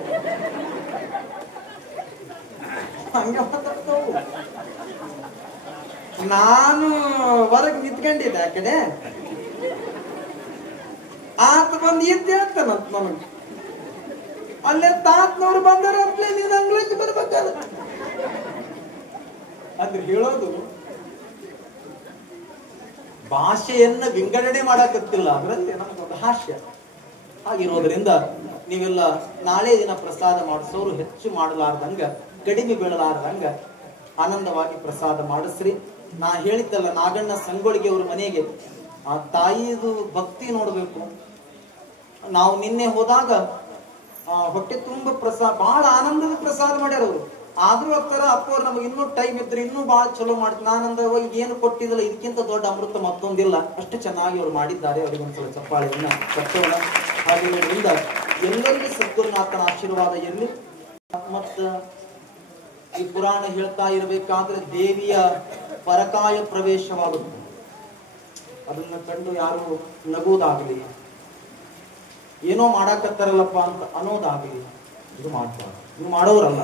ಹಂಗ ಮಾತಾಡ್ತಾವು. ನಾನು ಹೊರಗೆ ನಿಂತ್ಕೊಂಡಿದ್ದೆ ಆ ಕಡೆ ಆತ ಬಂದು ಇದ್ದೆ ಹೇಳ್ತಾನಂತ ನನಗೆ ಅಲ್ಲೇ ತಾತನವ್ರು ಬಂದಾರ ಅಂತಲೇ ನೀನು ಅಂಗ್ಲಕ್ಕೆ ಬರ್ಬೇಕಾದ ಅಂದ್ರೆ ಹೇಳೋದು ಭಾಷೆಯನ್ನ ವಿಂಗಡಣೆ ಮಾಡಕತ್ತಿಲ್ಲ ಅದರಲ್ಲಿ ನಮಗೊಂದು ಹಾಸ್ಯ ಆಗಿರೋದ್ರಿಂದ ನೀವೆಲ್ಲ ನಾಳೆ ದಿನ ಪ್ರಸಾದ ಮಾಡಿಸೋರು ಹೆಚ್ಚು ಮಾಡಲಾರ್ದಂಗ ಕಡಿಮೆ ಬೀಳಲಾರ್ದಂಗ ಆನಂದವಾಗಿ ಪ್ರಸಾದ ಮಾಡಿಸ್ರಿ. ನಾ ಹೇಳಿದ್ದಲ್ಲ ನಾಗಣ್ಣ ಸಂಗೊಳಿಗೆ ಅವ್ರ ಮನೆಗೆ ಆ ತಾಯಿದು ಭಕ್ತಿ ನೋಡ್ಬೇಕು. ನಾವು ನಿನ್ನೆ ಹೋದಾಗ ಹೊಟ್ಟೆ ತುಂಬ ಪ್ರಸಾದ ಬಹಳ ಆನಂದದ ಪ್ರಸಾದ ಮಾಡ್ಯಾರ ಅವರು. ಆದ್ರೂ ಆಗ್ತಾರ ಅಪ್ಪವ್ರು ನಮಗೆ ಇನ್ನೂ ಟೈಮ್ ಇದ್ರೆ ಇನ್ನೂ ಬಹಳ ಚಲೋ ಮಾಡ್ತಾರೆ. ನಾನಂದ ಈಗ ಏನು ಕೊಟ್ಟಿದ್ದಲ್ಲ ಇದಕ್ಕಿಂತ ದೊಡ್ಡ ಅಮೃತ ಮತ್ತೊಂದಿಲ್ಲ, ಅಷ್ಟು ಚೆನ್ನಾಗಿ ಅವ್ರು ಮಾಡಿದ್ದಾರೆ. ಅವರಿಗೆ ಒಂದ್ಸಲ ಚಪ್ಪಾಳೆಯನ್ನ ಕಟ್ಟೋಣ. ಹಾಗೆಯಿಂದ ಎಲ್ಲರಿಗೂ ಸದ್ಗುರುನಾಥನ ಆಶೀರ್ವಾದ ಇರಲಿ. ಮತ್ತ ಈ ಪುರಾಣ ಹೇಳ್ತಾ ಇರಬೇಕಾದ್ರೆ ದೇವಿಯ ಪರಕಾಯ ಪ್ರವೇಶವಾಗುತ್ತೆ. ಅದನ್ನ ಕಂಡು ಯಾರು ನಗುವುದಾಗಲಿ, ಏನೋ ಮಾಡಾಕತ್ತಾರಲ್ಲಪ್ಪ ಅಂತ ಅನ್ನೋದಾಗಲಿ ಇದು ಮಾಡ್ತಾರೆ. ಇದು ಮಾಡೋರಲ್ಲ.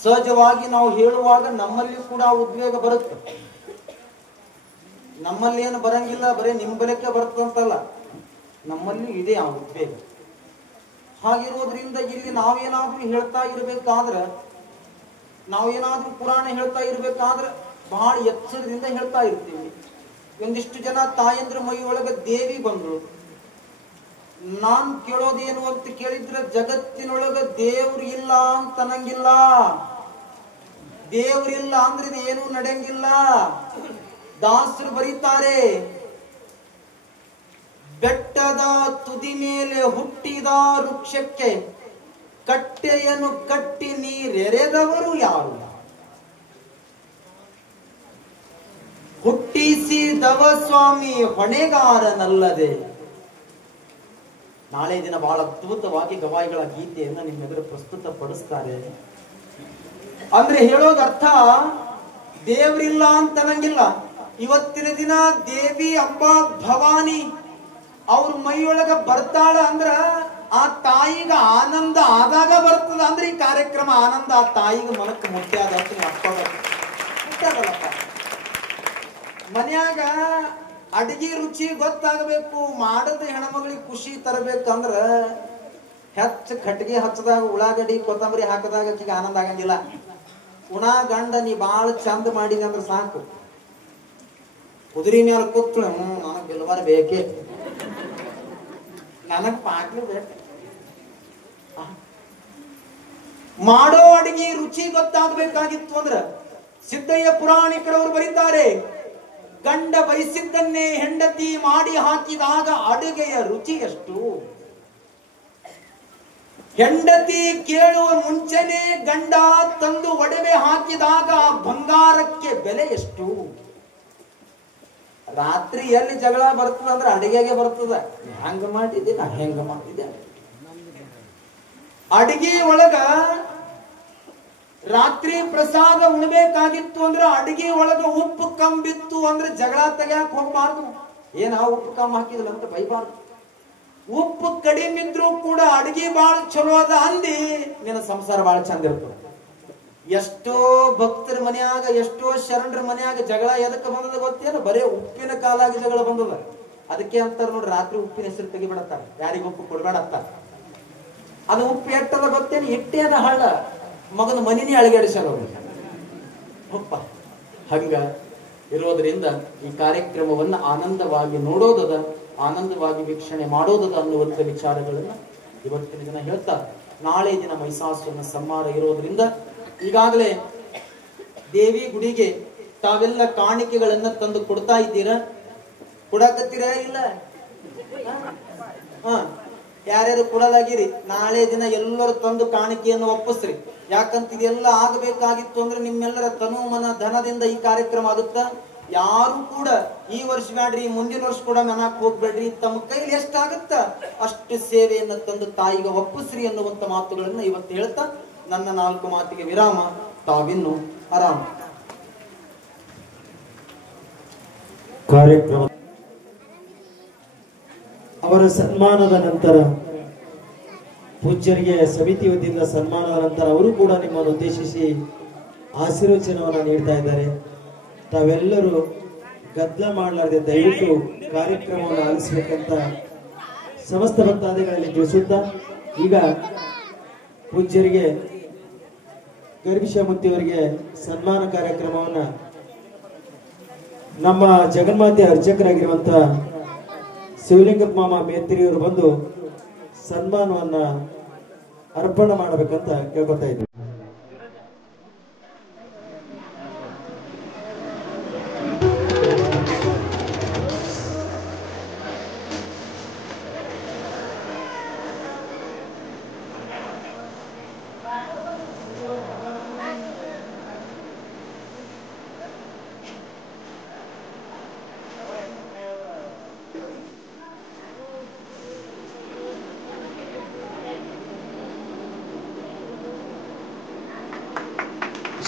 ಸಹಜವಾಗಿ ನಾವು ಹೇಳುವಾಗ ನಮ್ಮಲ್ಲಿ ಕೂಡ ಉದ್ವೇಗ ಬರುತ್ತೆ. ನಮ್ಮಲ್ಲಿ ಏನು ಬರಂಗಿಲ್ಲ, ಬರೀ ನಿಮ್ಮ ಬಲಕ್ಕೆ ಬರ್ತಂತಲ್ಲ, ನಮ್ಮಲ್ಲಿ ಇದೆ ಆ ಉದ್ವೇಗ. ಹಾಗಿರೋದ್ರಿಂದ ಇಲ್ಲಿ ನಾವೇನಾದ್ರೂ ಹೇಳ್ತಾ ಇರ್ಬೇಕಾದ್ರೆ, ನಾವೇನಾದ್ರೂ ಪುರಾಣ ಹೇಳ್ತಾ ಇರ್ಬೇಕಾದ್ರೆ ಬಹಳ ಎಚ್ಚರದಿಂದ ಹೇಳ್ತಾ ಇರ್ತೀವಿ. ಒಂದಿಷ್ಟು ಜನ ತಾಯಂದ್ರ ಮೈಯೊಳಗ ದೇವಿ ಬಂದ್ರು. ನಾನ್ ಕೇಳೋದೇನು ಅಂತ ಕೇಳಿದ್ರೆ, ಜಗತ್ತಿನೊಳಗ ದೇವ್ರು ಇಲ್ಲ ಅಂತ ಅನ್ನಂಗಿಲ್ಲ. ದೇವ್ರಿಲ್ಲ ಅಂದ್ರೆ ಇದು ಏನು ನಡೆಯಂಗಿಲ್ಲ. ದಾಸರು ಬರೀತಾರೆ, ಬೆಟ್ಟದ ತುದಿ ಮೇಲೆ ಹುಟ್ಟಿದ ವೃಕ್ಷಕ್ಕೆ ಕಟ್ಟೆಯನ್ನು ಕಟ್ಟಿ ನೀರೆರೆದವರು ಯಾರು? ಹುಟ್ಟಿಸಿದವ ಸ್ವಾಮಿ ಹೊಣೆಗಾರನಲ್ಲದೆ. ನಾಳೆ ದಿನ ಬಹಳ ಅದ್ಭುತವಾಗಿ ಗವಾಯಿಗಳ ಗೀತೆಯನ್ನು ನಿಮ್ಮೆದುರು ಪ್ರಸ್ತುತ ಪಡಿಸ್ತಾರೆ. ಅಂದ್ರೆ ಹೇಳೋದ ಅರ್ಥ ದೇವ್ರಿಲ್ಲ ಅಂತ ಅನ್ನಂಗಿಲ್ಲ. ಇವತ್ತಿನ ದಿನ ದೇವಿ ಅಂಬಾ ಭವಾನಿ ಅವ್ರ ಮೈಯೊಳಗ ಬರ್ತಾಳ ಅಂದ್ರ ಆ ತಾಯಿಗ ಆನಂದ ಆದಾಗ ಬರ್ತದ. ಅಂದ್ರೆ ಈ ಕಾರ್ಯಕ್ರಮ ಆನಂದ ಆ ತಾಯಿಗ ಮನಕ್ಕೆ ಮುಟ್ಟ್ಯಾದ ಅಂತ ಮುಟ್ಟ್ಯಾದಲ್ಲಪ್ಪ. ಮನ್ಯಾಗ ಅಡಿಗೆ ರುಚಿ ಗೊತ್ತಾಗಬೇಕು, ಮಾಡದ ಹೆಣ್ಮಗಳಿಗೆ ಖುಷಿ ತರಬೇಕಂದ್ರ ಹೆಚ್ಚ ಕಟ್ಟಿಗೆ ಹಚ್ಚದಾಗ ಉಳ್ಳಾಗಡ್ಡಿ ಕೊತ್ತಂಬರಿ ಹಾಕದಾಗ ಆಕಿಗೆ ಆನಂದ ಆಗಂಗಿಲ್ಲ. ಉಣಾ ಗಂಡ ನೀ ಬಾಳ ಚಂದ ಮಾಡಿದೆ ಅಂದ್ರೆ ಸಾಕು. ಕುದುರೆ ಮೇಲೆ ಕೂತ್ಳು, ನನಗ್ ಬಿಲ್ವಾರ ಬೇಕೇ, ನನಗ್ ಪಾಟ್ಲು ಬೇಕು. ಮಾಡೋ ಅಡಿಗೆ ರುಚಿ ಗೊತ್ತಾಗಬೇಕಾಗಿತ್ತು ಅಂದ್ರ ಸಿದ್ದಯ್ಯ ಪುರಾಣಿಕರವರು ಬರೀತಾರೆ, ಗಂಡ ಬಯಸಿದ್ದನ್ನೇ ಹೆಂಡತಿ ಮಾಡಿ ಹಾಕಿದಾಗ ಅಡುಗೆಯ ರುಚಿ ಎಷ್ಟು. ಹೆಂಡತಿ ಕೇಳುವ ಮುಂಚೆನೆ ಗಂಡ ತಂದು ಒಡವೆ ಹಾಕಿದಾಗ ಬಂಗಾರಕ್ಕೆ ಬೆಲೆ ಎಷ್ಟು. ರಾತ್ರಿ ಎಲ್ಲಿ ಜಗಳ ಬರ್ತದ ಅಂದ್ರೆ ಅಡಿಗೆಗೆ ಬರ್ತದ. ಹಂಗ ಮಾಡಿದ್ದೆ ನಾ ಹೆಂಗ ಮಾಡಿದ್ದೆ. ಅಡಿಗೆ ಒಳಗ ರಾತ್ರಿ ಪ್ರಸಾದ ಉಣ್ಬೇಕಾಗಿತ್ತು ಅಂದ್ರೆ ಅಡಿಗೆ ಒಳಗ ಉಪ್ಪು ಕಂಬಿತ್ತು ಅಂದ್ರೆ ಜಗಳ ತೆಗ್ಯಾಕ ಹೋಗ್ಬಾರ್ದು. ಏನ ಉಪ್ಪು ಕಮ್ಮಿ ಹಾಕಿದಿಲ್ಲ ಅಂತ ಬೈಬಾರ್ದು. ಉಪ್ಪು ಕಡಿಮೆ ಇದ್ರು ಕೂಡ ಅಡಿಗೆ ಬಾಳ ಚಲೋ ಅದ ಅಂದಿ ನಿನ್ನ ಸಂಸಾರ ಬಾಳ ಚಂದ ಇರ್ತದೆ. ಎಷ್ಟೋ ಭಕ್ತರ ಮನ್ಯಾಗ, ಎಷ್ಟೋ ಶರಣರ ಮನ್ಯಾಗ ಜಗಳ ಎದಕ್ಕೆ ಬಂದದ ಗೊತ್ತೇನು? ಬರೇ ಉಪ್ಪಿನ ಕಾಲಾಗಿ ಜಗಳ ಬಂದದ. ಅದಕ್ಕೆ ಅಂತಾರ ನೋಡ್ರಿ, ರಾತ್ರಿ ಉಪ್ಪಿನ ಹೆಸರು ತೆಗಿಬಿಡತ್ತಾರ, ಯಾರಿಗ ಉಪ್ಪು ಕೊಡ್ಬೇಡ ಅಂತಾರ. ಅದು ಉಪ್ಪು ಎಟ್ಟದ ಗೊತ್ತೇನು? ಎಟ್ಟೆ ಅದ ಹಳ್ಳ, ಮಗನ ಮನಿನೇ ಅಳಗಾಡಿಸ್ಯಾರ ಉಪ್ಪ. ಹಂಗ ಇರೋದ್ರಿಂದ ಈ ಕಾರ್ಯಕ್ರಮವನ್ನ ಆನಂದವಾಗಿ ನೋಡೋದದ, ಆನಂದವಾಗಿ ವೀಕ್ಷಣೆ ಮಾಡೋದದ ಅನ್ನುವಂಥ ವಿಚಾರಗಳನ್ನ ಇವತ್ತಿನ ದಿನ ಹೇಳ್ತಾ, ನಾಳೆ ದಿನ ಮಹಿಷಾಸುರನ ಸಂಹಾರ ಇರೋದ್ರಿಂದ ಈಗಾಗಲೇ ದೇವಿ ಗುಡಿಗೆ ತಾವೆಲ್ಲ ಕಾಣಿಕೆಗಳನ್ನ ತಂದು ಕೊಡ್ತಾ ಇದ್ದೀರಾ? ಕೊಡಕತ್ತೀರಾ? ಇಲ್ಲ ಯಾರ್ಯಾರು ಕೊಡಲಾಗಿರಿ, ನಾಳೆ ದಿನ ಎಲ್ಲರೂ ತಂದು ಕಾಣಿಕೆಯನ್ನು ಒಪ್ಪಿಸ್ರಿ. ಯಾಕಂತ ಇದೆಲ್ಲ ಆಗಬೇಕಾಗಿತ್ತು ಅಂದ್ರೆ ನಿಮ್ಮೆಲ್ಲರ ತನು ಮನ ಧನದಿಂದ ಈ ಕಾರ್ಯಕ್ರಮ ಆಗುತ್ತಾ. ಯಾರು ಕೂಡ ಈ ವರ್ಷ ಬ್ಯಾಡ್ರಿ, ಮುಂದಿನ ವರ್ಷ ಕೂಡ ಮನಾಕ್ ಹೋಗ್ಬೇಡ್ರಿ, ತಮ್ಮ ಕೈಲಿ ಎಷ್ಟಾಗುತ್ತ ಅಷ್ಟು ಸೇವೆಯನ್ನು ತಂದು ತಾಯಿಗೆ ಒಪ್ಪಿಸ್ರಿ ಅನ್ನುವಂತ ಮಾತುಗಳನ್ನ ಇವತ್ತು ಹೇಳ್ತಾ ನನ್ನ 4 ಮಾತಿಗೆ ವಿರಾಮ. ತಾವಿನ್ನು ಆರಾಮ. ಕಾರ್ಯಕ್ರಮ ಅವರ ಸನ್ಮಾನದ ನಂತರ ಪೂಜ್ಯರಿಗೆ ಸಮಿತಿ ವತಿಯಿಂದ ಸನ್ಮಾನದ ನಂತರ ಅವರು ಕೂಡ ನಿಮ್ಮನ್ನು ಉದ್ದೇಶಿಸಿ ಆಶೀರ್ವಚನವನ್ನು ನೀಡ್ತಾ ಇದ್ದಾರೆ. ತಾವೆಲ್ಲರೂ ಗದ್ದಲ ಮಾಡಲಾರದೆ ದಯವಿಟ್ಟು ಕಾರ್ಯಕ್ರಮವನ್ನು ಆಲಿಸಬೇಕಂತ ಸಮಸ್ತ ಭಕ್ತಾದಿಗಳಲ್ಲಿ ತಿಳಿಸುತ್ತಾ, ಈಗ ಪೂಜ್ಯರಿಗೆ ಗರ್ಭಿಷಮೂರ್ತಿಯವರಿಗೆ ಸನ್ಮಾನ ಕಾರ್ಯಕ್ರಮವನ್ನ ನಮ್ಮ ಜಗನ್ಮಾತೆ ಅರ್ಚಕರಾಗಿರುವಂತ ಶಿವಲಿಂಗಪ್ಪ ಮಾಮ ಮೇತ್ರಿಯವರು ಬಂದು ಸನ್ಮಾನವನ್ನ ಅರ್ಪಣೆ ಮಾಡಬೇಕಂತ ಕೇಳ್ಕೊತಾ ಇದ್ದೀವಿ.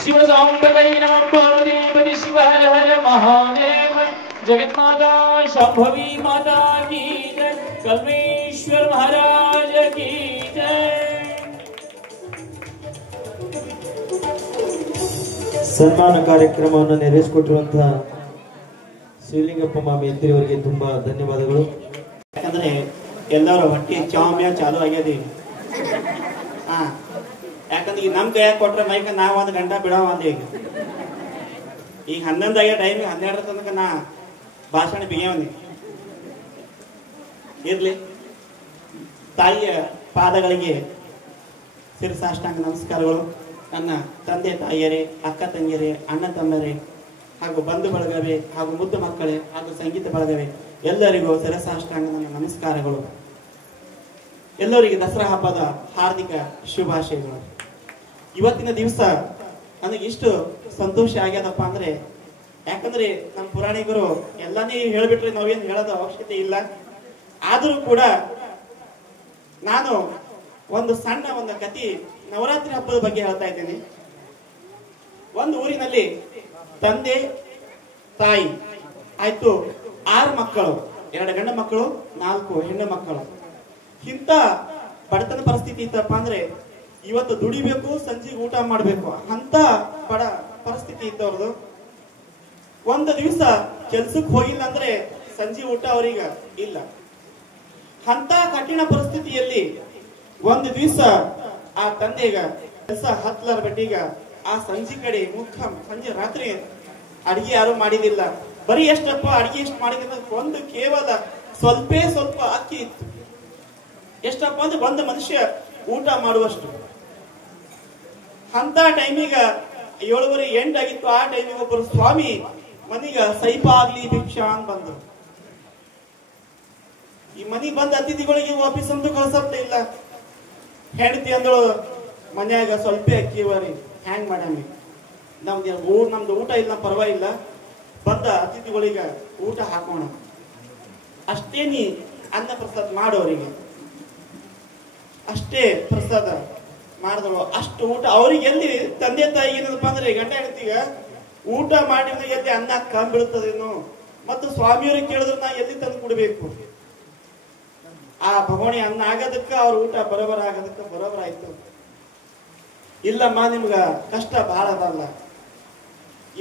शिव सांबवै नमः पार्वती शिव हर हर महादेव जगन्माता शांभवी माता की जय कल्मेश्वर महाराज की जय. ಸನ್ಮಾನ ಕಾರ್ಯಕ್ರಮವನ್ನು ನೆರವೇರಿಸಿಕೊಟ್ಟಿರುವಂತಹ ಶಿವಲಿಂಗಪ್ಪ ಮೇತ್ರಿ ಅವರಿಗೆ ತುಂಬಾ ಧನ್ಯವಾದಗಳು. ಯಾಕಂದ್ರೆ ಎಲ್ಲರ ಹೊಟ್ಟೆ ಚಾಮ್ಯ ಚಾಲು ಆಗ್ಯದ. ಯಾಕಂದ್ರೆ ಈಗ ನಮ್ ಕೈಯಾಗ ಕೊಟ್ರೆ ಮೈಕ ನಾವ್ 1 ಗಂಟೆ ಬಿಡೋ ಈಗ 11 ಆಗ್ಯ ಟೈಮ್ 12 ತನಕ ನಾ ಭಾಷಣ ಬಿಗಿಯವನಿ ಇರ್ಲಿ. ತಾಯಿಯ ಪಾದಗಳಿಗೆ ಶಿರಸಾಷ್ಟಾಂಗ ನಮಸ್ಕಾರಗಳು. ನನ್ನ ತಂದೆ ತಾಯಿಯರೇ, ಅಕ್ಕ ತಂಗಿಯರೇ, ಅಣ್ಣ ತಮ್ಮರೇ, ಹಾಗೂ ಬಂಧು ಬಳಗವೇ, ಹಾಗೂ ಮುದ್ದು ಮಕ್ಕಳೇ, ಹಾಗೂ ಸಂಗೀತ ಬಳಗವೇ, ಎಲ್ಲರಿಗೂ ಶಿರಸಾಷ್ಟಾಂಗ ನನ್ನ ನಮಸ್ಕಾರಗಳು. ಎಲ್ಲರಿಗೆ ದಸರಾ ಹಬ್ಬದ ಹಾರ್ದಿಕ ಶುಭಾಶಯಗಳು. ಇವತ್ತಿನ ದಿವಸ ನನಗೆ ಇಷ್ಟು ಸಂತೋಷ ಆಗ್ಯದಪ್ಪ ಅಂದ್ರೆ, ಯಾಕಂದ್ರೆ ನಮ್ಮ ಪುರಾಣಿಕರು ಎಲ್ಲಾನೇ ಹೇಳ್ಬಿಟ್ರೆ ನಾವೇನು ಹೇಳೋದು ಅವಶ್ಯಕತೆ ಇಲ್ಲ. ಆದರೂ ಕೂಡ ನಾನು ಒಂದು ಸಣ್ಣ ಕಥೆ ನವರಾತ್ರಿ ಹಬ್ಬದ ಬಗ್ಗೆ ಹೇಳ್ತಾ ಇದ್ದೇನೆ. ಒಂದು ಊರಿನಲ್ಲಿ ತಂದೆ ತಾಯಿ ಆಯ್ತು 6 ಮಕ್ಕಳು, 2 ಗಂಡು ಮಕ್ಕಳು, 4 ಹೆಣ್ಣು ಮಕ್ಕಳು. ಇಂಥ ಬಡತನ ಪರಿಸ್ಥಿತಿ ಇತ್ತಪ್ಪ ಅಂದ್ರೆ ಇವತ್ತು ದುಡಿಬೇಕು, ಸಂಜೆಗೆ ಊಟ ಮಾಡ್ಬೇಕು ಅಂತ ಬಡ ಪರಿಸ್ಥಿತಿ ಇದ್ದವ್ರದು. ಒಂದು ದಿವಸ ಕೆಲ್ಸಕ್ಕೆ ಹೋಗಿಲ್ಲ ಅಂದ್ರೆ ಸಂಜೆ ಊಟ ಅವ್ರೀಗ ಇಲ್ಲ. ಅಂತ ಕಠಿಣ ಪರಿಸ್ಥಿತಿಯಲ್ಲಿ ಒಂದು ದಿವಸ ಆ ತಂದೆಗ ಕೆಲಸ ಹತ್ಲಾರ ಬಟ್ಟೀಗ ಆ ಸಂಜೆ ಕಡೆ ಸಂಜೆ ರಾತ್ರಿ ಅಡಿಗೆ ಯಾರು ಮಾಡಿದಿಲ್ಲ. ಬರೀ ಎಷ್ಟಪ್ಪ ಅಡಿಗೆ ಎಷ್ಟು ಮಾಡಿದ ಒಂದು ಕೇವಲ ಸ್ವಲ್ಪ ಅಕ್ಕಿ ಇತ್ತು. ಎಷ್ಟಪ್ಪ ಅಂದ್ರೆ ಒಂದು ಮನುಷ್ಯ ಊಟ ಮಾಡುವಷ್ಟು. ಅಂತ ಟೈಮಿಗ 7:30 ಆಗಿತ್ತು. ಆ ಟೈಮಿಗೆ ಒಬ್ಬರು ಸ್ವಾಮಿ ಮನಿಗ ಸೈಪ ಆಗ್ಲಿ ಭಿಕ್ಷಾ ಅಂತ ಬಂದ್ರು. ಈ ಮನಿಗೆ ಬಂದ ಅತಿಥಿಗಳಿಗೆ ವಾಪಸ್ ಅಂತೂ ಕಳ್ಸತ್ತ ಇಲ್ಲ. ಹೆಂಡತಿ ಅಂದಳು ಮನ್ಯಾಗ ಸ್ವಲ್ಪ ಅಕ್ಕಿ ಬರೀ ಹ್ಯಾಂಗ್ ಮಾಡಮಿ, ನಮ್ದು ಊಟ ಇಲ್ಲ ಪರವಾಗಿಲ್ಲ, ಬಂದ ಅತಿಥಿಗಳಿಗೆ ಊಟ ಹಾಕೋಣ, ಅಷ್ಟೇ ನೀ ಅನ್ನ ಪ್ರಸಾದ ಮಾಡೋರಿಗೆ. ಅಷ್ಟೇ ಪ್ರಸಾದ ಮಾಡಿದಳು. ಅಷ್ಟು ಊಟ ಅವ್ರಿಗೆ ಎಲ್ಲಿ ತಂದೆ ತಾಯಿ ಏನಪ್ಪ ಅಂದ್ರೆ ಗಂಡ ಹೆಂಡತಿಗ ಊಟ ಮಾಡಿದ್ರೆ ಎಲ್ಲಿ ಅನ್ನ ಕಮ್ಮಿ ಬೀಳ್ತದೇನು, ಮತ್ತು ಸ್ವಾಮಿಯವ್ರಿಗೆ ಕೇಳಿದ್ರೆ ನಾ ಎಲ್ಲಿ ತಂದು ಕೊಡ್ಬೇಕು. ಆ ಭಗವಣಿ ಅನ್ನ ಆಗೋದಕ್ಕ ಅವ್ರ ಊಟ ಬರೋಬರ ಆಗೋದಕ್ಕ ಬರೋಬರ ಆಯ್ತು. ಇಲ್ಲಮ್ಮ ನಿಮ್ಗ ಕಷ್ಟ ಬಹಳ ಅದಲ್ಲ,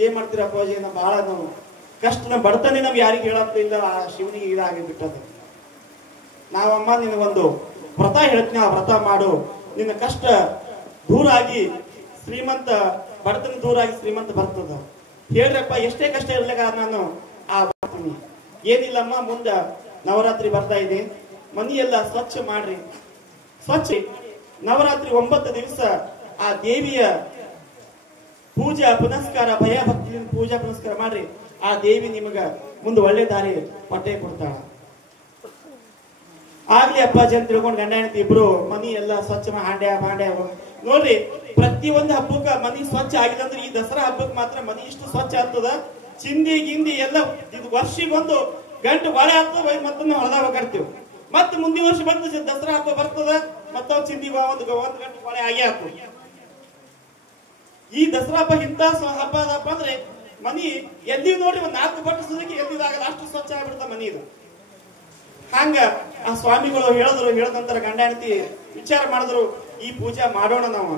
ಏನ್ ಮಾಡ್ತೀರಾ ಪೂಜೆನ ಬಹಳ ನಾವು ಕಷ್ಟ ಬಡತನೆ ನಮ್ಗೆ ಯಾರಿಗೆ ಹೇಳತ್ತ ಇಲ್ಲ. ಆ ಶಿವನಿಗೆ ಇದಾಗಿ ಬಿಟ್ಟದ. ನಾವಮ್ಮ ನಿನಗೊಂದು ವ್ರತ ಹೇಳ್ತೀನಿ, ಆ ವ್ರತ ಮಾಡು, ನಿನ್ನ ಕಷ್ಟ ದೂರ ಆಗಿ ಶ್ರೀಮಂತ, ಬಡತನ ದೂರ ಆಗಿ ಶ್ರೀಮಂತ ಬರ್ತದ. ಹೇಳ್ರಪ್ಪ ಎಷ್ಟೇ ಕಷ್ಟ ಇರ್ಲಿಕ್ಕ ನಾನು ಆ ಬರ್ತೀನಿ. ಏನಿಲ್ಲಮ್ಮ, ಮುಂದ ನವರಾತ್ರಿ ಬರ್ತಾ ಇದೆ, ಮನೆಯೆಲ್ಲ ಸ್ವಚ್ಛ ಮಾಡ್ರಿ. ಸ್ವಚ್ಛ ನವರಾತ್ರಿ 9 ದಿವಸ ಆ ದೇವಿಯ ಪೂಜಾ ಪುನಸ್ಕಾರ, ಭಯ ಭಕ್ತಿಯಿಂದ ಪೂಜಾ ಪುನಸ್ಕಾರ ಮಾಡ್ರಿ. ಆ ದೇವಿ ನಿಮಗ ಮುಂದೆ ಒಳ್ಳೆ ದಾರಿ ಪಟ್ಟೆ ಕೊಡ್ತಾಳ. ಆಗ್ಲಿ ಅಪ್ಪಾಜಿ ಅಂತ ತಿಳ್ಕೊಂಡು ಗಂಡ ಹೆಂಡತಿ ಇಬ್ರು ಮನಿ ಎಲ್ಲ ಸ್ವಚ್ಛ ಹಾಂಡ್ಯ ಬಾಂಡ್ಯ ನೋಡ್ರಿ. ಪ್ರತಿಯೊಂದು ಹಬ್ಬಕ್ಕ ಮನಿ ಸ್ವಚ್ಛ ಆಗಿಲ್ಲ ಅಂದ್ರೆ ಈ ದಸರಾ ಹಬ್ಬಕ್ಕೆ ಮಾತ್ರ ಮನಿ ಇಷ್ಟು ಸ್ವಚ್ಛ ಆಗ್ತದ. ಚಿಂದಿ ಗಿಂದಿ ಎಲ್ಲ ಇದು ವರ್ಷಿಗೊಂದು ಗಂಟು ಬಾಳೆ ಆಗ್ತದ, ಮತ್ತೊಂದು ಹೊಳದಾಗ ಹೋಗಿರ್ತೀವಿ. ಮತ್ತ ಮುಂದಿನ ವರ್ಷ ಬಂದು ದಸರಾ ಹಬ್ಬ ಬರ್ತದ, ಮತ್ತವ್ ಚಿಂದಿ ಒಂದು ಗಂಟು ಬಾಳೆ ಆಗೇ ಆಗ್ತದೆ. ಈ ದಸರಾ ಹಬ್ಬ ಇಂತ ಹಬ್ಬ ಅದಪ್ಪ ಅಂದ್ರೆ ಮನಿ ಎಲ್ಲಿ ನೋಡ್ರಿ 1 4 ಬಟ್ಟೆ ಸುದಕ್ಕೆ ಎಲ್ಲಿದಾಗಲ್ಲ, ಅಷ್ಟು ಸ್ವಚ್ಛ ಆಗ್ಬಿಡ್ತ ಮನಿ ಇದು. ಹಂಗ ಆ ಸ್ವಾಮಿಗಳು ಹೇಳಿದ ನಂತರ ಗಂಡ ಹೆಂಡತಿ ವಿಚಾರ ಮಾಡಿದ್ರು, ಈ ಪೂಜೆ ಮಾಡೋಣ ನಾವು.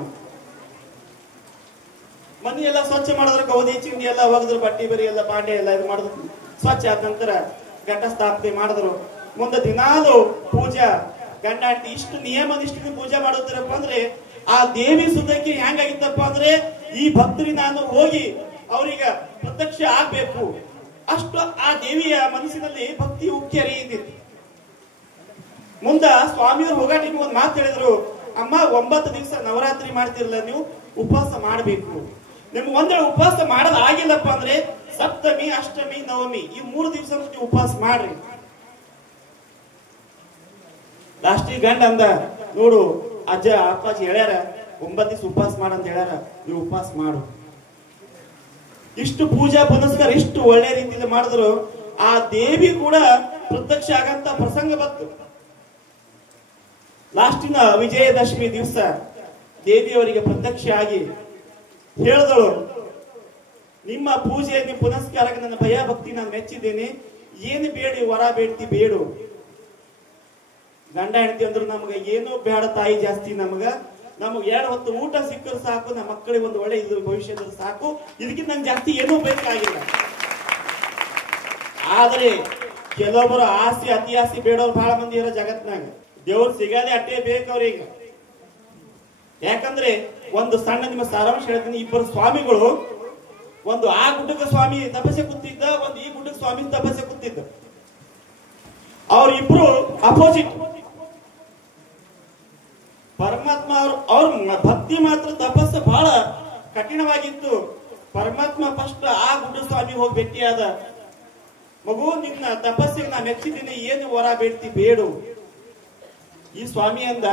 ಮನೆ ಎಲ್ಲ ಸ್ವಚ್ಛ ಮಾಡಿದ್ರು, ಕೌದಿ ಚಿಂಡಿ ಎಲ್ಲ ಒಗೆದ್ರು, ಬಟ್ಟಿ ಬರಿ ಎಲ್ಲ ಬಾಂಡೆ ಎಲ್ಲ ಇದು ಮಾಡಿದ್ರು. ಸ್ವಚ್ಛ ಆದ ನಂತರ ಘಟ ಸ್ಥಾಪನೆ ಮಾಡಿದ್ರು. ಮುಂದೆ ದಿನಾಲು ಪೂಜಾ ಗಂಡ ಹೆಂಡತಿ ಇಷ್ಟು ನಿಯಮನಿಷ್ಠ ಪೂಜೆ ಮಾಡುತ್ತಿರಪ್ಪ ಅಂದ್ರೆ ಆ ದೇವಿ ಸುದಕ್ಕೆ ಹೆಂಗಾಗಿತ್ತಪ್ಪ ಅಂದ್ರೆ ಈ ಭಕ್ತರಿಗೆ ನಾನು ಹೋಗಿ ಅವ್ರೀಗ ಪ್ರತ್ಯಕ್ಷ ಆಗ್ಬೇಕು, ಅಷ್ಟು ಆ ದೇವಿಯ ಮನಸ್ಸಿನಲ್ಲಿ ಭಕ್ತಿ ಉಕ್ಕಿ ಹರಿಯಿದ್ದಿತ್ತು. ಮುಂದ ಸ್ವಾಮಿಯವರು ಹೋಗಾಟಿಗೆ ಒಂದು ಮಾತು ಹೇಳಿದ್ರು, ಅಮ್ಮ 9 ದಿವಸ ನವರಾತ್ರಿ ಮಾಡ್ತಿರಲ್ಲ, ನೀವು ಉಪವಾಸ ಮಾಡಬೇಕು. ನಿಮ್ಗೆ ಒಂದ್ ವೇಳೆ ಉಪವಾಸ ಮಾಡೋದ್ ಆಗಿಲ್ಲಪ್ಪ ಅಂದ್ರೆ ಸಪ್ತಮಿ, ಅಷ್ಟಮಿ, ನವಮಿ ಈ 3 ದಿವಸ ನೀವು ಉಪವಾಸ ಮಾಡ್ರಿ. ಲಾಸ್ಟಿಗೆ ಗಂಡ ಅಂದ, ನೋಡು ಅಜ್ಜ ಅಪ್ಪಾಜಿ ಹೇಳ್ಯಾರ 9 ದಿವಸ ಉಪವಾಸ ಮಾಡಂತ ಹೇಳ್ಯಾರ, ನೀವು ಉಪವಾಸ ಮಾಡು. ಇಷ್ಟು ಪೂಜಾ ಪುನಸ್ಕಾರ ಇಷ್ಟು ಒಳ್ಳೆ ರೀತಿಯಲ್ಲಿ ಮಾಡಿದ್ರು. ಆ ದೇವಿ ಕೂಡ ಪ್ರತ್ಯಕ್ಷ ಆಗಂತ ಪ್ರಸಂಗ ಬಂತು. ಲಾಸ್ಟಿನ ವಿಜಯದಶಮಿ ದಿವಸ ದೇವಿಯವರಿಗೆ ಪ್ರತ್ಯಕ್ಷ ಆಗಿ ಹೇಳಿದಳು, ನಿಮ್ಮ ಪೂಜೆ ನಿಮ್ಮ ಪುನಸ್ಕಾರಕ್ಕೆ ನನ್ನ ಭಯ ಭಕ್ತಿ ನಾನು ಮೆಚ್ಚಿದ್ದೇನೆ, ಏನು ಬೇಡಿ ವರ ಬೇಡ್ತಿ ಬೇಡು. ಗಂಡ ಹೆಂಡತಿ ಅಂದ್ರು ನಮ್ಗ ಏನು ಬೇಡ ತಾಯಿ, ಜಾಸ್ತಿ ನಮ್ಗೆ 2 ಹೊತ್ತು ಊಟ ಸಿಕ್ಕರು ಸಾಕು, ನಮ್ಮ ಮಕ್ಕಳಿಗೆ ಒಂದು ಒಳ್ಳೆ ಇದು ಭವಿಷ್ಯದಲ್ಲಿ ಸಾಕು, ಇದಕ್ಕಿಂತ ನಂಗೆ ಜಾಸ್ತಿ ಏನೂ ಬೇಕಾಗಿಲ್ಲ. ಆದ್ರೆ ಕೆಲವೊಬ್ಬರು ಆಸೆ ಅತಿ ಆಸೆ ಬೇಡವ್ರು ಬಹಳ ಮಂದಿ ಇರೋ ಜಗತ್ನಾಗ. ದೇವ್ರು ಸಿಗದೆ ಅಟ್ಟೇ ಬೇಕವ್ರಿಗೆ. ಯಾಕಂದ್ರೆ ಒಂದು ಸಣ್ಣ ನಿಮ್ಮ ಸಾರಾಂಶ ಹೇಳ್ತೀನಿ. ಇಬ್ಬರು ಸ್ವಾಮಿಗಳು, ಒಂದು ಆ ಗುಡ್ಡಕ ಸ್ವಾಮಿ ತಪಸ್ಸೆ ಕೂತಿದ್ದ, ಒಂದು ಈ ಗುಡ್ಡಕ ಸ್ವಾಮಿ ತಪಸ್ಸೆ ಕೂತಿದ್ದ. ಅವ್ರಿಬ್ರು ಅಪೋಸಿಟ್. ಪರಮಾತ್ಮ ಅವ್ರ ಭಕ್ತಿ ಮಾತ್ರ ತಪಸ್ಸು ಬಹಳ ಕಠಿಣವಾಗಿತ್ತು. ಪರಮಾತ್ಮ ಫಸ್ಟ್ ಆ ಗುಡ್ಡ ಸ್ವಾಮಿ ಹೋಗಿ ಭೇಟಿಯಾದ, ಮಗು ನಿನ್ನ ತಪಸ್ಸಿಗೆ ನಾ ಮೆಚ್ಚಿದ್ದೀನಿ, ಏನು ವರ ಬೇಡ್ತಿ ಬೇಡು. ಈ ಸ್ವಾಮಿ ಅಂದ,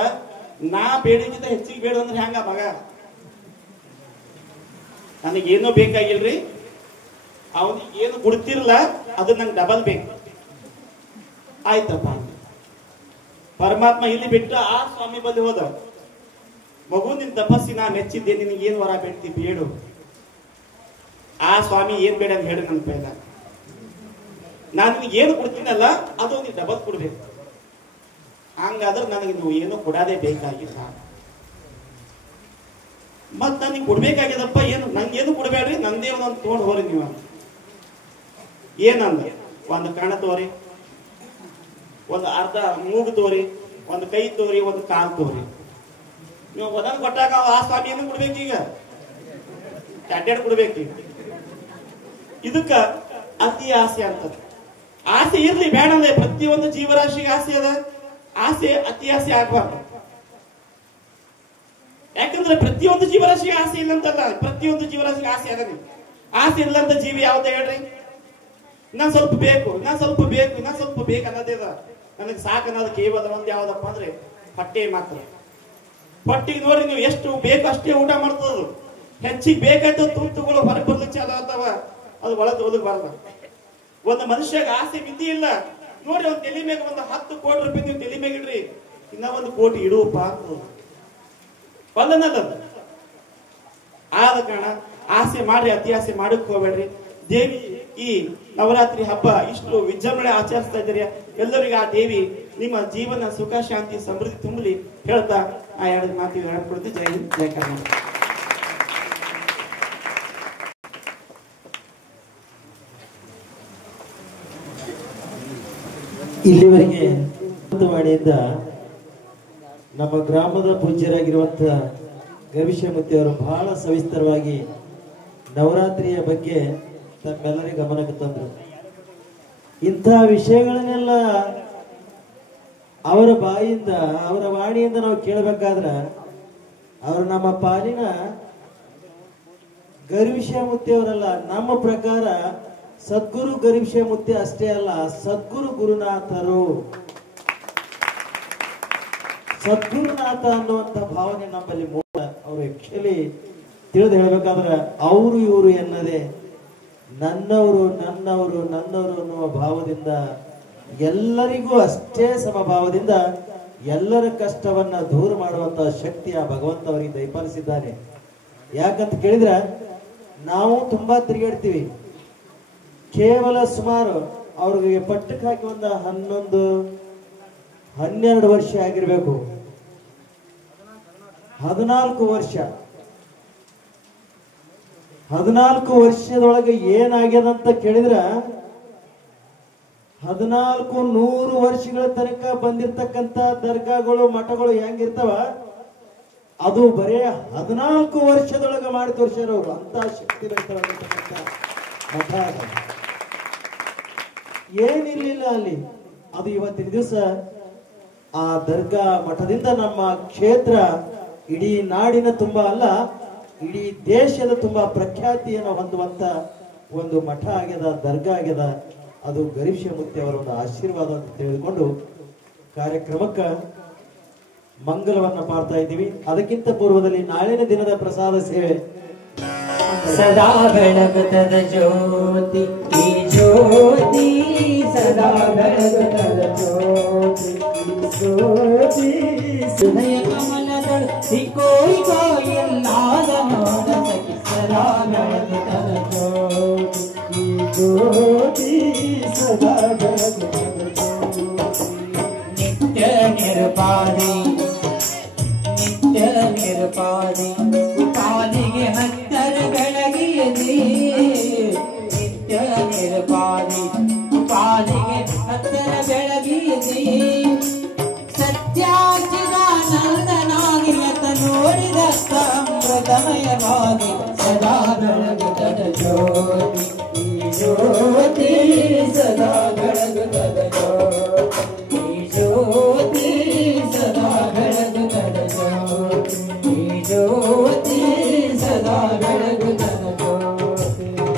ನಾ ಬೇಡಿಗಿಂತ ಹೆಚ್ಚಿಗೆ ಬೇಡು ಅಂದ್ರೆ ಹೆಂಗ ಮಗ, ನನಗೇನೋ ಬೇಕಾಗಿಲ್ರಿ, ಅವನಿಗೆ ಏನು ಕೊಡ್ತಿರಲ್ಲ ಅದು ನಂಗೆ ಡಬಲ್ ಬೇಕು. ಆಯ್ತಪ್ಪ. ಪರಮಾತ್ಮ ಇಲ್ಲಿ ಬಿಟ್ಟು ಆ ಸ್ವಾಮಿ ಬಳಿ ಹೋದ, ಮಗು ನಿನ್ ತಪಸ್ಸಿ ನಾ ಮೆಚ್ಚಿದ್ದೆ, ನಿನಗೆ ಏನ್ ವರ ಬೇಡ್ತಿ ಬೇಡು. ಆ ಸ್ವಾಮಿ ಏನ್ ಬೇಡ ಅಂತ ಹೇಳಿ ನನ್ನ ಪೈಲ, ನಾನು ನಿನಗೆ ಏನು ಕೊಡ್ತೀನಲ್ಲ ಅದು ನೀನು ಡಬಲ್ ಕೊಡ್ಬೇಕು. ಹಂಗಾದ್ರೆ ನನಗೆ ನೀವು ಏನು ಕೊಡಾದೇ ಬೇಕಾಗಿಲ್ಲ. ಮತ್ ನನಗೆ ಕೊಡ್ಬೇಕಾಗ್ಯದಪ್ಪ, ಏನು ನಂಗೇನು ಕೊಡ್ಬೇಡ್ರಿ, ನಂದೇ ಒಂದೊಂದು ತಗೊಂಡು ಹೋರಿ ನೀವು. ಏನಂದ, ಒಂದು ಕಣ ತೋರಿ, ಒಂದು ಅರ್ಧ ಮೂಗು ತೋರಿ, ಒಂದು ಕೈ ತೋರಿ, ಒಂದು ಕಾಲು ತೋರಿ. ನೀವು ಒಂದೊಂದು ಕೊಟ್ಟಾಗ ಆ ಸ್ವಾಮಿ ಏನು ಕೊಡ್ಬೇಕೀಗ, ಅಡ್ಡಾಡ್ ಕೊಡ್ಬೇಕೀಗ. ಇದಕ್ಕ ಅತಿ ಆಸೆ ಅಂತ. ಆಸೆ ಇರ್ಲಿ ಬೇಡ ಅಂದ್ರೆ, ಪ್ರತಿಯೊಂದು ಜೀವರಾಶಿಗೆ ಆಸೆ ಅದ. ಆಸೆ ಅತಿ ಆಸೆ ಆಗ್ಬಾರ್ದು. ಯಾಕಂದ್ರೆ ಪ್ರತಿಯೊಂದು ಜೀವರಾಶಿಗೆ ಆಸೆ ಇಲ್ಲ ಅಂತಲ್ಲ, ಪ್ರತಿಯೊಂದು ಜೀವರಾಶಿಗೆ ಆಸೆ ಅದ. ಆಸೆ ಇಲ್ಲಂತ ಜೀವಿ ಯಾವ್ದು ಹೇಳ್ರಿ? ಇನ್ನೊಂದ್ ಸ್ವಲ್ಪ ಬೇಕು, ಇನ್ನೊಂದ್ ಸ್ವಲ್ಪ ಬೇಕು, ಇನ್ನೊಂದ್ ಸ್ವಲ್ಪ ಬೇಕು ಅನ್ನೋದೇ ಅದ. ನನಗೆ ಸಾಕು ಅನ್ನೋದು ಕೇವಲ ಒಂದು ಯಾವ್ದಪ್ಪ ಅಂದ್ರೆ ಹೊಟ್ಟೆ ಮಾತ್ರ. ಹೊಟ್ಟಿಗೆ ನೋಡಿ ನೀವು ಎಷ್ಟು ಬೇಕು ಅಷ್ಟೇ ಊಟ ಮಾಡ್ತದ. ಹೆಚ್ಚಿಗೆ ಬೇಕಾಯ್ತು ತುರ್ತುಗಳು ಹೊರಗೆ ಬರ್ಲಿಕ್ಕೆ ಚಾಲು ಆಗ್ತಾವ, ಅದು ಒಳಗೆ ಒದಗಬಾರ್ದ. ಒಂದು ಮನುಷ್ಯಗೆ ಆಸೆ ಮಿತಿ ಇಲ್ಲ. ನೋಡಿ ಒಂದು ತಲೆ ಮ್ಯಾಗ ಒಂದು 10 ಕೋಟಿ ರೂಪಾಯಿ ನೀವು ತಲೆ ಮ್ಯಾಗ ಇಡ್ರಿ, ಇನ್ನ 1 ಕೋಟಿ ಇಡುವಪ್ಪ ಅಲ್ಲನಲ್ಲ. ಆದ ಕಾರಣ ಆಸೆ ಮಾಡ್ರಿ, ಅತಿ ಆಸೆ ಮಾಡಕ್ ಹೋಗ್ಬೇಡ್ರಿ. ದೇವಿ ಈ ನವರಾತ್ರಿ ಹಬ್ಬ ಇಷ್ಟು ವಿಜೃಂಭಣೆ ಆಚರಿಸ್ತಾ ಇದ್ದೀರಿ. ಎಲ್ಲರಿಗೂ ಆ ದೇವಿ ನಿಮ್ಮ ಜೀವನ ಸುಖ ಶಾಂತಿ ಸಮೃದ್ಧಿ ತುಂಬಲಿ ಹೇಳ್ತಾ ಆ 2 ಮಾತು ಹೇಳ್ಕೊಡ್ತೀವಿ. ಜೈ ಹಿಂದ್, ಜೈ ಕರ್ನಾಟಕ. ಇಲ್ಲಿವರೆಗೆ ವಾಣಿಯಿಂದ ನಮ್ಮ ಗ್ರಾಮದ ಪೂಜ್ಯರಾಗಿರುವಂತಹ ಗವಿಶ್ಯಮೂರ್ತಿ ಅವರು ಬಹಳ ಸವಿಸ್ತರವಾಗಿ ನವರಾತ್ರಿಯ ಬಗ್ಗೆ ತಮ್ಮೆಲ್ಲರಿಗೆ ಗಮನಕ್ಕೆ ತಂದರು. ಇಂಥ ವಿಷಯಗಳನ್ನೆಲ್ಲ ಅವರ ಬಾಯಿಂದ, ಅವರ ವಾಣಿಯಿಂದ ನಾವು ಕೇಳಬೇಕಾದ್ರೆ ಅವರು ನಮ್ಮ ಪಾಲಿನ ಗರಿವಿಷಯಮೂರ್ತಿ ಅವರಲ್ಲ. ನಮ್ಮ ಪ್ರಕಾರ ಸದ್ಗುರು ಗರಿವಿಷಯಮೂರ್ತಿ ಅಷ್ಟೇ ಅಲ್ಲ, ಸದ್ಗುರು ಗುರುನಾಥರು. ಸದ್ಗುರುನಾಥ ಅನ್ನುವಂಥ ಭಾವನೆ ನಮ್ಮಲ್ಲಿ ಮೂಲ. ಅವರು ಆಕ್ಚುಲಿ ತಿಳಿದು ಹೇಳ್ಬೇಕಾದ್ರೆ ಅವರು ಇವರು ಎನ್ನದೆ ನನ್ನವರು ನನ್ನವರು ನನ್ನವರು ಅನ್ನುವ ಭಾವದಿಂದ ಎಲ್ಲರಿಗೂ ಅಷ್ಟೇ ಸಮಭಾವದಿಂದ ಎಲ್ಲರ ಕಷ್ಟವನ್ನ ದೂರ ಮಾಡುವಂತಹ ಶಕ್ತಿ ಆ ಭಗವಂತ ಅವರಿಗೆ ದಯಪಾಲಿಸಿದ್ದಾನೆ. ಯಾಕಂತ ಕೇಳಿದ್ರೆ ನಾವು ತುಂಬಾ ತಿರುಗಾಡ್ತೀವಿ. ಕೇವಲ ಸುಮಾರು ಅವ್ರಿಗೆ ಪಟ್ಟಕ್ಕೆ ಹಾಕಿ ಒಂದು 11 12 ವರ್ಷ ಆಗಿರ್ಬೇಕು. 14 ವರ್ಷ 14 ವರ್ಷದೊಳಗೆ ಏನಾಗ್ಯದಂತ ಕೇಳಿದ್ರ 1400 ವರ್ಷಗಳ ತನಕ ಬಂದಿರ್ತಕ್ಕಂಥ ದರ್ಗಾಗಳು ಮಠಗಳು ಹೆಂಗಿರ್ತಾವ ಅದು ಬರೇ 14 ವರ್ಷದೊಳಗೆ ಮಾಡಿ ತೋರಿಸ್ಯಾರ ಅವರು. ಅಂತ ಶಕ್ತಿ ಬೆಳೆಸಿರ್ತಕ್ಕಂಥ ಮಠ ಏನಿರ್ಲಿಲ್ಲ ಅಲ್ಲಿ. ಅದು ಇವತ್ತಿನ ದಿವಸ ಆ ದರ್ಗಾ ಮಠದಿಂದ ನಮ್ಮ ಕ್ಷೇತ್ರ ಇಡೀ ನಾಡಿನ ತುಂಬಾ ಅಲ್ಲ, ಇಡೀ ದೇಶದ ತುಂಬಾ ಪ್ರಖ್ಯಾತಿಯನ್ನು ಹೊಂದುವಂತ ಒಂದು ಮಠ ಆಗ್ಯದ, ದರ್ಗಾ ಆಗ್ಯದ. ಅದು ಗರೀಬ್ ಶೇಖ್ ಮುತ್ತಿ ಅವರ ಒಂದು ಆಶೀರ್ವಾದ ಅಂತ ತಿಳಿದುಕೊಂಡು ಕಾರ್ಯಕ್ರಮಕ್ಕೆ ಮಂಗಲವನ್ನ ಮಾಡ್ತಾ ಇದ್ದೀವಿ. ಅದಕ್ಕಿಂತ ಪೂರ್ವದಲ್ಲಿ ನಾಳಿನ ದಿನದ ಪ್ರಸಾದ ಸೇವೆ ಸದಾ ಬೆಳಗುತ್ತದ ಜ್ಯೋತಿ ಈ ಜ್ಯೋತಿ, ಸದಾ ಬೆಳಗುತ್ತದ ಜ್ಯೋತಿ ಜ್ಯೋತಿ, ಹೃದಯ ಕಮಲದಳು ಸಿಕ್ಕೋ ಎಲ್ಲಾದ ನೋಡ ಸಖಿ, ಸದಾ ಬೆಳಗುತ್ತದ ಜ್ಯೋತಿ ಈ ಜ್ಯೋತಿ, ಸದಾ ಬೆಳಗುತ್ತದ ಜ್ಯೋತಿ. ನಿತ್ಯ ನಿರುಪಾದಿ ನಿತ್ಯ ನಿರುಪಾದಿ ಪಾಲಿಗೆ ಹತ್ತರ ಬೆಳಗಿಯದೆ, ನಿತ್ಯ ನಿರುಪಾದಿ ಪಾಲಿಗೆ ಹತ್ತರ ಬೆಳಗಿಯದೆ, ಸತ್ಯಾಚಿದಾನಂದನಾಗಿಯತ ನೋಡಿದ ಅಮೃತಮಯವಾಗಿ, ಸದಾ ಬೆಳಗುತ್ತದ ಜ್ಯೋತಿ ಈ ಜ್ಯೋತಿ, ಸದಾ